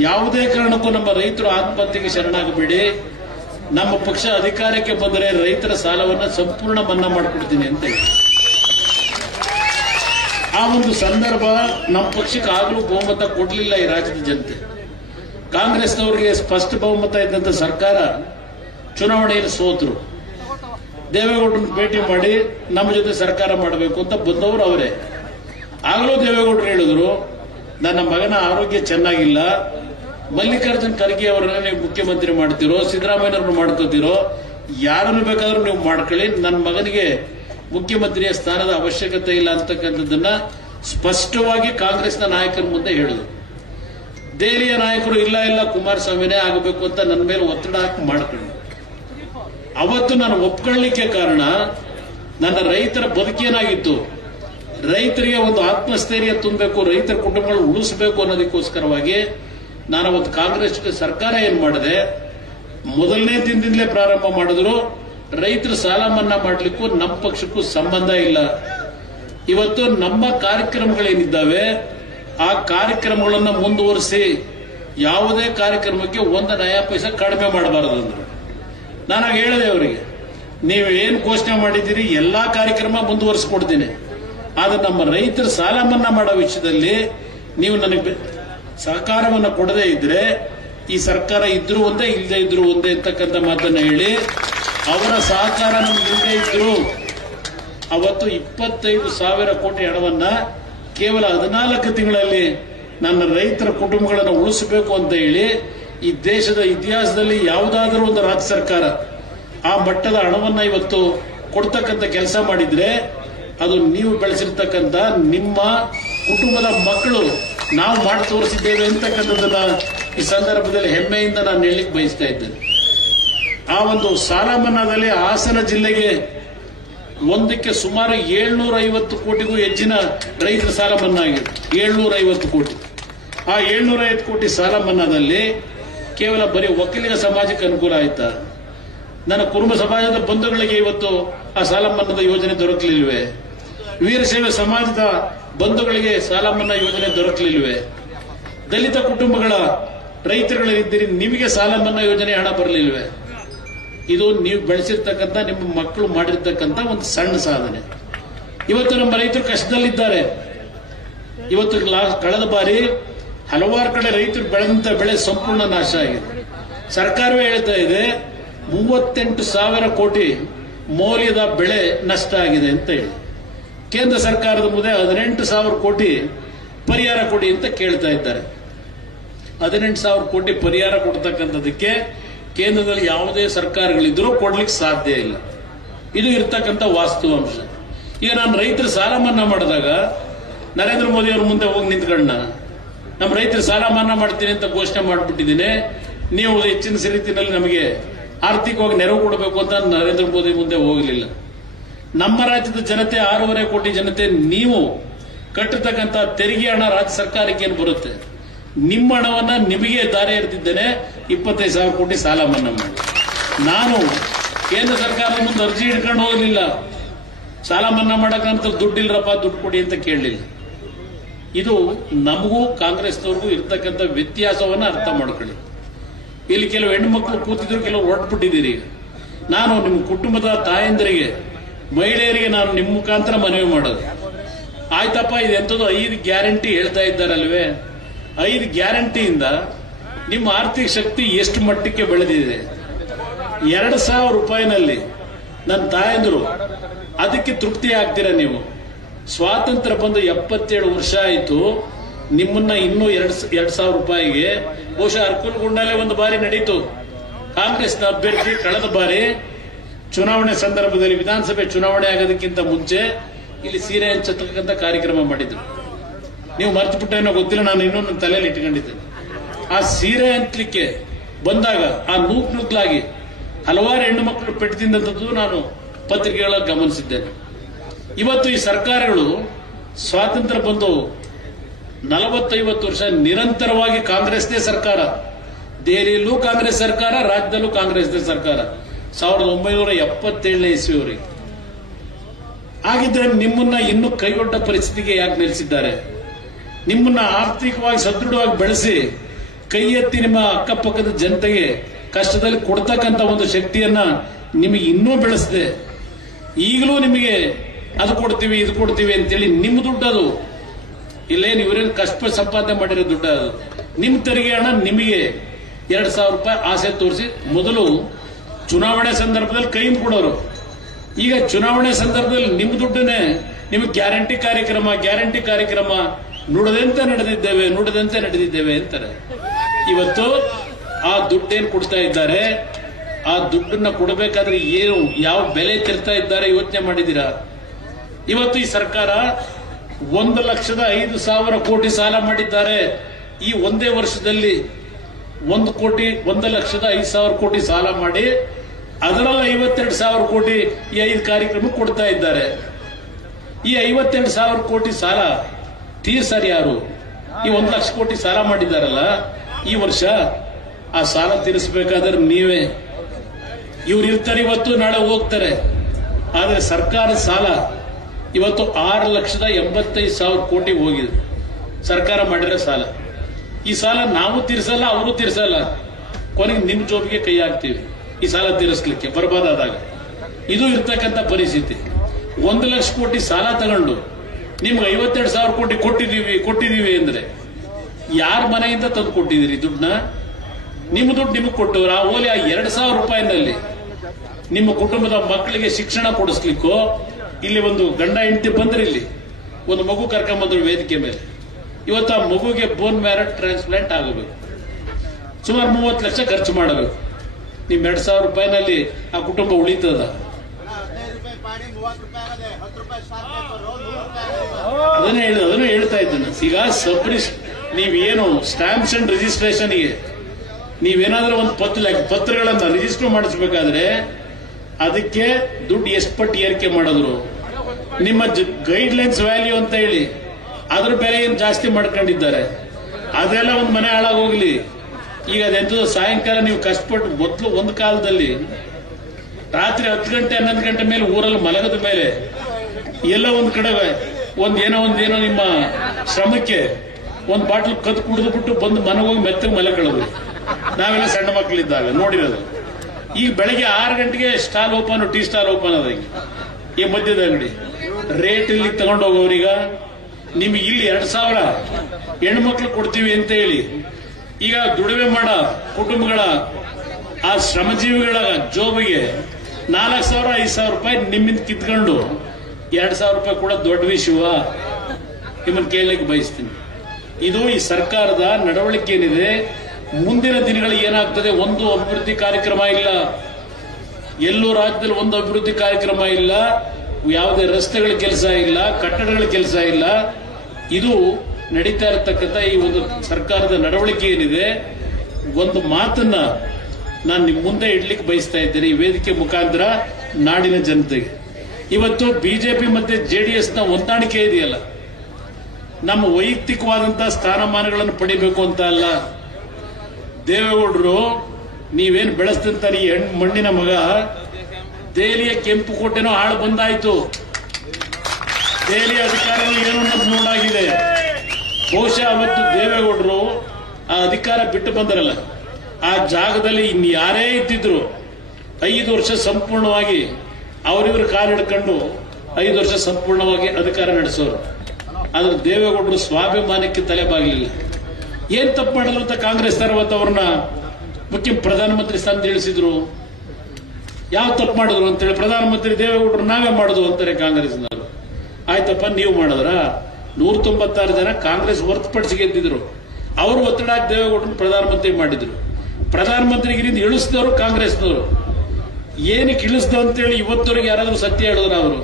ಯಾವುದೇ ಕಾರಣಕ್ಕೂ ನಮ್ಮ ರೈತರು ಆತ್ಮಹತ್ಯೆಗೆ ಶರಣಾಗಬೇಡಿ. ನಮ್ಮ ಪಕ್ಷ ಅಧಿಕಾರಕ್ಕೆ ಬಂದರೆ ರೈತರ ಸಾಲವನ್ನು ಸಂಪೂರ್ಣ ಮನ್ನಾ ಮಾಡಿಕೊಡ್ತೀನಿ ಅಂತ ಹೇಳಿ. ಆ ಒಂದು ಸಂದರ್ಭ ನಮ್ಮ ಪಕ್ಷಕ್ಕೆ ಆಗಲೂ ಬಹುಮತ ಕೊಡಲಿಲ್ಲ ಈ ರಾಜ್ಯದ ಜನತೆ. ಕಾಂಗ್ರೆಸ್ನವರಿಗೆ ಸ್ಪಷ್ಟ ಬಹುಮತ ಇದ್ದಂತ ಸರ್ಕಾರ ಚುನಾವಣೆಯಲ್ಲಿ ಸೋತರು. ದೇವೇಗೌಡರನ್ನು ಭೇಟಿ ಮಾಡಿ ನಮ್ಮ ಜೊತೆ ಸರ್ಕಾರ ಮಾಡಬೇಕು ಅಂತ ಬಂದವರು ಅವರೇ. ಆಗಲೂ ದೇವೇಗೌಡರು ಹೇಳಿದ್ರು, ನನ್ನ ಮಗನ ಆರೋಗ್ಯ ಚೆನ್ನಾಗಿಲ್ಲ, ಮಲ್ಲಿಕಾರ್ಜುನ್ ಖರ್ಗೆ ಅವರನ್ನ ನೀವು ಮುಖ್ಯಮಂತ್ರಿ ಮಾಡ್ತಿರೋ, ಸಿದ್ದರಾಮಯ್ಯನವ್ರನ್ನ ಮಾಡ್ಕೋತಿರೋ, ಯಾರನ್ನು ಬೇಕಾದ್ರೂ ನೀವು ಮಾಡ್ಕೊಳ್ಳಿ, ನನ್ನ ಮಗನಿಗೆ ಮುಖ್ಯಮಂತ್ರಿಯ ಸ್ಥಾನದ ಅವಶ್ಯಕತೆ ಇಲ್ಲ ಅಂತಕ್ಕಂಥದ್ದನ್ನ ಸ್ಪಷ್ಟವಾಗಿ ಕಾಂಗ್ರೆಸ್ನ ನಾಯಕರ ಮುಂದೆ ಹೇಳಿದ್ರು. ದೆಹಲಿಯ ನಾಯಕರು ಇಲ್ಲ ಕುಮಾರಸ್ವಾಮಿನೇ ಆಗಬೇಕು ಅಂತ ನನ್ನ ಮೇಲೆ ಒತ್ತಡ ಹಾಕಿ ಮಾಡ್ಕೊಂಡು ಅವತ್ತು ನಾನು ಒಪ್ಕೊಳ್ಳಿಕ್ಕೆ ಕಾರಣ ನನ್ನ ರೈತರ ಬದುಕೇನಾಗಿತ್ತು, ರೈತರಿಗೆ ಒಂದು ಆತ್ಮಸ್ಥೈರ್ಯ ತುಂಬಬೇಕು, ರೈತರ ಕುಟುಂಬಗಳು ಉಳಿಸಬೇಕು ಅನ್ನೋದಕ್ಕೋಸ್ಕರವಾಗಿ ನಾನು ಅವತ್ತು ಕಾಂಗ್ರೆಸ್ ಸರ್ಕಾರ ಏನ್ ಮಾಡಿದೆ, ಮೊದಲನೇ ದಿನದಿಂದಲೇ ಪ್ರಾರಂಭ ಮಾಡಿದ್ರು. ರೈತರ ಸಾಲ ಮನ್ನಾ ಮಾಡ್ಲಿಕ್ಕೂ ನಮ್ಮ ಪಕ್ಷಕ್ಕೂ ಸಂಬಂಧ ಇಲ್ಲ. ಇವತ್ತು ನಮ್ಮ ಕಾರ್ಯಕ್ರಮಗಳೇನಿದ್ದಾವೆ ಆ ಕಾರ್ಯಕ್ರಮಗಳನ್ನ ಮುಂದುವರಿಸಿ ಯಾವುದೇ ಕಾರ್ಯಕ್ರಮಕ್ಕೆ 1 ನಯಾ ಪೈಸೆ ಕಡಿಮೆ ಮಾಡಬಾರದು ಅಂದ್ರು. ನಾನು ಹೇಳಿದೆ ಅವರಿಗೆ, ನೀವು ಏನು ಘೋಷಣೆ ಮಾಡಿದ್ದೀರಿ ಎಲ್ಲಾ ಕಾರ್ಯಕ್ರಮ ಮುಂದುವರಿಸಿಕೊಡ್ತೀನಿ, ಆದ್ರೆ ನಮ್ಮ ರೈತರ ಸಾಲ ಮನ್ನಾ ಮಾಡೋ ವಿಷಯದಲ್ಲಿ ನೀವು ನನಗೆ ಸಹಕಾರವನ್ನು ಕೊಡದೇ ಇದ್ರೆ ಈ ಸರ್ಕಾರ ಇದ್ರೂ ಒಂದೇ ಇಲ್ಲದೆ ಇದ್ರು ಒಂದೇ ಅಂತಕ್ಕಂಥ ಮಾತನ್ನ ಹೇಳಿ ಅವರ ಸಹಕಾರ ನಮ್ಗೆ ಇಲ್ಲದೆ ಇದ್ರು ಅವತ್ತು 25,000 ಕೋಟಿ ಹಣವನ್ನ ಕೇವಲ 14 ತಿಂಗಳಲ್ಲಿ ನನ್ನ ರೈತರ ಕುಟುಂಬಗಳನ್ನು ಉಳಿಸಬೇಕು ಅಂತ ಹೇಳಿ ಈ ದೇಶದ ಇತಿಹಾಸದಲ್ಲಿ ಯಾವುದಾದ್ರೂ ಒಂದು ರಾಜ್ಯ ಸರ್ಕಾರ ಆ ಮಟ್ಟದ ಹಣವನ್ನ ಇವತ್ತು ಕೊಡ್ತಕ್ಕಂಥ ಕೆಲಸ ಮಾಡಿದ್ರೆ ಅದು ನೀವು ಬೆಳೆಸಿರ್ತಕ್ಕಂಥ ನಿಮ್ಮ ಕುಟುಂಬದ ಮಕ್ಕಳು ನಾವು ಮಾಡಿ ತೋರಿಸಿದ್ದೇವೆ ಅಂತಕ್ಕಂಥದ್ದನ್ನ ಈ ಸಂದರ್ಭದಲ್ಲಿ ಹೆಮ್ಮೆಯಿಂದ ನಾನು ಹೇಳಲಿಕ್ಕೆ ಬಯಸ್ತಾ ಇದ್ದೇನೆ. ಆ ಒಂದು ಸಾಲ ಮನ್ನಾದಲ್ಲಿ ಹಾಸನ ಜಿಲ್ಲೆಗೆ ಒಂದಕ್ಕೆ ಸುಮಾರು 750 ಕೋಟಿಗೂ ಹೆಚ್ಚಿನ ರೈತರ ಸಾಲ ಮನ್ನಾ ಆಗಿದೆ. 750 ಕೋಟಿ. ಆ 750 ಕೋಟಿ ಸಾಲ ಮನ್ನಾದಲ್ಲಿ ಕೇವಲ ಬರೀ ಒಕ್ಕಲಿಗ ಸಮಾಜಕ್ಕೆ ಅನುಕೂಲ ಆಯ್ತಾ? ನನ್ನ ಕುರುಬ ಸಮಾಜದ ಬಂಧುಗಳಿಗೆ ಇವತ್ತು ಆ ಸಾಲ ಮನ್ನಾದ ಯೋಜನೆ ದೊರಕಲಿಲ್ವೇ? ವೀರಶೈವ ಸಮಾಜದ ಬಂಧುಗಳಿಗೆ ಸಾಲ ಮನ್ನಾ ಯೋಜನೆ ದೊರಕಲಿಲ್ವೇ? ದಲಿತ ಕುಟುಂಬಗಳ ರೈತರುಗಳಿದ್ದೀರಿ, ನಿಮಗೆ ಸಾಲ ಮನ್ನಾ ಯೋಜನೆ ಹಣ ಬರಲಿಲ್ವೇ? ಇದು ನೀವು ಬೆಳೆಸಿರ್ತಕ್ಕಂಥ ನಿಮ್ಮ ಮಕ್ಕಳು ಮಾಡಿರ್ತಕ್ಕಂಥ ಒಂದು ಸಣ್ಣ ಸಾಧನೆ. ಇವತ್ತು ನಮ್ಮ ರೈತರು ಕಷ್ಟದಲ್ಲಿದ್ದಾರೆ. ಇವತ್ತು ಕಳೆದ ಬಾರಿ ಹಲವಾರು ಕಡೆ ರೈತರು ಬೆಳೆದಂತ ಬೆಳೆ ಸಂಪೂರ್ಣ ನಾಶ ಆಗಿದೆ. ಸರ್ಕಾರವೇ ಹೇಳ್ತಾ ಇದೆ 38,000 ಕೋಟಿ ಮೌಲ್ಯದ ಬೆಳೆ ನಷ್ಟ ಆಗಿದೆ ಅಂತ ಹೇಳಿ. ಕೇಂದ್ರ ಸರ್ಕಾರದ ಮುಂದೆ 18,000 ಕೋಟಿ ಪರಿಹಾರ ಕೊಡಿ ಅಂತ ಕೇಳ್ತಾ ಇದ್ದಾರೆ. 18,000 ಕೋಟಿ ಪರಿಹಾರ ಕೊಡ್ತಕ್ಕಂಥದಕ್ಕೆ ಕೇಂದ್ರದಲ್ಲಿ ಯಾವುದೇ ಸರ್ಕಾರಗಳಿದ್ರೂ ಕೊಡ್ಲಿಕ್ಕೆ ಸಾಧ್ಯ ಇಲ್ಲ. ಇದು ಇರ್ತಕ್ಕಂಥ ವಾಸ್ತವಾಂಶ. ಈಗ ನಾನು ರೈತರ ಸಾಲ ಮನ್ನಾ ಮಾಡಿದಾಗ ನರೇಂದ್ರ ಮೋದಿ ಅವ್ರ ಮುಂದೆ ಹೋಗಿ ನಿಂತ್ಕೊಂಡ ನಮ್ಮ ರೈತರ ಸಾಲ ಮನ್ನಾ ಮಾಡ್ತೀನಿ ಅಂತ ಘೋಷಣೆ ಮಾಡಿಬಿಟ್ಟಿದ್ದೀನಿ, ನೀವು ಹೆಚ್ಚಿನ ರೀತಿಯಲ್ಲಿ ನಮಗೆ ಆರ್ಥಿಕವಾಗಿ ನೆರವು ಕೊಡಬೇಕು ಅಂತ ನರೇಂದ್ರ ಮೋದಿ ಮುಂದೆ ಹೋಗಲಿಲ್ಲ. ನಮ್ಮ ರಾಜ್ಯದ ಜನತೆ 6.5 ಕೋಟಿ ಜನತೆ ನೀವು ಕಟ್ಟಿರ್ತಕ್ಕಂಥ ತೆರಿಗೆ ಹಣ ರಾಜ್ಯ ಸರ್ಕಾರಕ್ಕೆ ಏನು ಬರುತ್ತೆ, ನಿಮ್ಮ ಹಣವನ್ನ ನಿಮಗೆ ದಾರಿ ಎರೆದಿದ್ದೇನೆ 25,000 ಕೋಟಿ ಸಾಲ ಮನ್ನಾ ಮಾಡಿ. ನಾನು ಕೇಂದ್ರ ಸರ್ಕಾರದ ಮುಂದೆ ಅರ್ಜಿ ಹಿಡ್ಕೊಂಡು ಹೋಗಲಿಲ್ಲ, ಸಾಲ ಮನ್ನಾ ಮಾಡಕ್ಕಂತ ದುಡ್ಡಿಲ್ರಪ್ಪ ದುಡ್ಡು ಕೊಡಿ ಅಂತ ಕೇಳಲಿಲ್ಲ. ಇದು ನಮಗೂ ಕಾಂಗ್ರೆಸ್ನವ್ರಿಗೂ ಇರ್ತಕ್ಕಂಥ ವ್ಯತ್ಯಾಸವನ್ನ ಅರ್ಥ ಮಾಡ್ಕೊಳ್ಳಿ. ಇಲ್ಲಿ ಕೆಲವು ಹೆಣ್ಣುಮಕ್ಕಳು ಕೂತಿದ್ರು, ಕೆಲವು ಹೊರಟ್ಬಿಟ್ಟಿದ್ದೀರಿ. ನಾನು ನಿಮ್ಮ ಕುಟುಂಬದ ತಾಯಂದರಿಗೆ, ಮಹಿಳೆಯರಿಗೆ ನಾನು ನಿಮ್ಮ ಮುಖಾಂತರ ಮನವಿ ಮಾಡೋದು, ಆಯ್ತಪ್ಪ ಇದೆಂಥದ್ದು 5 ಗ್ಯಾರಂಟಿ ಹೇಳ್ತಾ ಇದ್ದಾರಲ್ವೇ, 5 ಗ್ಯಾರಂಟಿಯಿಂದ ನಿಮ್ಮ ಆರ್ಥಿಕ ಶಕ್ತಿ ಎಷ್ಟು ಮಟ್ಟಕ್ಕೆ ಬೆಳೆದಿದೆ. 2,000 ರೂಪಾಯಿನಲ್ಲಿ ನನ್ನ ತಾಯಂದರು ಅದಕ್ಕೆ ತೃಪ್ತಿ ಆಗ್ತೀರಾ ನೀವು? ಸ್ವಾತಂತ್ರ್ಯ ಬಂದು 77 ವರ್ಷ ಆಯಿತು, ನಿಮ್ಮನ್ನ ಇನ್ನೂ 2,000 ರೂಪಾಯಿಗೆ ಬಹುಶಃ ಅರ್ಕಲ್ಗುಂಡಲ್ಲೇ ಒಂದು ಬಾರಿ ನಡೀತು. ಕಾಂಗ್ರೆಸ್ನ ಅಭ್ಯರ್ಥಿ ಕಳೆದ ಬಾರಿ ಚುನಾವಣೆ ಸಂದರ್ಭದಲ್ಲಿ, ವಿಧಾನಸಭೆ ಚುನಾವಣೆ ಆಗೋದಕ್ಕಿಂತ ಮುಂಚೆ ಇಲ್ಲಿ ಸೀರೆ ಹಂಚತಕ್ಕಂಥ ಕಾರ್ಯಕ್ರಮ ಮಾಡಿದ್ರು. ನೀವು ಮರ್ತು ಬಿಟ್ಟೇನೋ ಗೊತ್ತಿಲ್ಲ, ನಾನು ಇನ್ನೂ ನನ್ನ ತಲೆಯಲ್ಲಿ ಇಟ್ಕೊಂಡಿದ್ದೆ. ಆ ಸೀರೆ ಹಂಚಲಿಕ್ಕೆ ಬಂದಾಗ ಆ ನೂಕ್ಲಾಗಿ ಹಲವಾರು ಹೆಣ್ಣು ಮಕ್ಕಳು ಪೆಟ್ಟು ತಿಂದಂಥದ್ದು ನಾನು ಪತ್ರಿಕೆಗಳಲ್ಲಿ ಗಮನಿಸಿದ್ದೇನೆ. ಇವತ್ತು ಈ ಸರ್ಕಾರಗಳು ಸ್ವಾತಂತ್ರ್ಯ ಬಂದು 40-50 ವರ್ಷ ನಿರಂತರವಾಗಿ ಕಾಂಗ್ರೆಸ್ದೇ ಸರ್ಕಾರ, ದೆಹಲಿಯಲ್ಲೂ ಕಾಂಗ್ರೆಸ್ ಸರ್ಕಾರ, ರಾಜ್ಯದಲ್ಲೂ ಕಾಂಗ್ರೆಸ್ದೇ ಸರ್ಕಾರ 1977ನೇ ಇಸ್ವಿಯವರೆಗೆ. ಹಾಗಿದ್ರೆ ನಿಮ್ಮನ್ನ ಇನ್ನೂ ಕೈಗೊಡ್ಡ ಪರಿಸ್ಥಿತಿಗೆ ಯಾಕೆ ನಿಲ್ಲಿಸಿದ್ದಾರೆ? ನಿಮ್ಮನ್ನ ಆರ್ಥಿಕವಾಗಿ ಸದೃಢವಾಗಿ ಬೆಳೆಸಿ ಕೈ ಎತ್ತಿ ನಿಮ್ಮ ಅಕ್ಕಪಕ್ಕದ ಜನತೆಗೆ ಕಷ್ಟದಲ್ಲಿ ಕೊಡ್ತಕ್ಕಂಥ ಒಂದು ಶಕ್ತಿಯನ್ನ ನಿಮಗೆ ಇನ್ನೂ ಬೆಳೆಸದೆ, ಈಗಲೂ ನಿಮಗೆ ಅದು ಕೊಡ್ತೀವಿ ಇದು ಕೊಡ್ತೀವಿ ಅಂತೇಳಿ ನಿಮ್ಮ ದುಡ್ಡು ಅದು, ಇಲ್ಲೇನು ಇವರೇನು ಕಷ್ಟ ಸಂಪಾದನೆ ಮಾಡಿರೋ ದುಡ್ಡು ಅದು, ನಿಮ್ಮ ತೆರಿಗೆ ಹಣ ನಿಮಗೆ 2,000 ರೂಪಾಯಿ ಆಸೆ ತೋರಿಸಿ ಮೊದಲು ಚುನಾವಣೆ ಸಂದರ್ಭದಲ್ಲಿ ಕೈಯಿಂದ ಕೊಡೋರು. ಈಗ ಚುನಾವಣೆ ಸಂದರ್ಭದಲ್ಲಿ ನಿಮ್ಮ ದುಡ್ಡನ್ನೇ ನಿಮಗೆ ಗ್ಯಾರಂಟಿ ಕಾರ್ಯಕ್ರಮ ನುಡಿದಂತೆ ನಡೆದಿದ್ದೇವೆ ಅಂತಾರೆ. ಇವತ್ತು ಆ ದುಡ್ಡೇನು ಕೊಡ್ತಾ ಇದ್ದಾರೆ, ಆ ದುಡ್ಡನ್ನ ಕೊಡಬೇಕಾದ್ರೆ ಏನು ಯಾವ ಬೆಲೆ ತಿರ್ತಾ ಇದ್ದಾರೆ ಯೋಚನೆ ಮಾಡಿದ್ದೀರಾ? ಇವತ್ತು ಈ ಸರ್ಕಾರ 1,05,000 ಕೋಟಿ ಸಾಲ ಮಾಡಿದ್ದಾರೆ. ಈ ಒಂದೇ ವರ್ಷದಲ್ಲಿ 1,05,000 ಕೋಟಿ ಸಾಲ ಮಾಡಿ ಅದರಲ್ಲಿ 52,000 ಕೋಟಿ ಈ 5 ಕಾರ್ಯಕ್ರಮಕ್ಕೆ ಕೊಡ್ತಾ ಇದ್ದಾರೆ. ಈ 52,000 ಕೋಟಿ ಸಾಲ ತೀರ್ಸರು ಯಾರು? ಈ 1,00,000 ಕೋಟಿ ಸಾಲ ಮಾಡಿದಾರಲ್ಲ ಈ ವರ್ಷ, ಆ ಸಾಲ ತೀರಿಸಬೇಕಾದ್ರೆ ನೀವೇ. ಇವ್ರು ಇರ್ತಾರೆ ಇವತ್ತು, ನಾಳೆ ಹೋಗ್ತಾರೆ. ಆದ್ರೆ ಸರ್ಕಾರದ ಸಾಲ ಇವತ್ತು 6,85,000 ಕೋಟಿ ಹೋಗಿದೆ. ಸರ್ಕಾರ ಮಾಡಿರೋ ಸಾಲ. ಈ ಸಾಲ ನಾವು ತೀರಿಸಲ್ಲ, ಅವರು ತೀರಿಸಲ್ಲ, ಕೊನೆಗೆ ನಿಮ್ ಜೋಬಿಗೆ ಕೈ ಹಾಕ್ತೀವಿ ಈ ಸಾಲ ತೀರಿಸಲಿಕ್ಕೆ ಬರ್ಬಾದಾದಾಗ. ಇದು ಇರ್ತಕ್ಕಂಥ ಪರಿಸ್ಥಿತಿ. 1,00,000 ಕೋಟಿ ಸಾಲ ತಗೊಂಡು ನಿಮ್ಗೆ 52,000 ಕೋಟಿ ಕೊಟ್ಟಿದೀವಿ ಅಂದ್ರೆ ಯಾರ ಮನೆಯಿಂದ ತಂದು ಕೊಟ್ಟಿದ್ದೀರಿ ದುಡ್ಡನ್ನ? ನಿಮ್ಮ ದುಡ್ಡು ನಿಮಗೆ ಕೊಟ್ಟವ್ರು. ಆ ಓಲಿ ಆ 2,000 ರೂಪಾಯಿನಲ್ಲಿ ನಿಮ್ಮ ಕುಟುಂಬದ ಮಕ್ಕಳಿಗೆ ಶಿಕ್ಷಣ ಕೊಡಿಸ್ಲಿಕ್ಕೋ, ಇಲ್ಲಿ ಒಂದು ಗಂಡ ಹೆಂಡತಿ ಬಂದ್ರೆ ಇಲ್ಲಿ ಒಂದು ಮಗು ಕರ್ಕೊಂಡ್ಬಂದ್ರು ವೇದಿಕೆ ಮೇಲೆ, ಇವತ್ತು ಆ ಮಗುಗೆ ಬೋನ್ ಮ್ಯಾರೋ ಟ್ರಾನ್ಸ್ಪ್ಲಾಂಟ್ ಆಗಬೇಕು, ಸುಮಾರು 30 ಲಕ್ಷ ಖರ್ಚು ಮಾಡಬೇಕು. ನಿಮ್ 2,000 ರೂಪಾಯಿನಲ್ಲಿ ಆ ಕುಟುಂಬ ಉಳಿತದ? ಅದನ್ನು ಹೇಳ್ತಾ ಇದ್ದೇನೆ. ಈಗ ನೀವೇನು ಸ್ಟಾಂಪ್ಸ್ ಅಂಡ್ ರಿಜಿಸ್ಟ್ರೇಷನ್ಗೆ ನೀವೇನಾದ್ರೂ ಒಂದು ಪತ್ರಗಳನ್ನ ರಿಜಿಸ್ಟರ್ ಮಾಡಿಸಬೇಕಾದ್ರೆ ಅದಕ್ಕೆ ದುಡ್ಡು ಎಷ್ಟು ಪಟ್ಟು ಏರಿಕೆ ಮಾಡಿದ್ರು, ನಿಮ್ಮ ಗೈಡ್ ಲೈನ್ಸ್ ವ್ಯಾಲ್ಯೂ ಅಂತ ಹೇಳಿ ಅದ್ರ ಬೆಲೆ ಏನು ಜಾಸ್ತಿ ಮಾಡ್ಕೊಂಡಿದ್ದಾರೆ. ಅದೆಲ್ಲ ಒಂದು ಮನೆ ಹಾಳಾಗೋಗ್ಲಿ. ಈಗ ಅದೆಂತದ್ದು ಸಾಯಂಕಾಲ ನೀವು ಕಷ್ಟಪಟ್ಟು ಮೊದಲು ಒಂದು ಕಾಲದಲ್ಲಿ ರಾತ್ರಿ 10 ಗಂಟೆ 11 ಗಂಟೆ ಮೇಲೆ ಊರಲ್ಲಿ ಮಲಗದ ಮೇಲೆ ಎಲ್ಲ ಒಂದ್ ಕಡೆ ಒಂದೇನೋ ನಿಮ್ಮ ಶ್ರಮಕ್ಕೆ ಒಂದು ಬಾಟ್ಲ್ ಕದ್ದು ಕುಡಿದು ಬಿಟ್ಟು ಬಂದು ಮನೆಗೆ ಹೋಗಿ ಮೆತ್ತಗೆ ಮಲಕೊಳ್ಳೋದು. ನಾವೆಲ್ಲ ಸಣ್ಣ ಮಕ್ಕಳಿದ್ದಾಗ ನೋಡಿರೋದು. ಈಗ ಬೆಳಗ್ಗೆ 6 ಗಂಟೆಗೆ stall open, tea stall open ಅದ ಈ ಮದ್ಯದ ಅಂಗಡಿ. ರೇಟ್ ಇಲ್ಲಿ ತಗೊಂಡು ಹೋಗೋರೀಗ ನಿಮ್ಗೆ ಇಲ್ಲಿ 2,000 ಹೆಣ್ಮಕ್ಳು ಕೊಡ್ತೀವಿ ಅಂತ ಹೇಳಿ ಈಗ ದುಡಿಮೆ ಮಾಡ ಕುಟುಂಬಗಳ ಆ ಶ್ರಮಜೀವಿಗಳ ಜೋಬಿಗೆ 4,000 5,000 ರೂಪಾಯಿ ನಿಮ್ಮಿಂದ ಕಿತ್ಕೊಂಡು 2,000 ರೂಪಾಯಿ ಕೂಡ ದೊಡ್ಡ ವಿಷಯವ? ನಿಮ್ಮನ್ನು ಕೇಳಲಿಕ್ಕೆ ಬಯಸ್ತೀನಿ. ಇದು ಈ ಸರ್ಕಾರದ ನಡವಳಿಕೆ ಏನಿದೆ, ಮುಂದಿನ ದಿನಗಳಲ್ಲಿ ಏನಾಗ್ತದೆ, ಒಂದು ಅಭಿವೃದ್ಧಿ ಕಾರ್ಯಕ್ರಮ ಇಲ್ಲ, ಎಲ್ಲೂ ರಾಜ್ಯದಲ್ಲಿ ಒಂದು ಅಭಿವೃದ್ಧಿ ಕಾರ್ಯಕ್ರಮ ಇಲ್ಲ, ಯಾವುದೇ ರಸ್ತೆಗಳ ಕೆಲಸ ಇಲ್ಲ, ಕಟ್ಟಡಗಳ ಕೆಲಸ ಇಲ್ಲ. ಇದು ನಡೀತಾ ಇರತಕ್ಕಂಥ ಈ ಒಂದು ಸರ್ಕಾರದ ನಡವಳಿಕೆ ಏನಿದೆ, ಒಂದು ಮಾತನ್ನ ನಾನು ನಿಮ್ಮ ಮುಂದೆ ಇಡ್ಲಿಕ್ಕೆ ಬಯಸ್ತಾ ಇದ್ದೇನೆ ಈ ವೇದಿಕೆ ಮುಖಾಂತರ ನಾಡಿನ ಜನತೆಗೆ. ಇವತ್ತು ಬಿಜೆಪಿ ಮತ್ತೆ ಜೆಡಿಎಸ್ ನ ಹೊಂದಾಣಿಕೆ ಇದೆಯಲ್ಲ, ನಮ್ಮ ವೈಯಕ್ತಿಕವಾದಂತಹ ಸ್ಥಾನಮಾನಗಳನ್ನು ಪಡಿಬೇಕು ಅಂತ ಅಲ್ಲ. ದೇವೇಗೌಡರು ನೀವೇನು ಬೆಳೆಸಿದಂತ ಈ ಮಣ್ಣಿನ ಮಗ ದೆಹಲಿಯ ಕೆಂಪು ಕೋಟೆನೋ ಹಾಳು ಬಂದಾಯ್ತು, ದೆಹಲಿಯ ಅಧಿಕಾರಗಳು ಏನು ಅನ್ನೋದು ನೋಡಾಗಿದೆ. ಬಹುಶಃ ಅವತ್ತು ದೇವೇಗೌಡರು ಆ ಅಧಿಕಾರ ಬಿಟ್ಟು ಬಂದರಲ್ಲ, ಆ ಜಾಗದಲ್ಲಿ ಇನ್ನು ಯಾರೇ ಇದ್ದಿದ್ರು 5 ವರ್ಷ ಸಂಪೂರ್ಣವಾಗಿ ಅವರಿವ್ರ ಕಾಲು ಹಿಡ್ಕೊಂಡು 5 ವರ್ಷ ಸಂಪೂರ್ಣವಾಗಿ ಅಧಿಕಾರ ನಡೆಸೋರು. ಆದ್ರೆ ದೇವೇಗೌಡರು ಸ್ವಾಭಿಮಾನಕ್ಕೆ ತಲೆ ಬಾಗಲಿಲ್ಲ. ಏನ್ ತಪ್ಪು ಮಾಡಲು ಅಂತ ಕಾಂಗ್ರೆಸ್ ಅವತ್ತು ಅವ್ರನ್ನ ಪ್ರಧಾನಮಂತ್ರಿ ಸ್ಥಾನ ಇಳಿಸಿದ್ರು. ಯಾವ ತಪ್ಪು ಮಾಡಿದ್ರು ಅಂತೇಳಿ ಪ್ರಧಾನಮಂತ್ರಿ ದೇವೇಗೌಡರು ನಾವೇ ಮಾಡುದು ಅಂತಾರೆ ಕಾಂಗ್ರೆಸ್ನವರು. ಆಯ್ತಪ್ಪ, ನೀವು ಮಾಡಿದ್ರ 196 ಜನ ಕಾಂಗ್ರೆಸ್ ಹೊರತುಪಡಿಸಿ ಗೆದ್ದಿದ್ರು. ಅವರು ಒತ್ತಡ ಹಾಕಿ ದೇವೇಗೌಡರನ್ನು ಪ್ರಧಾನಮಂತ್ರಿ ಮಾಡಿದ್ರು. ಪ್ರಧಾನಮಂತ್ರಿಗಿರಿಂದ ಇಳಿಸಿದವರು ಕಾಂಗ್ರೆಸ್ನವರು. ಏನಕ್ಕೆ ಇಳಿಸ್ದು ಅಂತೇಳಿ ಇವತ್ತವರೆಗೆ ಯಾರಾದ್ರೂ ಸತ್ಯ ಹೇಳಿದ್ರು? ಅವರು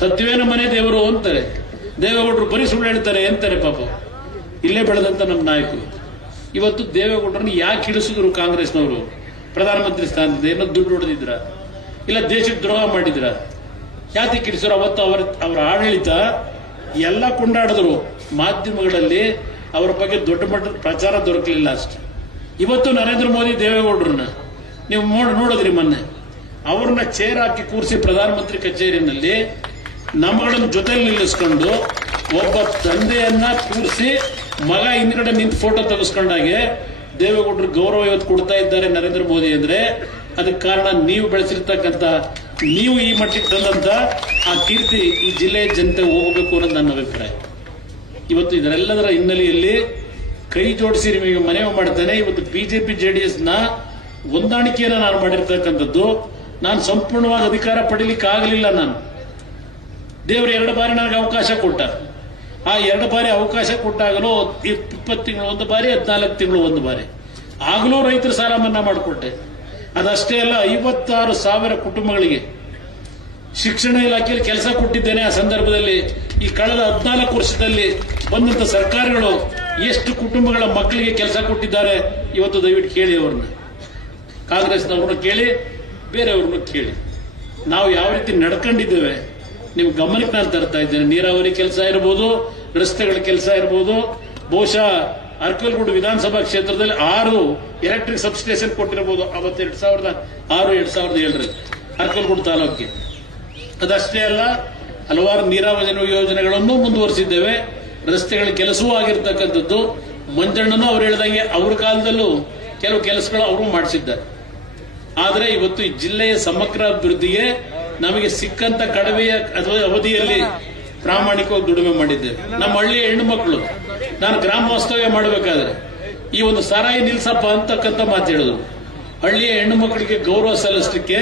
ಸತ್ಯವೇನ ಮನೆ ದೇವರು ಅಂತಾರೆ, ದೇವೇಗೌಡರು ಬರೀ ಸುಳ್ಳು ಹೇಳ್ತಾರೆ ಅಂತಾರೆ. ಪಾಪ ಇಲ್ಲೇ ಬೆಳೆದಂತ ನಮ್ಮ ನಾಯಕರು ಇವತ್ತು ದೇವೇಗೌಡರನ್ನು ಯಾಕೆ ಇಳಿಸಿದ್ರು ಕಾಂಗ್ರೆಸ್ನವರು ಪ್ರಧಾನಮಂತ್ರಿ ಸ್ಥಾನದಿಂದ? ಏನೋ ದುಡ್ಡು ಹೊಡೆದಿದ್ರ, ಇಲ್ಲ ದೇಶಕ್ಕೆ ದ್ರೋಹ ಮಾಡಿದ್ರ? ಯಾತಕ್ಕೆ ಇಳಿಸಿದ್ರು? ಅವತ್ತು ಅವರ ಆಡಳಿತ ಎಲ್ಲ ಕೊಂಡಾಡಿದ್ರು. ಮಾಧ್ಯಮಗಳಲ್ಲಿ ಅವರ ಬಗ್ಗೆ ದೊಡ್ಡ ಮಟ್ಟದ ಪ್ರಚಾರ ದೊರಕಲಿಲ್ಲ ಅಷ್ಟೇ. ಇವತ್ತು ನರೇಂದ್ರ ಮೋದಿ ದೇವೇಗೌಡರನ್ನ ನೀವು ನೋಡಿದ್ರಿ, ಮೊನ್ನೆ ಅವ್ರನ್ನ ಚೇರ್ ಹಾಕಿ ಕೂರಿಸಿ ಪ್ರಧಾನಮಂತ್ರಿ ಕಚೇರಿಯಲ್ಲಿ ನಮ್ಮಗಳನ್ನು ಜೊತೆಲಿ ನಿಲ್ಲಿಸ್ಕೊಂಡು ಒಬ್ಬ ತಂದೆಯನ್ನ ಕೂರಿಸಿ ಮಗ ಹಿಂದ್ಗಡೆ ನಿಂತು ಫೋಟೋ ತೆಗೆಸ್ಕೊಂಡಾಗೆ ದೇವೇಗೌಡರು ಗೌರವ ಇವತ್ತು ಕೊಡ್ತಾ ಇದ್ದಾರೆ ನರೇಂದ್ರ ಮೋದಿ ಅಂದ್ರೆ ಅದಕ್ಕೆ ಕಾರಣ ನೀವು ಬೆಳೆಸಿರ್ತಕ್ಕಂಥ, ನೀವು ಈ ಮಟ್ಟಿಗೆ ತಂದಂತ ಆ ಕೀರ್ತಿ ಈ ಜಿಲ್ಲೆಯ ಜನತೆ ಹೋಗಬೇಕು ಅನ್ನೋದು ನನ್ನ ಅಭಿಪ್ರಾಯ. ಇವತ್ತು ಇದರೆಲ್ಲದರ ಹಿನ್ನೆಲೆಯಲ್ಲಿ ಕೈ ಜೋಡಿಸಿ ನಿಮಗೆ ಮನವಿ ಮಾಡ್ತೇನೆ. ಇವತ್ತು ಬಿಜೆಪಿ ಜೆಡಿಎಸ್ ನ ಹೊಂದಾಣಿಕೆಯನ್ನು ನಾನು ಮಾಡಿರ್ತಕ್ಕಂಥದ್ದು. ನಾನು ಸಂಪೂರ್ಣವಾಗಿ ಅಧಿಕಾರ ಪಡೀಲಿಕ್ಕೆ ಆಗಲಿಲ್ಲ. ನಾನು ದೇವರು 2 ಬಾರಿ ನನಗೆ ಅವಕಾಶ ಕೊಟ್ಟ. ಆ 2 ಬಾರಿ ಅವಕಾಶ ಕೊಟ್ಟಾಗಲೂ 20 ತಿಂಗಳು ಒಂದು ಬಾರಿ, 14 ತಿಂಗಳು ಒಂದು ಬಾರಿ, ಆಗಲೂ ರೈತರ ಸಾಲ ಮನ್ನಾ ಮಾಡಿಕೊಟ್ಟೆ. ಅದಷ್ಟೇ ಅಲ್ಲ, 56,000 ಕುಟುಂಬಗಳಿಗೆ ಶಿಕ್ಷಣ ಇಲಾಖೆಯಲ್ಲಿ ಕೆಲಸ ಕೊಟ್ಟಿದ್ದೇನೆ. ಆ ಸಂದರ್ಭದಲ್ಲಿ ಈ ಕಳೆದ 14 ವರ್ಷದಲ್ಲಿ ಬಂದಂತ ಸರ್ಕಾರಗಳು ಎಷ್ಟು ಕುಟುಂಬಗಳ ಮಕ್ಕಳಿಗೆ ಕೆಲಸ ಕೊಟ್ಟಿದ್ದಾರೆ ಇವತ್ತು ದಯವಿಟ್ಟು ಕೇಳಿ. ಅವ್ರನ್ನ ಕಾಂಗ್ರೆಸ್ನವ್ರನ್ನ ಕೇಳಿ, ಬೇರೆಯವ್ರನ್ನ ಕೇಳಿ. ನಾವು ಯಾವ ರೀತಿ ನಡ್ಕೊಂಡಿದ್ದೇವೆ ನಿಮ್ ಗಮನಕ್ಕೆ ನಾನು ತರ್ತಾ ಇದ್ದೇನೆ. ನೀರಾವರಿ ಕೆಲಸ ಇರಬಹುದು, ರಸ್ತೆಗಳ ಕೆಲಸ ಇರಬಹುದು. ಬಹುಶಃ ಅರ್ಕಲ್ಗೂಡು ವಿಧಾನಸಭಾ ಕ್ಷೇತ್ರದಲ್ಲಿ 6 ಎಲೆಕ್ಟ್ರಿಕ್ ಸಬ್ಸ್ಟೇಷನ್ ಕೊಟ್ಟಿರಬಹುದು ಅವತ್ತು 2006-2007 ಅರ್ಕಲ್ಗೂಡು ತಾಲೂಕಿಗೆ. ಅದಷ್ಟೇ ಅಲ್ಲ, ಹಲವಾರು ನೀರಾವರಿ ಯೋಜನೆಗಳನ್ನು ಮುಂದುವರಿಸಿದ್ದೇವೆ. ರಸ್ತೆಗಳ ಕೆಲಸವೂ ಆಗಿರ್ತಕ್ಕಂಥದ್ದು. ಮಂಜಣ್ಣನು ಅವ್ರು ಹೇಳಿದಂಗೆ ಅವ್ರ ಕಾಲದಲ್ಲೂ ಕೆಲವು ಕೆಲಸಗಳು ಅವರು ಮಾಡಿಸಿದ್ದಾರೆ. ಆದರೆ ಇವತ್ತು ಈ ಜಿಲ್ಲೆಯ ಸಮಗ್ರ ಅಭಿವೃದ್ಧಿಗೆ ನಮಗೆ ಸಿಕ್ಕಂತ ಕಡಿಮೆಯ ಅವಧಿಯಲ್ಲಿ ಪ್ರಾಮಾಣಿಕವಾಗಿ ದುಡಿಮೆ ಮಾಡಿದ್ದೇವೆ. ನಮ್ಮ ಹಳ್ಳಿಯ ಹೆಣ್ಣು ಮಕ್ಕಳು, ನಾನು ಗ್ರಾಮ ವಾಸ್ತವ್ಯ ಮಾಡಬೇಕಾದ್ರೆ ಈ ಒಂದು ಸಾರಾಯಿ ನಿಲ್ಸಪ್ಪ ಅಂತಕ್ಕಂಥ ಮಾತು ಹೇಳಿದ್ರು. ಹಳ್ಳಿಯ ಹೆಣ್ಣು ಮಕ್ಕಳಿಗೆ ಗೌರವ ಸಲ್ಲಿಸಲಿಕ್ಕೆ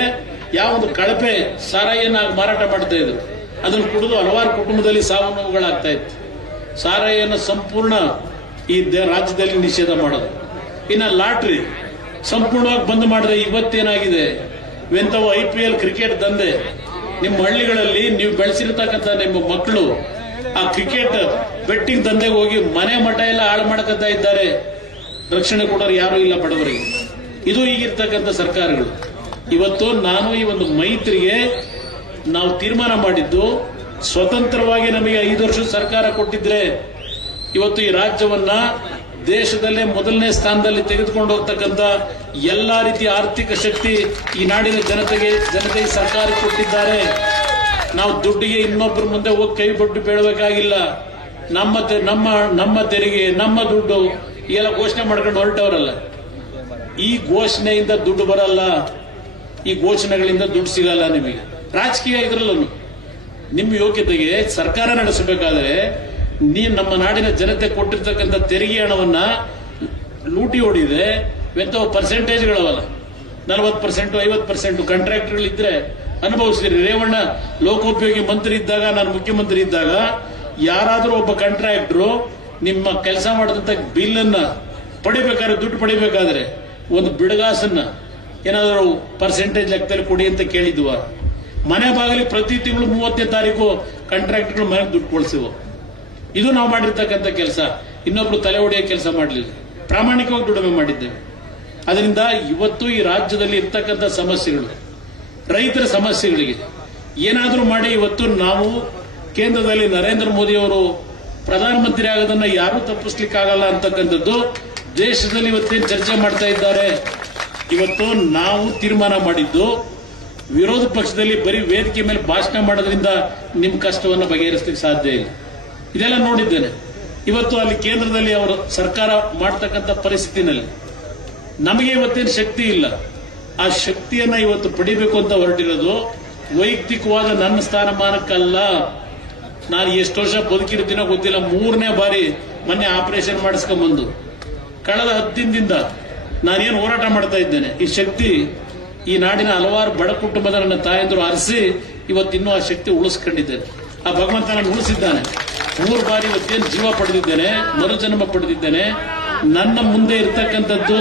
ಯಾವ ಒಂದು ಕಳಪೆ ಸಾರಾಯಿಯನ್ನ ಮಾರಾಟ ಮಾಡ್ತಾ ಇದ್ರು. ಅದನ್ನು ಕುಡಿದು ಹಲವಾರು ಕುಟುಂಬದಲ್ಲಿ ಸಾವು ನೋವುಗಳಾಗ್ತಾ ಇತ್ತು. ಸಾರಾಯಿಯನ್ನು ಸಂಪೂರ್ಣ ಈ ರಾಜ್ಯದಲ್ಲಿ ನಿಷೇಧ ಮಾಡೋದು. ಇನ್ನು ಲಾಟ್ರಿ ಸಂಪೂರ್ಣವಾಗಿ ಬಂದ್ ಮಾಡಿದ್ರೆ ಇವತ್ತೇನಾಗಿದೆ, ಇವೆಂತವು IPL ಕ್ರಿಕೆಟ್ ದಂಧೆ. ನಿಮ್ಮ ಹಳ್ಳಿಗಳಲ್ಲಿ ನೀವು ಬೆಳೆಸಿರ್ತಕ್ಕಂಥ ನಿಮ್ಮ ಮಕ್ಕಳು ಆ ಕ್ರಿಕೆಟ್ ಬೆಟ್ಟಿಂಗ್ ದಂಧೆಗೆ ಹೋಗಿ ಮನೆ ಮಠ ಎಲ್ಲ ಹಾಳು ಮಾಡ್ಕೊತಾ ಇದ್ದಾರೆ. ರಕ್ಷಣೆ ಕೊಡೋರು ಯಾರು ಇಲ್ಲ ಬಡವರಿಗೆ. ಇದು ಈಗಿರ್ತಕ್ಕಂಥ ಸರ್ಕಾರಗಳು. ಇವತ್ತು ನಾನು ಈ ಒಂದು ಮೈತ್ರಿಗೆ ನಾವು ತೀರ್ಮಾನ ಮಾಡಿದ್ದು, ಸ್ವತಂತ್ರವಾಗಿ ನಮಗೆ 5 ವರ್ಷದ ಸರ್ಕಾರ ಕೊಟ್ಟಿದ್ರೆ ಇವತ್ತು ಈ ರಾಜ್ಯವನ್ನ ದೇಶದಲ್ಲೇ ಮೊದಲನೇ ಸ್ಥಾನದಲ್ಲಿ ತೆಗೆದುಕೊಂಡು ಹೋಗ್ತಕ್ಕಂಥ ಎಲ್ಲಾ ರೀತಿಯ ಆರ್ಥಿಕ ಶಕ್ತಿ ಈ ನಾಡಿನ ಜನತೆಗೆ ಸರ್ಕಾರ ಕೊಟ್ಟಿದ್ದಾರೆ. ನಾವು ದುಡ್ಡಿಗೆ ಇನ್ನೊಬ್ಬರ ಮುಂದೆ ಹೋಗಿ ಕೈ ಬೊಟ್ಟು ಬೇಡಬೇಕಾಗಿಲ್ಲ. ನಮ್ಮ ತೆರಿಗೆ, ನಮ್ಮ ದುಡ್ಡು ಎಲ್ಲ ಘೋಷಣೆ ಮಾಡ್ಕೊಂಡು ಹೊರಟವರಲ್ಲ. ಈ ಘೋಷಣೆಯಿಂದ ದುಡ್ಡು ಬರಲ್ಲ, ಈ ಘೋಷಣೆಗಳಿಂದ ದುಡ್ಡು ಸಿಗಲ್ಲ ನಿಮಗೆ. ರಾಜಕೀಯ ಇದ್ರಲ್ಲೂ ನಿಮ್ಮ ಯೋಗ್ಯತೆಗೆ ಸರ್ಕಾರ ನಡೆಸಬೇಕಾದ್ರೆ ನೀವು ನಮ್ಮ ನಾಡಿನ ಜನತೆ ಕೊಟ್ಟಿರ್ತಕ್ಕಂಥ ತೆರಿಗೆ ಹಣವನ್ನ ಲೂಟಿ ಹೊಡಿದೆ. ಎಂತವು ಪರ್ಸೆಂಟೇಜ್ಗಳವಲ್ಲ, 40%, 50% ಕಾಂಟ್ರಾಕ್ಟರ್ಗಳಿದ್ರೆ ಅನುಭವಿಸಿದ್ರಿ. ರೇವಣ್ಣ ಲೋಕೋಪಯೋಗಿ ಮಂತ್ರಿ ಇದ್ದಾಗ, ನಾನು ಮುಖ್ಯಮಂತ್ರಿ ಇದ್ದಾಗ ಯಾರಾದರೂ ಒಬ್ಬ ಕಾಂಟ್ರಾಕ್ಟರು ನಿಮ್ಮ ಕೆಲಸ ಮಾಡಿದಂತ ಬಿಲ್ ಅನ್ನ ಪಡಿಬೇಕಾದ್ರೆ ದುಡ್ಡು ಪಡಿಬೇಕಾದ್ರೆ ಒಂದು ಬಿಡಗಾಸನ್ನ ಏನಾದರೂ ಪರ್ಸೆಂಟೇಜ್ ಲೆಕ್ಕದಲ್ಲಿ ಕೊಡಿ ಅಂತ ಕೇಳಿದ್ವ? ಮನೆ ಬಾಗಿಲಿಗೆ ಪ್ರತಿ ತಿಂಗಳು 30ನೇ ತಾರೀಕು ಕಾಂಟ್ರಾಕ್ಟ್ಗಳು ಮನೆಗೆ ದುಡ್ಡು ಕೊಡ್ಸಿವು. ಇದು ನಾವು ಮಾಡಿರ್ತಕ್ಕಂಥ ಕೆಲಸ. ಇನ್ನೊಬ್ರು ತಲೆ ಹೊಡೆಯೋ ಕೆಲಸ ಮಾಡಲಿಲ್ಲ, ಪ್ರಾಮಾಣಿಕವಾಗಿ ದುಡಿಮೆ ಮಾಡಿದ್ದೇವೆ. ಅದರಿಂದ ಇವತ್ತು ಈ ರಾಜ್ಯದಲ್ಲಿ ಇರ್ತಕ್ಕಂಥ ಸಮಸ್ಯೆಗಳು, ರೈತರ ಸಮಸ್ಯೆಗಳಿಗೆ ಏನಾದರೂ ಮಾಡಿ ಇವತ್ತು ನಾವು ಕೇಂದ್ರದಲ್ಲಿ ನರೇಂದ್ರ ಮೋದಿ ಅವರು ಪ್ರಧಾನಮಂತ್ರಿ ಆಗೋದನ್ನ ಯಾರೂ ತಪ್ಪಿಸ್ಲಿಕ್ಕಾಗಲ್ಲ ಅಂತಕ್ಕಂಥದ್ದು ದೇಶದಲ್ಲಿ ಇವತ್ತೇನು ಚರ್ಚೆ ಮಾಡ್ತಾ ಇದ್ದಾರೆ. ಇವತ್ತು ನಾವು ತೀರ್ಮಾನ ಮಾಡಿದ್ದು ವಿರೋಧ ಪಕ್ಷದಲ್ಲಿ ಬರೀ ವೇದಿಕೆ ಮೇಲೆ ಭಾಷಣ ಮಾಡೋದ್ರಿಂದ ನಿಮ್ಮ ಕಷ್ಟವನ್ನು ಬಗೆಹರಿಸಲಿಕ್ಕೆ ಸಾಧ್ಯ ಇಲ್ಲ. ಇದೆಲ್ಲ ನೋಡಿದ್ದೇನೆ. ಇವತ್ತು ಅಲ್ಲಿ ಕೇಂದ್ರದಲ್ಲಿ ಅವರು ಸರ್ಕಾರ ಮಾಡ್ತಕ್ಕಂಥ ಪರಿಸ್ಥಿತಿನಲ್ಲಿ ನಮಗೆ ಇವತ್ತೇನು ಶಕ್ತಿ ಇಲ್ಲ. ಆ ಶಕ್ತಿಯನ್ನ ಇವತ್ತು ಪಡಿಬೇಕು ಅಂತ ಹೊರಟಿರೋದು ವೈಯಕ್ತಿಕವಾದ ನನ್ನ ಸ್ಥಾನಮಾನಕ್ಕಲ್ಲ. ನಾನು ಎಷ್ಟು ವರ್ಷ ಬದುಕಿರ್ತೀನೋ ಗೊತ್ತಿಲ್ಲ, 3ನೇ ಬಾರಿ ಮೊನ್ನೆ ಆಪರೇಷನ್ ಮಾಡಿಸ್ಕೊಂಡ್ಬಂದು ಕಳೆದ 10 ದಿನದಿಂದ ನಾನೇನು ಹೋರಾಟ ಮಾಡ್ತಾ ಇದ್ದೇನೆ. ಈ ಶಕ್ತಿ ಈ ನಾಡಿನ ಹಲವಾರು ಬಡ ಕುಟುಂಬದ ನನ್ನ ತಾಯಂದಿರು ಅರಸಿ ಇವತ್ತಿನ್ನೂ ಆ ಶಕ್ತಿ ಉಳಿಸ್ಕೊಂಡಿದ್ದೇನೆ. ಆ ಭಗವಂತ ನಾನು ಉಳಿಸಿದ್ದಾನೆ. 3 ಬಾರಿ ಇವತ್ತೇನು ಜೀವ ಪಡೆದಿದ್ದೇನೆ, ಮರುಜನ್ಮ ಪಡೆದಿದ್ದೇನೆ. ನನ್ನ ಮುಂದೆ ಇರ್ತಕ್ಕಂಥದ್ದು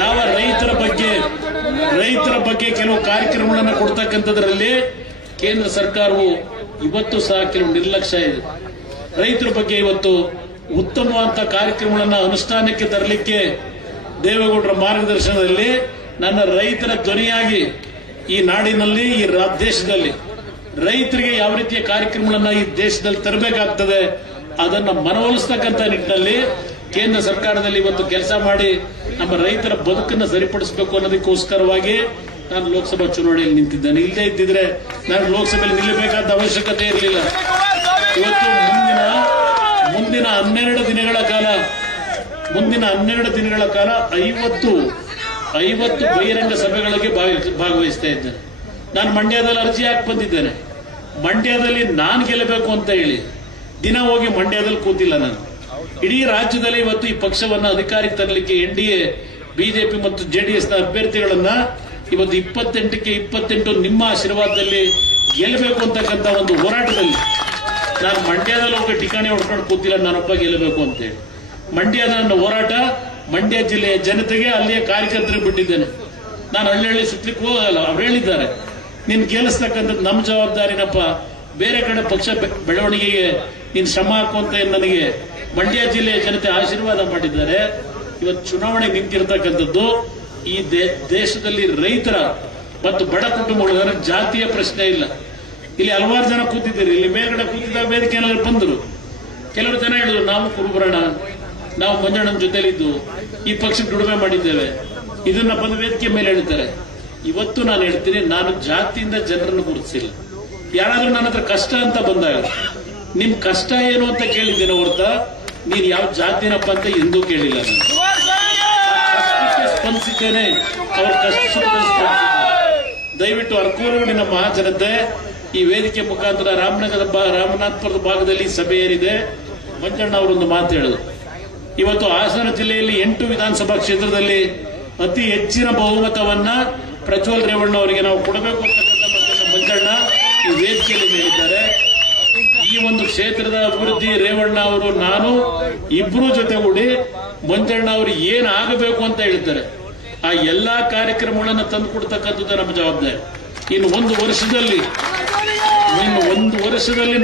ಯಾವ ರೈತರ ಬಗ್ಗೆ ಕೆಲವು ಕಾರ್ಯಕ್ರಮಗಳನ್ನು ಕೊಡ್ತಕ್ಕಂಥದ್ರಲ್ಲಿ ಕೇಂದ್ರ ಸರ್ಕಾರವು ಇವತ್ತು ಸಹ ಕೆಲವು ನಿರ್ಲಕ್ಷ್ಯ ಇದೆ. ರೈತರ ಬಗ್ಗೆ ಇವತ್ತು ಉತ್ತಮವಾದ ಕಾರ್ಯಕ್ರಮಗಳನ್ನು ಅನುಷ್ಠಾನಕ್ಕೆ ತರಲಿಕ್ಕೆ ದೇವೇಗೌಡರ ಮಾರ್ಗದರ್ಶನದಲ್ಲಿ ನನ್ನ ರೈತರ ಧ್ವನಿಯಾಗಿ ಈ ನಾಡಿನಲ್ಲಿ, ಈ ದೇಶದಲ್ಲಿ ರೈತರಿಗೆ ಯಾವ ರೀತಿಯ ಕಾರ್ಯಕ್ರಮಗಳನ್ನ ಈ ದೇಶದಲ್ಲಿ ತರಬೇಕಾಗ್ತದೆ ಅದನ್ನ ಮನವೊಲಿಸ್ತಕ್ಕಂಥ ನಿಟ್ಟಿನಲ್ಲಿ ಕೇಂದ್ರ ಸರ್ಕಾರದಲ್ಲಿ ಇವತ್ತು ಕೆಲಸ ಮಾಡಿ ನಮ್ಮ ರೈತರ ಬದುಕನ್ನು ಸರಿಪಡಿಸಬೇಕು ಅನ್ನೋದಕ್ಕೋಸ್ಕರವಾಗಿ ನಾನು ಲೋಕಸಭಾ ಚುನಾವಣೆಯಲ್ಲಿ ನಿಂತಿದ್ದೇನೆ. ಇಲ್ಲದೇ ಇದ್ದಿದ್ರೆ ನಾನು ಲೋಕಸಭೆಯಲ್ಲಿ ನಿಲ್ಲಬೇಕಾದ ಅವಶ್ಯಕತೆ ಇರಲಿಲ್ಲ. ಇವತ್ತು ಮುಂದಿನ 12 ದಿನಗಳ ಕಾಲ 50 ಬಹಿರಂಗ ಸಭೆಗಳಿಗೆ ಭಾಗವಹಿಸ್ತಾ ಇದ್ದೇನೆ. ನಾನು ಮಂಡ್ಯದಲ್ಲಿ ಅರ್ಜಿ ಹಾಕಿ ಬಂದಿದ್ದೇನೆ. ಮಂಡ್ಯದಲ್ಲಿ ನಾನು ಗೆಲ್ಲಬೇಕು ಅಂತ ಹೇಳಿ ದಿನ ಹೋಗಿ ಮಂಡ್ಯದಲ್ಲಿ ಕೂತಿಲ್ಲ ನಾನು. ಇಡೀ ರಾಜ್ಯದಲ್ಲಿ ಇವತ್ತು ಈ ಪಕ್ಷವನ್ನು ಅಧಿಕಾರಕ್ಕೆ ತರಲಿಕ್ಕೆ ಎನ್ಡಿಎ, ಬಿಜೆಪಿ ಮತ್ತು ಜೆಡಿಎಸ್ ನ ಅಭ್ಯರ್ಥಿಗಳನ್ನ ಇವತ್ತು 28ಕ್ಕೆ 28 ನಿಮ್ಮ ಆಶೀರ್ವಾದದಲ್ಲಿ ಗೆಲ್ಲಬೇಕು ಅಂತಕ್ಕಂಥ ಒಂದು ಹೋರಾಟದಲ್ಲಿ ನಾನು ಮಂಡ್ಯದಲ್ಲಿ ಹೋಗಿ ಠಿಕಾಣಿ ಹೊಡ್ಕೊಂಡು ಕೂತಿಲ್ಲ, ನಾನೊಬ್ಬ ಗೆಲ್ಲಬೇಕು ಅಂತೇಳಿ. ಮಂಡ್ಯದ ನನ್ನ ಹೋರಾಟ ಮಂಡ್ಯ ಜಿಲ್ಲೆಯ ಜನತೆಗೆ, ಅಲ್ಲಿಯ ಕಾರ್ಯಕರ್ತರಿಗೆ ಬಿಟ್ಟಿದ್ದೇನೆ. ನಾನು ಹಳ್ಳಿ ಸುತ್ತಲಿಕ್ಕೆ ಹೋಗಲ್ಲ. ಅವ್ರು ಹೇಳಿದ್ದಾರೆ, ನೀನು ಗೆಲ್ಲಿಸ್ತಕ್ಕಂಥದ್ದು ನಮ್ಮ ಜವಾಬ್ದಾರಿನಪ್ಪ, ಬೇರೆ ಕಡೆ ಪಕ್ಷ ಬೆಳವಣಿಗೆಗೆ ನೀನು ಶ್ರಮ ಹಾಕುವಂತ ನನಗೆ ಮಂಡ್ಯ ಜಿಲ್ಲೆಯ ಜನತೆ ಆಶೀರ್ವಾದ ಮಾಡಿದ್ದಾರೆ. ಇವತ್ತು ಚುನಾವಣೆ ನಿಂತಿರ್ತಕ್ಕಂಥದ್ದು ಈ ದೇಶದಲ್ಲಿ ರೈತರ ಮತ್ತು ಬಡ ಕುಟುಂಬಗಳ ಜಾತಿಯ ಪ್ರಶ್ನೆ ಇಲ್ಲ. ಇಲ್ಲಿ ಹಲವಾರು ಜನ ಕೂತಿದ್ದೀರಿ. ಇಲ್ಲಿ ಮೇಲ್ಗಡೆ ಕೂತಿದ್ದಾಗ ವೇದಿಕೆ ಬಂದರು. ಕೆಲವರು ಜನ ಹೇಳಿದ್ರು, ನಾವು ಕುರುಬರಣ, ನಾವು ಮಂಜಣ್ಣನ ಜೊತೆಲಿದ್ದು ಈ ಪಕ್ಷಕ್ಕೆ ದುಡಿಮೆ ಮಾಡಿದ್ದೇವೆ. ಇದನ್ನ ಬಂದು ವೇದಿಕೆ ಮೇಲೆ ಹೇಳ್ತಾರೆ. ಇವತ್ತು ನಾನು ಹೇಳ್ತೀನಿ, ನಾನು ಜಾತಿಯಿಂದ ಜನರನ್ನು ಗುರುತಿಸಿಲ್ಲ. ಯಾರಾದ್ರೂ ನನ್ನ ಹತ್ರ ಕಷ್ಟ ಅಂತ ಬಂದಾಗ ನಿಮ್ ಕಷ್ಟ ಏನು ಅಂತ ಕೇಳಿದ್ದೇನೆ ಹೊರತ ನೀನ್ ಯಾವ ಜಾತಿನಪ್ಪ ಅಂತ ಎಂದೂ ಕೇಳಿಲ್ಲ. ನಾನು ಕಷ್ಟಕ್ಕೆ ಸ್ಪಂದಿಸಿದ್ದೇನೆ, ಅವ್ರ ಕಷ್ಟ ದಯವಿಟ್ಟು ಅರ್ಕೂರಿನ ಮಹಾಜನತೆ ಈ ವೇದಿಕೆ ಮುಖಾಂತರ ರಾಮನಾಥಪುರದ ಭಾಗದಲ್ಲಿ ಸಭೆ ಏನಿದೆ, ಮಂಜಣ್ಣ ಅವರೊಂದು ಮಾತು ಹೇಳಿದ್ರು. ಇವತ್ತು ಹಾಸನ ಜಿಲ್ಲೆಯಲ್ಲಿ 8 ವಿಧಾನಸಭಾ ಕ್ಷೇತ್ರದಲ್ಲಿ ಅತಿ ಹೆಚ್ಚಿನ ಬಹುಮತವನ್ನ ಪ್ರಜ್ವಲ್ ರೇವಣ್ಣ ಅವರಿಗೆ ನಾವು ಕೊಡಬೇಕು ಅಂತಕ್ಕಂಥ ಮಂಜಣ್ಣ ಈ ವೇದಿಕೆಯಲ್ಲಿ ಹೇಳಿದ್ದಾರೆ. ಈ ಒಂದು ಕ್ಷೇತ್ರದ ಅಭಿವೃದ್ಧಿ ರೇವಣ್ಣ ಅವರು, ನಾನು ಇಬ್ಬರೂ ಜೊತೆಗೂಡಿ ಮಂಜಣ್ಣ ಅವರು ಏನು ಆಗಬೇಕು ಅಂತ ಹೇಳ್ತಾರೆ ಆ ಎಲ್ಲಾ ಕಾರ್ಯಕ್ರಮಗಳನ್ನು ತಂದು ಕೊಡ್ತಕ್ಕಂಥದ್ದು ನಮ್ಮ ಜವಾಬ್ದಾರಿ. ಇನ್ನು ಒಂದು ವರ್ಷದಲ್ಲಿ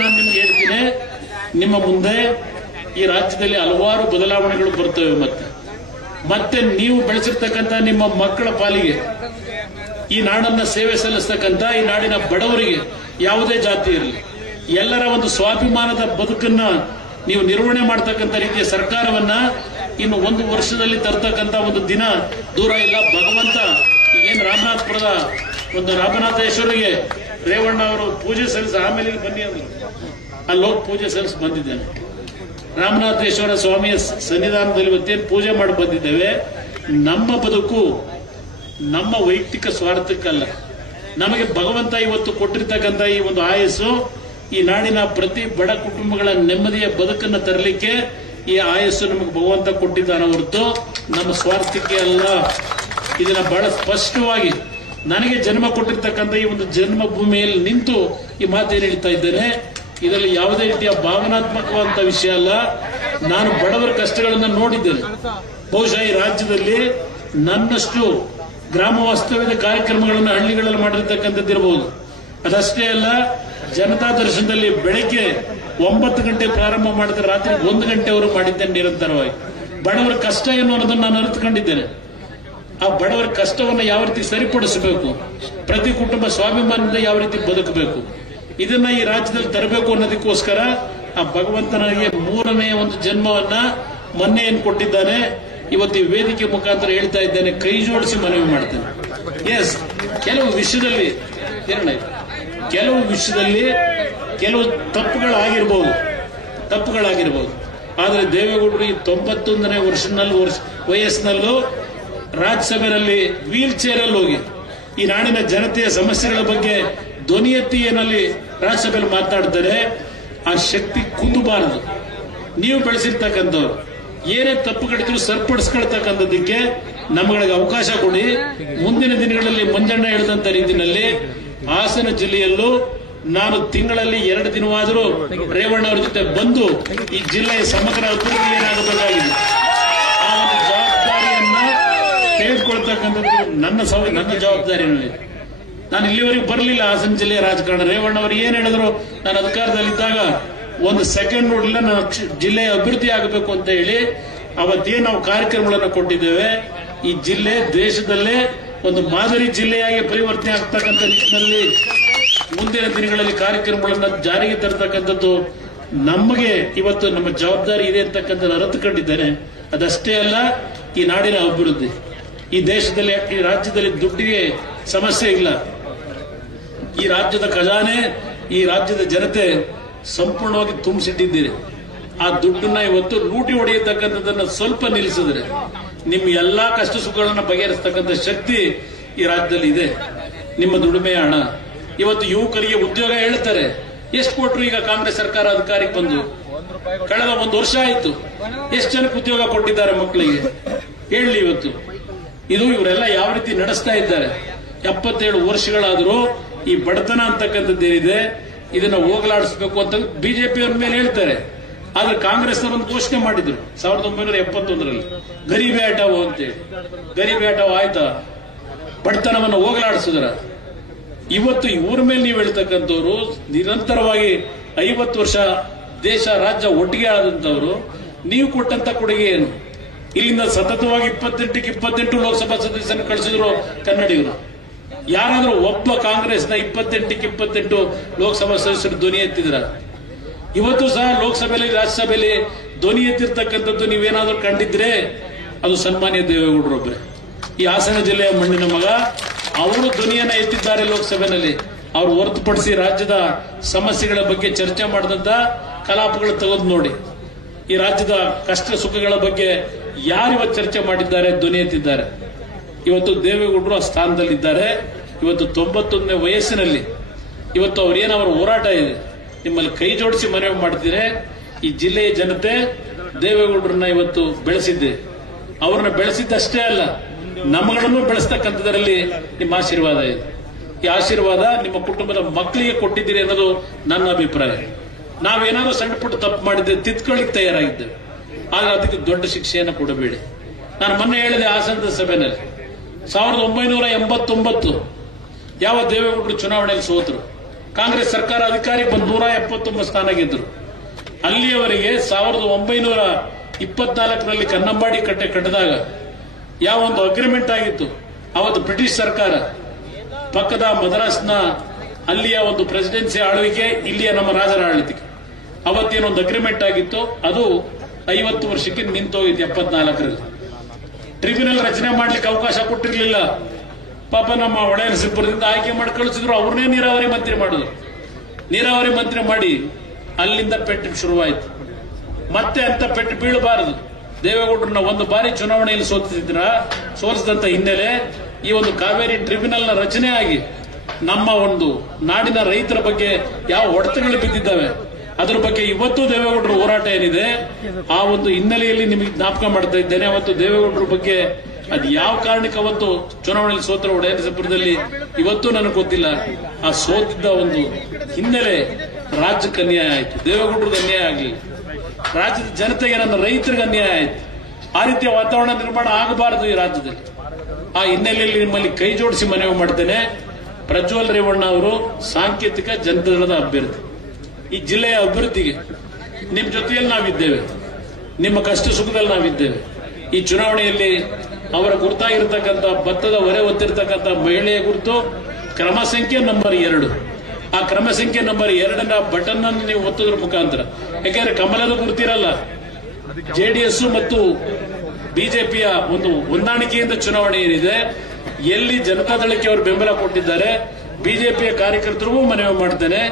ನಾನು ನಿಮ್ಗೆ ಹೇಳ್ತೀನಿ, ನಿಮ್ಮ ಮುಂದೆ ಈ ರಾಜ್ಯದಲ್ಲಿ ಹಲವಾರು ಬದಲಾವಣೆಗಳು ಬರ್ತವೆ. ಮತ್ತೆ ನೀವು ಬೆಳೆಸಿರ್ತಕ್ಕಂಥ ನಿಮ್ಮ ಮಕ್ಕಳ ಪಾಲಿಗೆ ಈ ನಾಡನ್ನ ಸೇವೆ ಸಲ್ಲಿಸ್ತಕ್ಕಂಥ ಈ ನಾಡಿನ ಬಡವರಿಗೆ ಯಾವುದೇ ಜಾತಿ ಇರಲಿ ಎಲ್ಲರ ಒಂದು ಸ್ವಾಭಿಮಾನದ ಬದುಕನ್ನ ನೀವು ನಿರ್ವಹಣೆ ಮಾಡತಕ್ಕಂಥ ರೀತಿಯ ಸರ್ಕಾರವನ್ನ ಇನ್ನು ಒಂದು ವರ್ಷದಲ್ಲಿ ತರ್ತಕ್ಕಂಥ ಒಂದು ದಿನ ದೂರ ಇಲ್ಲ. ಭಗವಂತ ಏನು ರಾಮನಾಥಪುರದ ಒಂದು ರಾಮನಾಥೇಶ್ವರಿಗೆ ರೇವಣ್ಣ ಅವರು ಪೂಜೆ ಸಲ್ಲಿಸಿ ಆಮೇಲೆ ಬನ್ನಿ ಅಂದ್ರು. ಅಲ್ಲೋಗಿ ಪೂಜೆ ಸಲ್ಲಿಸಿ ಬಂದಿದ್ದೇನೆ. ರಾಮನಾಥೇಶ್ವರ ಸ್ವಾಮಿಯ ಸನ್ನಿಧಾನದಲ್ಲಿ ಇವತ್ತೇನು ಪೂಜೆ ಮಾಡಿ ಬಂದಿದ್ದೇವೆ. ನಮ್ಮ ಬದುಕು ನಮ್ಮ ವೈಯಕ್ತಿಕ ಸ್ವಾರ್ಥಕ್ಕಲ್ಲ, ನಮಗೆ ಭಗವಂತ ಇವತ್ತು ಕೊಟ್ಟಿರ್ತಕ್ಕಂಥ ಈ ಒಂದು ಆಯಸ್ಸು ಈ ನಾಡಿನ ಪ್ರತಿ ಬಡ ಕುಟುಂಬಗಳ ನೆಮ್ಮದಿಯ ಬದುಕನ್ನು ತರಲಿಕ್ಕೆ ಈ ಆಯಸ್ಸು ನಮಗೆ ಭಗವಂತ ಕೊಟ್ಟಿದ್ದಾನೆ ಹೊರತು ನಮ್ಮ ಸ್ವಾರ್ಥಕ್ಕೆ ಅಲ್ಲ. ಇದನ್ನ ಬಹಳ ಸ್ಪಷ್ಟವಾಗಿ ನನಗೆ ಜನ್ಮ ಕೊಟ್ಟಿರ್ತಕ್ಕಂಥ ಈ ಒಂದು ಜನ್ಮಭೂಮಿಯಲ್ಲಿ ನಿಂತು ಈ ಮಾತೇನು ಹೇಳ್ತಾ ಇದ್ದೇನೆ. ಇದರಲ್ಲಿ ಯಾವುದೇ ರೀತಿಯ ಭಾವನಾತ್ಮಕವಾದಂತ ವಿಷಯ ಅಲ್ಲ. ನಾನು ಬಡವರ ಕಷ್ಟಗಳನ್ನು ನೋಡಿದ್ದೇನೆ. ಬಹುಶಃ ಈ ರಾಜ್ಯದಲ್ಲಿ ನನ್ನಷ್ಟು ಗ್ರಾಮ ವಾಸ್ತವ್ಯದ ಕಾರ್ಯಕ್ರಮಗಳನ್ನು ಹಳ್ಳಿಗಳಲ್ಲಿ ಮಾಡಿರ್ತಕ್ಕಂಥದ್ದಿರಬಹುದು. ಅದಷ್ಟೇ ಅಲ್ಲ, ಜನತಾ ದರ್ಶನದಲ್ಲಿ ಬೆಳಗ್ಗೆ 9 ಗಂಟೆ ಪ್ರಾರಂಭ ಮಾಡಿದ್ರೆ ರಾತ್ರಿ 1 ಗಂಟೆವರೆಗೂ ಮಾಡಿದ್ದೇನೆ ನಿರಂತರವಾಗಿ. ಬಡವರ ಕಷ್ಟ ಏನು ಅನ್ನೋದನ್ನು ನಾನು ಅರಿತುಕೊಂಡಿದ್ದೇನೆ. ಆ ಬಡವರ ಕಷ್ಟವನ್ನು ಯಾವ ರೀತಿ ಸರಿಪಡಿಸಬೇಕು, ಪ್ರತಿ ಕುಟುಂಬ ಸ್ವಾಭಿಮಾನದಿಂದ ಯಾವ ರೀತಿ ಬದುಕಬೇಕು, ಇದನ್ನ ಈ ರಾಜ್ಯದಲ್ಲಿ ತರಬೇಕು ಅನ್ನೋದಕ್ಕೋಸ್ಕರ ಆ ಭಗವಂತ ನನಗೆ 3ನೇ ಒಂದು ಜನ್ಮವನ್ನ ಮೊನ್ನೆ ಏನು ಕೊಟ್ಟಿದ್ದಾನೆ, ಇವತ್ತು ಈ ವೇದಿಕೆ ಮುಖಾಂತರ ಹೇಳ್ತಾ ಇದ್ದೇನೆ, ಕೈ ಜೋಡಿಸಿ ಮನವಿ ಮಾಡ್ತೇನೆ. ಎಸ್, ಕೆಲವು ವಿಷಯದಲ್ಲಿ ಕೆಲವು ತಪ್ಪುಗಳಾಗಿರ್ಬೋದು. ಆದರೆ ದೇವೇಗೌಡರು ಈ 91ನೇ ವಯಸ್ಸಿನಲ್ಲೂ ರಾಜ್ಯಸಭೆಯಲ್ಲಿ ವೀಲ್ ಚೇರ್ ಅಲ್ಲಿ ಹೋಗಿ ಈ ನಾಡಿನ ಜನತೆಯ ಸಮಸ್ಯೆಗಳ ಬಗ್ಗೆ ಧ್ವನಿ ಎತ್ತಿ ಏನಲ್ಲಿ ರಾಜ್ಯಸಭೆಯಲ್ಲಿ ಮಾತನಾಡ್ತಾರೆ. ಆ ಶಕ್ತಿ ಕುಂದಬಾರದು. ನೀವು ಬೆಳೆಸಿರ್ತಕ್ಕಂಥವ್ರು ಏನೇ ತಪ್ಪುಗಳಿದ್ರು ಸರಿಪಡಿಸ್ಕೊಳ್ತಕ್ಕಂಥದ್ದಕ್ಕೆ ನಮ್ಮಗಳಿಗೆ ಅವಕಾಶ ಕೊಡಿ. ಮುಂದಿನ ದಿನಗಳಲ್ಲಿ ಮಂಜಣ್ಣ ಹೇಳಿದಂತ ರೀತಿಯಲ್ಲಿ ಹಾಸನ ಜಿಲ್ಲೆಯಲ್ಲೂ ನಾನು ತಿಂಗಳಲ್ಲಿ 2 ದಿನವಾದರೂ ರೇವಣ್ಣ ಅವರ ಜೊತೆ ಬಂದು ಈ ಜಿಲ್ಲೆಯ ಸಮಗ್ರ ಅಭಿವೃದ್ಧಿ ಏನಾಗಬೇಕಾಗಿದೆ ಆ ಒಂದು ಜವಾಬ್ದಾರಿಯನ್ನ ತೆಗೆದುಕೊಳ್ತಕ್ಕಂಥದ್ದು ನನ್ನ ಜವಾಬ್ದಾರಿಯಲ್ಲಿ. ನಾನು ಇಲ್ಲಿವರೆಗೂ ಬರಲಿಲ್ಲ ಹಾಸನ ಜಿಲ್ಲೆಯ ರಾಜಕಾರಣ. ರೇವಣ್ಣ ಅವರು ಏನ್ ಹೇಳಿದ್ರು, ನಾನು ಅಧಿಕಾರದಲ್ಲಿದ್ದಾಗ 1 ಸೆಕೆಂಡ್ ನೋಡಲಿಲ್ಲ, ನಾನು ಜಿಲ್ಲೆಯ ಅಭಿವೃದ್ಧಿ ಆಗಬೇಕು ಅಂತ ಹೇಳಿ ಅವತ್ತೇನು ನಾವು ಕಾರ್ಯಕ್ರಮಗಳನ್ನು ಕೊಟ್ಟಿದ್ದೇವೆ. ಈ ಜಿಲ್ಲೆ ದೇಶದಲ್ಲೇ ಒಂದು ಮಾದರಿ ಜಿಲ್ಲೆಯಾಗಿ ಪರಿವರ್ತನೆ ಆಗ್ತಕ್ಕಂಥ ನಿಟ್ಟಿನಲ್ಲಿ ಮುಂದಿನ ದಿನಗಳಲ್ಲಿ ಕಾರ್ಯಕ್ರಮಗಳನ್ನು ಜಾರಿಗೆ ತರತಕ್ಕಂಥದ್ದು ನಮಗೆ ಇವತ್ತು ನಮ್ಮ ಜವಾಬ್ದಾರಿ ಇದೆ ಅಂತಕ್ಕಂಥದ್ದು ಅರಿತುಕೊಂಡಿದ್ದೇನೆ. ಅದಷ್ಟೇ ಅಲ್ಲ, ಈ ನಾಡಿನ ಅಭಿವೃದ್ಧಿ, ಈ ದೇಶದಲ್ಲಿ ಈ ರಾಜ್ಯದಲ್ಲಿ ದುಡ್ಡಿಗೆ ಸಮಸ್ಯೆ ಇಲ್ಲ. ಈ ರಾಜ್ಯದ ಖಜಾನೆ, ಈ ರಾಜ್ಯದ ಜನತೆ ಸಂಪೂರ್ಣವಾಗಿ ತುಂಬಿಸಿಟ್ಟಿದ್ದೀರಿ. ಆ ದುಡ್ಡನ್ನ ಇವತ್ತು ಲೂಟಿ ಹೊಡೆಯತಕ್ಕಂಥದ್ದನ್ನ ಸ್ವಲ್ಪ ನಿಲ್ಲಿಸಿದ್ರೆ ನಿಮ್ಮ ಎಲ್ಲಾ ಕಷ್ಟ ಸುಖಗಳನ್ನ ಬಗೆಹರಿಸತಕ್ಕಂಥ ಶಕ್ತಿ ಈ ರಾಜ್ಯದಲ್ಲಿ ಇದೆ. ನಿಮ್ಮ ದುಡಿಮೆಯ ಹಣ ಇವತ್ತು ಯುವಕರಿಗೆ ಉದ್ಯೋಗ ಹೇಳ್ತಾರೆ. ಎಷ್ಟು ಕೊಟ್ರು ಈಗ ಕಾಂಗ್ರೆಸ್ ಸರ್ಕಾರ ಅಧಿಕಾರಕ್ಕೆ ಬಂದು ಕಳೆದ 1 ವರ್ಷ ಆಯ್ತು, ಎಷ್ಟು ಜನಕ್ಕೆ ಉದ್ಯೋಗ ಕೊಟ್ಟಿದ್ದಾರೆ ಮಕ್ಕಳಿಗೆ ಹೇಳಿ. ಇವತ್ತು ಇವರೆಲ್ಲ ಯಾವ ರೀತಿ ನಡೆಸ್ತಾ ಇದ್ದಾರೆ. 77 ವರ್ಷಗಳಾದರೂ ಈ ಬಡತನ ಅಂತಕ್ಕಂಥದ್ದೇನಿದೆ ಇದನ್ನ ಹೋಗಲಾಡಿಸಬೇಕು ಅಂತ ಬಿಜೆಪಿಯವ್ರ ಮೇಲೆ ಹೇಳ್ತಾರೆ. ಆದ್ರೆ ಕಾಂಗ್ರೆಸ್ನವರು ಒಂದು ಘೋಷಣೆ ಮಾಡಿದ್ರು 1971ರಲ್ಲಿ, ಗರೀಬಿ ಹಟಾವೋ ಅಂತೇಳಿ. ಗರೀಬಿ ಹಟಾವ್ ಆಯ್ತಾ? ಬಡತನವನ್ನು ಹೋಗಲಾಡಿಸಿದ್ರ? ಇವತ್ತು ಇವ್ರ ಮೇಲೆ ನೀವು ಹೇಳ್ತಕ್ಕಂಥವ್ರು ನಿರಂತರವಾಗಿ 50 ವರ್ಷ ದೇಶ ರಾಜ್ಯ ಒಟ್ಟಿಗೆ ಆದಂತವ್ರು, ನೀವು ಕೊಟ್ಟಂತ ಕೊಡುಗೆ ಏನು? ಇಲ್ಲಿಂದ ಸತತವಾಗಿ 28ಕ್ಕೆ 28 ಲೋಕಸಭಾ ಸದಸ್ಯರನ್ನು ಕಳಿಸಿದ್ರು ಕನ್ನಡಿಗರು. ಯಾರಾದ್ರೂ ಒಬ್ಬ ಕಾಂಗ್ರೆಸ್ನ 28ಕ್ಕೆ 28 ಲೋಕಸಭಾ ಸದಸ್ಯರು ಧ್ವನಿ ಎತ್ತಿದ್ರ? ಇವತ್ತು ಸಹ ಲೋಕಸಭೆಯಲ್ಲಿ ರಾಜ್ಯಸಭೆಯಲ್ಲಿ ಧ್ವನಿ ಎತ್ತಿರ್ತಕ್ಕಂಥದ್ದು ನೀವೇನಾದ್ರೂ ಕಂಡಿದ್ರೆ ಅದು ಸನ್ಮಾನ್ಯ ದೇವೇಗೌಡರೊಬ್ಬರೇ. ಈ ಹಾಸನ ಜಿಲ್ಲೆಯ ಮಣ್ಣಿನ ಮಗ, ಅವರು ಧ್ವನಿಯನ್ನ ಎತ್ತಿದ್ದಾರೆ ಲೋಕಸಭೆಯಲ್ಲಿ. ಅವರು ಹೊರತುಪಡಿಸಿ ರಾಜ್ಯದ ಸಮಸ್ಯೆಗಳ ಬಗ್ಗೆ ಚರ್ಚೆ ಮಾಡಿದಂತ ಕಲಾಪಗಳು ತೆಗೆದು ನೋಡಿ. ಈ ರಾಜ್ಯದ ಕಷ್ಟ ಸುಖಗಳ ಬಗ್ಗೆ ಯಾರಿವತ್ತು ಚರ್ಚೆ ಮಾಡಿದ್ದಾರೆ, ಧ್ವನಿ ಎತ್ತಿದ್ದಾರೆ? ಇವತ್ತು ದೇವೇಗೌಡರು ಆ ಸ್ಥಾನದಲ್ಲಿದ್ದಾರೆ. ಇವತ್ತು 91ನೇ ವಯಸ್ಸಿನಲ್ಲಿ ಇವತ್ತು ಅವರ ಹೋರಾಟ ಇದೆ. ನಿಮ್ಮಲ್ಲಿ ಕೈ ಜೋಡಿಸಿ ಮನವಿ ಮಾಡ್ತೀರಿ. ಈ ಜಿಲ್ಲೆಯ ಜನತೆ ದೇವೇಗೌಡರನ್ನ ಇವತ್ತು ಬೆಳೆಸಿದ್ದೆ. ಅವ್ರನ್ನ ಬೆಳೆಸಿದ್ದಷ್ಟೇ ಅಲ್ಲ, ನಮ್ಮಗಳನ್ನು ಬೆಳೆಸ್ತಕ್ಕಂಥದ್ರಲ್ಲಿ ನಿಮ್ಮ ಆಶೀರ್ವಾದ ಇದೆ. ಈ ಆಶೀರ್ವಾದ ನಿಮ್ಮ ಕುಟುಂಬದ ಮಕ್ಕಳಿಗೆ ಕೊಟ್ಟಿದ್ದೀರಿ ಅನ್ನೋದು ನನ್ನ ಅಭಿಪ್ರಾಯ. ನಾವೇನಾದ್ರೂ ಸಣ್ಣ ಪುಟ್ಟ ತಪ್ಪು ಮಾಡಿದ್ದೆ ತಿದ್ಕೊಳ್ಳಿಕ್ಕೆ ತಯಾರಾಗಿದ್ದೇವೆ, ಆದ್ರೆ ಅದಕ್ಕೆ ದೊಡ್ಡ ಶಿಕ್ಷೆಯನ್ನು ಕೊಡಬೇಡಿ. ನಾನು ಮೊನ್ನೆ ಹೇಳಿದೆ ಹಾಸನದ ಸಭೆಯಲ್ಲಿ 1989 ಯಾವ ದೇವೇಗೌಡರು ಚುನಾವಣೆಯಲ್ಲಿ ಸೋತರು, ಕಾಂಗ್ರೆಸ್ ಸರ್ಕಾರ ಅಧಿಕಾರಕ್ಕೆ ಬಂದು 179 ಸ್ಥಾನ ಗೆದ್ದರು. ಅಲ್ಲಿಯವರೆಗೆ 1924ರಲ್ಲಿ ಕನ್ನಂಬಾಡಿ ಕಟ್ಟೆ ಕಟ್ಟಿದಾಗ ಯಾವ ಒಂದು ಅಗ್ರಿಮೆಂಟ್ ಆಗಿತ್ತು, ಅವತ್ತು ಬ್ರಿಟಿಷ್ ಸರ್ಕಾರ ಪಕ್ಕದ ಮದ್ರಾಸ್ನ ಅಲ್ಲಿಯ ಒಂದು ಪ್ರೆಸಿಡೆನ್ಸಿ ಆಳ್ವಿಕೆ, ಇಲ್ಲಿಯ ನಮ್ಮ ರಾಜರ ಆಳ್ವಿಕೆ, ಅವತ್ತೇನೊಂದು ಅಗ್ರಿಮೆಂಟ್ ಆಗಿತ್ತು, ಅದು 50 ವರ್ಷಕ್ಕೆ ನಿಂತೋಗಿತ್ತು. 74ರಲ್ಲಿ ಟ್ರಿಬ್ಯುನಲ್ ರಚನೆ ಮಾಡ್ಲಿಕ್ಕೆ ಅವಕಾಶ ಕೊಟ್ಟಿರಲಿಲ್ಲ. ಪಾಪ ನಮ್ಮ ಒಡೆಯನಸಿಪುರದಿಂದ ಆಯ್ಕೆ ಮಾಡಿ ಕಳಿಸಿದ್ರು. ಅವ್ರನ್ನೇ ನೀರಾವರಿ ಮಂತ್ರಿ ಮಾಡಿದ್ರು. ನೀರಾವರಿ ಮಂತ್ರಿ ಮಾಡಿ ಅಲ್ಲಿಂದ ಪೆಟ್ಟು ಶುರುವಾಯಿತು. ಮತ್ತೆ ಅಂತ ಪೆಟ್ಟು ಬೀಳಬಾರದು. ದೇವೇಗೌಡರನ್ನ ಒಂದು ಬಾರಿ ಚುನಾವಣೆಯಲ್ಲಿ ಸೋಲಿಸಿದಂತ ಹಿನ್ನೆಲೆ ಈ ಒಂದು ಕಾವೇರಿ ಟ್ರಿಬ್ಯುನಲ್ ನ ರಚನೆ ಆಗಿ ನಮ್ಮ ಒಂದು ನಾಡಿನ ರೈತರ ಬಗ್ಗೆ ಯಾವ ಹೊಡೆತಗಳು ಬಿದ್ದಿದ್ದಾವೆ ಅದರ ಬಗ್ಗೆ ಇವತ್ತು ದೇವೇಗೌಡರ ಹೋರಾಟ ಏನಿದೆ ಆ ಒಂದು ಹಿನ್ನೆಲೆಯಲ್ಲಿ ನಿಮಗೆ ಜ್ಞಾಪಕ ಮಾಡ್ತಾ ಇದ್ದೇನೆ. ಅವತ್ತು ದೇವೇಗೌಡರ ಬಗ್ಗೆ ಅದು ಯಾವ ಕಾರಣಕ್ಕೆ ಅವತ್ತು ಚುನಾವಣೆಯಲ್ಲಿ ಸೋತರ ಒಡೆಯನಸಿಪುರದಲ್ಲಿ ಇವತ್ತು ನನಗೆ ಗೊತ್ತಿಲ್ಲ. ಆ ಸೋತಿದ್ದ ಒಂದು ಹಿನ್ನೆಲೆ ರಾಜ್ಯಕ್ಕೆ ಅನ್ಯಾಯ ಆಯ್ತು, ದೇವೇಗೌಡರಿಗೆ ಅನ್ಯಾಯ ಆಗಲಿಲ್ಲ, ರಾಜ್ಯದ ಜನತೆಗೆ, ನನ್ನ ರೈತರಿಗೆ ಅನ್ಯಾಯ ಆಯ್ತು. ಆ ರೀತಿಯ ವಾತಾವರಣ ನಿರ್ಮಾಣ ಆಗಬಾರದು ಈ ರಾಜ್ಯದಲ್ಲಿ. ಆ ಹಿನ್ನೆಲೆಯಲ್ಲಿ ನಿಮ್ಮಲ್ಲಿ ಕೈ ಜೋಡಿಸಿ ಮನವಿ ಮಾಡ್ತೇನೆ. ಪ್ರಜ್ವಲ್ ರೇವಣ್ಣ ಅವರು ಸಾಂಕೇತಿಕ ಜನತಾದಳದ ಅಭ್ಯರ್ಥಿ. ಈ ಜಿಲ್ಲೆಯ ಅಭಿವೃದ್ಧಿಗೆ ನಿಮ್ಮ ಜೊತೆಯಲ್ಲಿ ನಾವಿದ್ದೇವೆ, ನಿಮ್ಮ ಕಷ್ಟ ಸುಖದಲ್ಲಿ ನಾವಿದ್ದೇವೆ. ಈ ಚುನಾವಣೆಯಲ್ಲಿ ಅವರ ಗುರುತಾಗಿರ್ತಕ್ಕಂಥ ಭತ್ತದ ಹೊರೆ ಹೊತ್ತಿರ್ತಕ್ಕಂಥ ಮಹಿಳೆಯ ಗುರುತು ಕ್ರಮ ಸಂಖ್ಯೆ ನಂಬರ್ 2. ಆ ಕ್ರಮ ಸಂಖ್ಯೆ ನಂಬರ್ 2ನ ಬಟನ್ ಅನ್ನು ನೀವು ಒತ್ತೋದ್ರ ಮುಖಾಂತರ, ಯಾಕೆಂದ್ರೆ ಕಮಲದ ಗುರುತಿರಲ್ಲ, ಜೆಡಿಎಸ್ ಮತ್ತು ಬಿಜೆಪಿಯ ಒಂದು ಹೊಂದಾಣಿಕೆಯಿಂದ ಚುನಾವಣೆ ಏನಿದೆ, ಎಲ್ಲಿ ಜನತಾದಳಕ್ಕೆ ಅವರು ಬೆಂಬಲ ಕೊಟ್ಟಿದ್ದಾರೆ, ಬಿಜೆಪಿಯ ಕಾರ್ಯಕರ್ತರಿಗೂ ಮನವಿ ಮಾಡ್ತೇನೆ,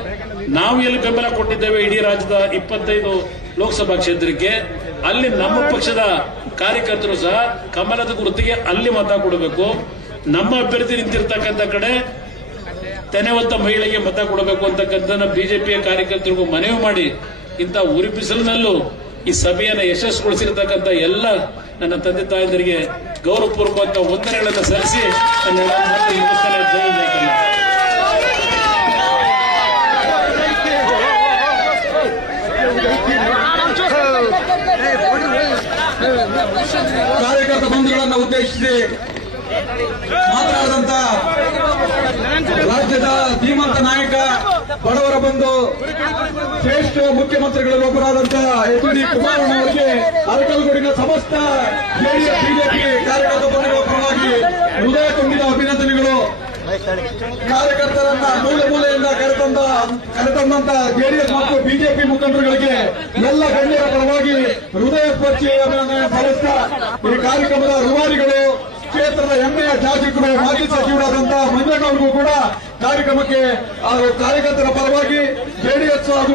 ನಾವು ಎಲ್ಲಿ ಬೆಂಬಲ ಕೊಟ್ಟಿದ್ದೇವೆ ಇಡೀ ರಾಜ್ಯದ 25 ಲೋಕಸಭಾ ಕ್ಷೇತ್ರಕ್ಕೆ, ಅಲ್ಲಿ ನಮ್ಮ ಪಕ್ಷದ ಕಾರ್ಯಕರ್ತರು ಸಹ ಕಮಲದ ಗುರುತಿಗೆ ಅಲ್ಲಿ ಮತ ಕೊಡಬೇಕು. ನಮ್ಮ ಅಭ್ಯರ್ಥಿ ನಿಂತಿರ್ತಕ್ಕಂಥ ಕಡೆ ತೆನೆವಂತ ಮಹಿಳೆಗೆ ಮತ ಕೊಡಬೇಕು ಅಂತಕ್ಕಂಥ ಬಿಜೆಪಿಯ ಕಾರ್ಯಕರ್ತರಿಗೂ ಮನವಿ ಮಾಡಿ, ಇಂಥ ಉರಿ ಬಿಸಿಲಿನಲ್ಲೂ ಈ ಸಭೆಯನ್ನು ಯಶಸ್ವಿಗೊಳಿಸಿರ್ತಕ್ಕಂಥ ಎಲ್ಲ ನನ್ನ ತಂದೆ ತಾಯಂದರಿಗೆ ಗೌರವಪೂರ್ವಕ ವಂದನೆಗಳನ್ನು ಸಲ್ಲಿಸಿ ನನ್ನ ಮುಗಿಸ್ತೇನೆ. ಜೈ ಜೈ ಕಾರ್ಯಕರ್ತ ಬಂಧುಗಳನ್ನು ಉದ್ದೇಶಿಸಿ ಮಾತನಾಡಿದಂತ ರಾಜ್ಯದ ಧೀಮಂತ ನಾಯಕ, ಬಡವರ ಬಂಧು, ಶ್ರೇಷ್ಠ ಮುಖ್ಯಮಂತ್ರಿಗಳಲ್ಲಿ ಒಬ್ಬರಾದಂತಹ ಎಚ್ ಡಿ ಕುಮಾರಣ್ಣ ಅವರಿಗೆ ಅರಕಲಗೂಡಿನ ಸಮಸ್ತ ಜೆಡಿಎಸ್ ಬಿಜೆಪಿ ಕಾರ್ಯಕರ್ತ ಬಂಧುಗಳ ಪರವಾಗಿ ಹೃದಯ ತುಂಬಿದ ಅಭಿನಂದನೆಗಳು. ಕಾರ್ಯಕರ್ತರನ್ನ ಮೂಲೆ ಮೂಲೆಯಿಂದ ಕರೆತಂದಂತ ಜೆಡಿಎಸ್ ಮತ್ತು ಬಿಜೆಪಿ ಮುಖಂಡರುಗಳಿಗೆ ಎಲ್ಲ ಗಣ್ಯರ ಪರವಾಗಿ ಹೃದಯ ಸ್ಪರ್ಶಿ ಅಭಿನಂದನೆ ಸಲ್ಲಿಸ್ತಾ, ಈ ಕಾರ್ಯಕ್ರಮದ ರೂವಾರಿಗಳು, ಕ್ಷೇತ್ರದ ಹೆಮ್ಮೆಯ ಶಾಸಕರು, ಮಾಜಿ ಸಚಿವರಾದಂತಹ ಮಂಜಣ್ಣ ಅವರಿಗೂ ಕೂಡ ಕಾರ್ಯಕ್ರಮಕ್ಕೆ ಕಾರ್ಯಕರ್ತರ ಪರವಾಗಿ ಜೆಡಿಎಸ್ ಹಾಗೂ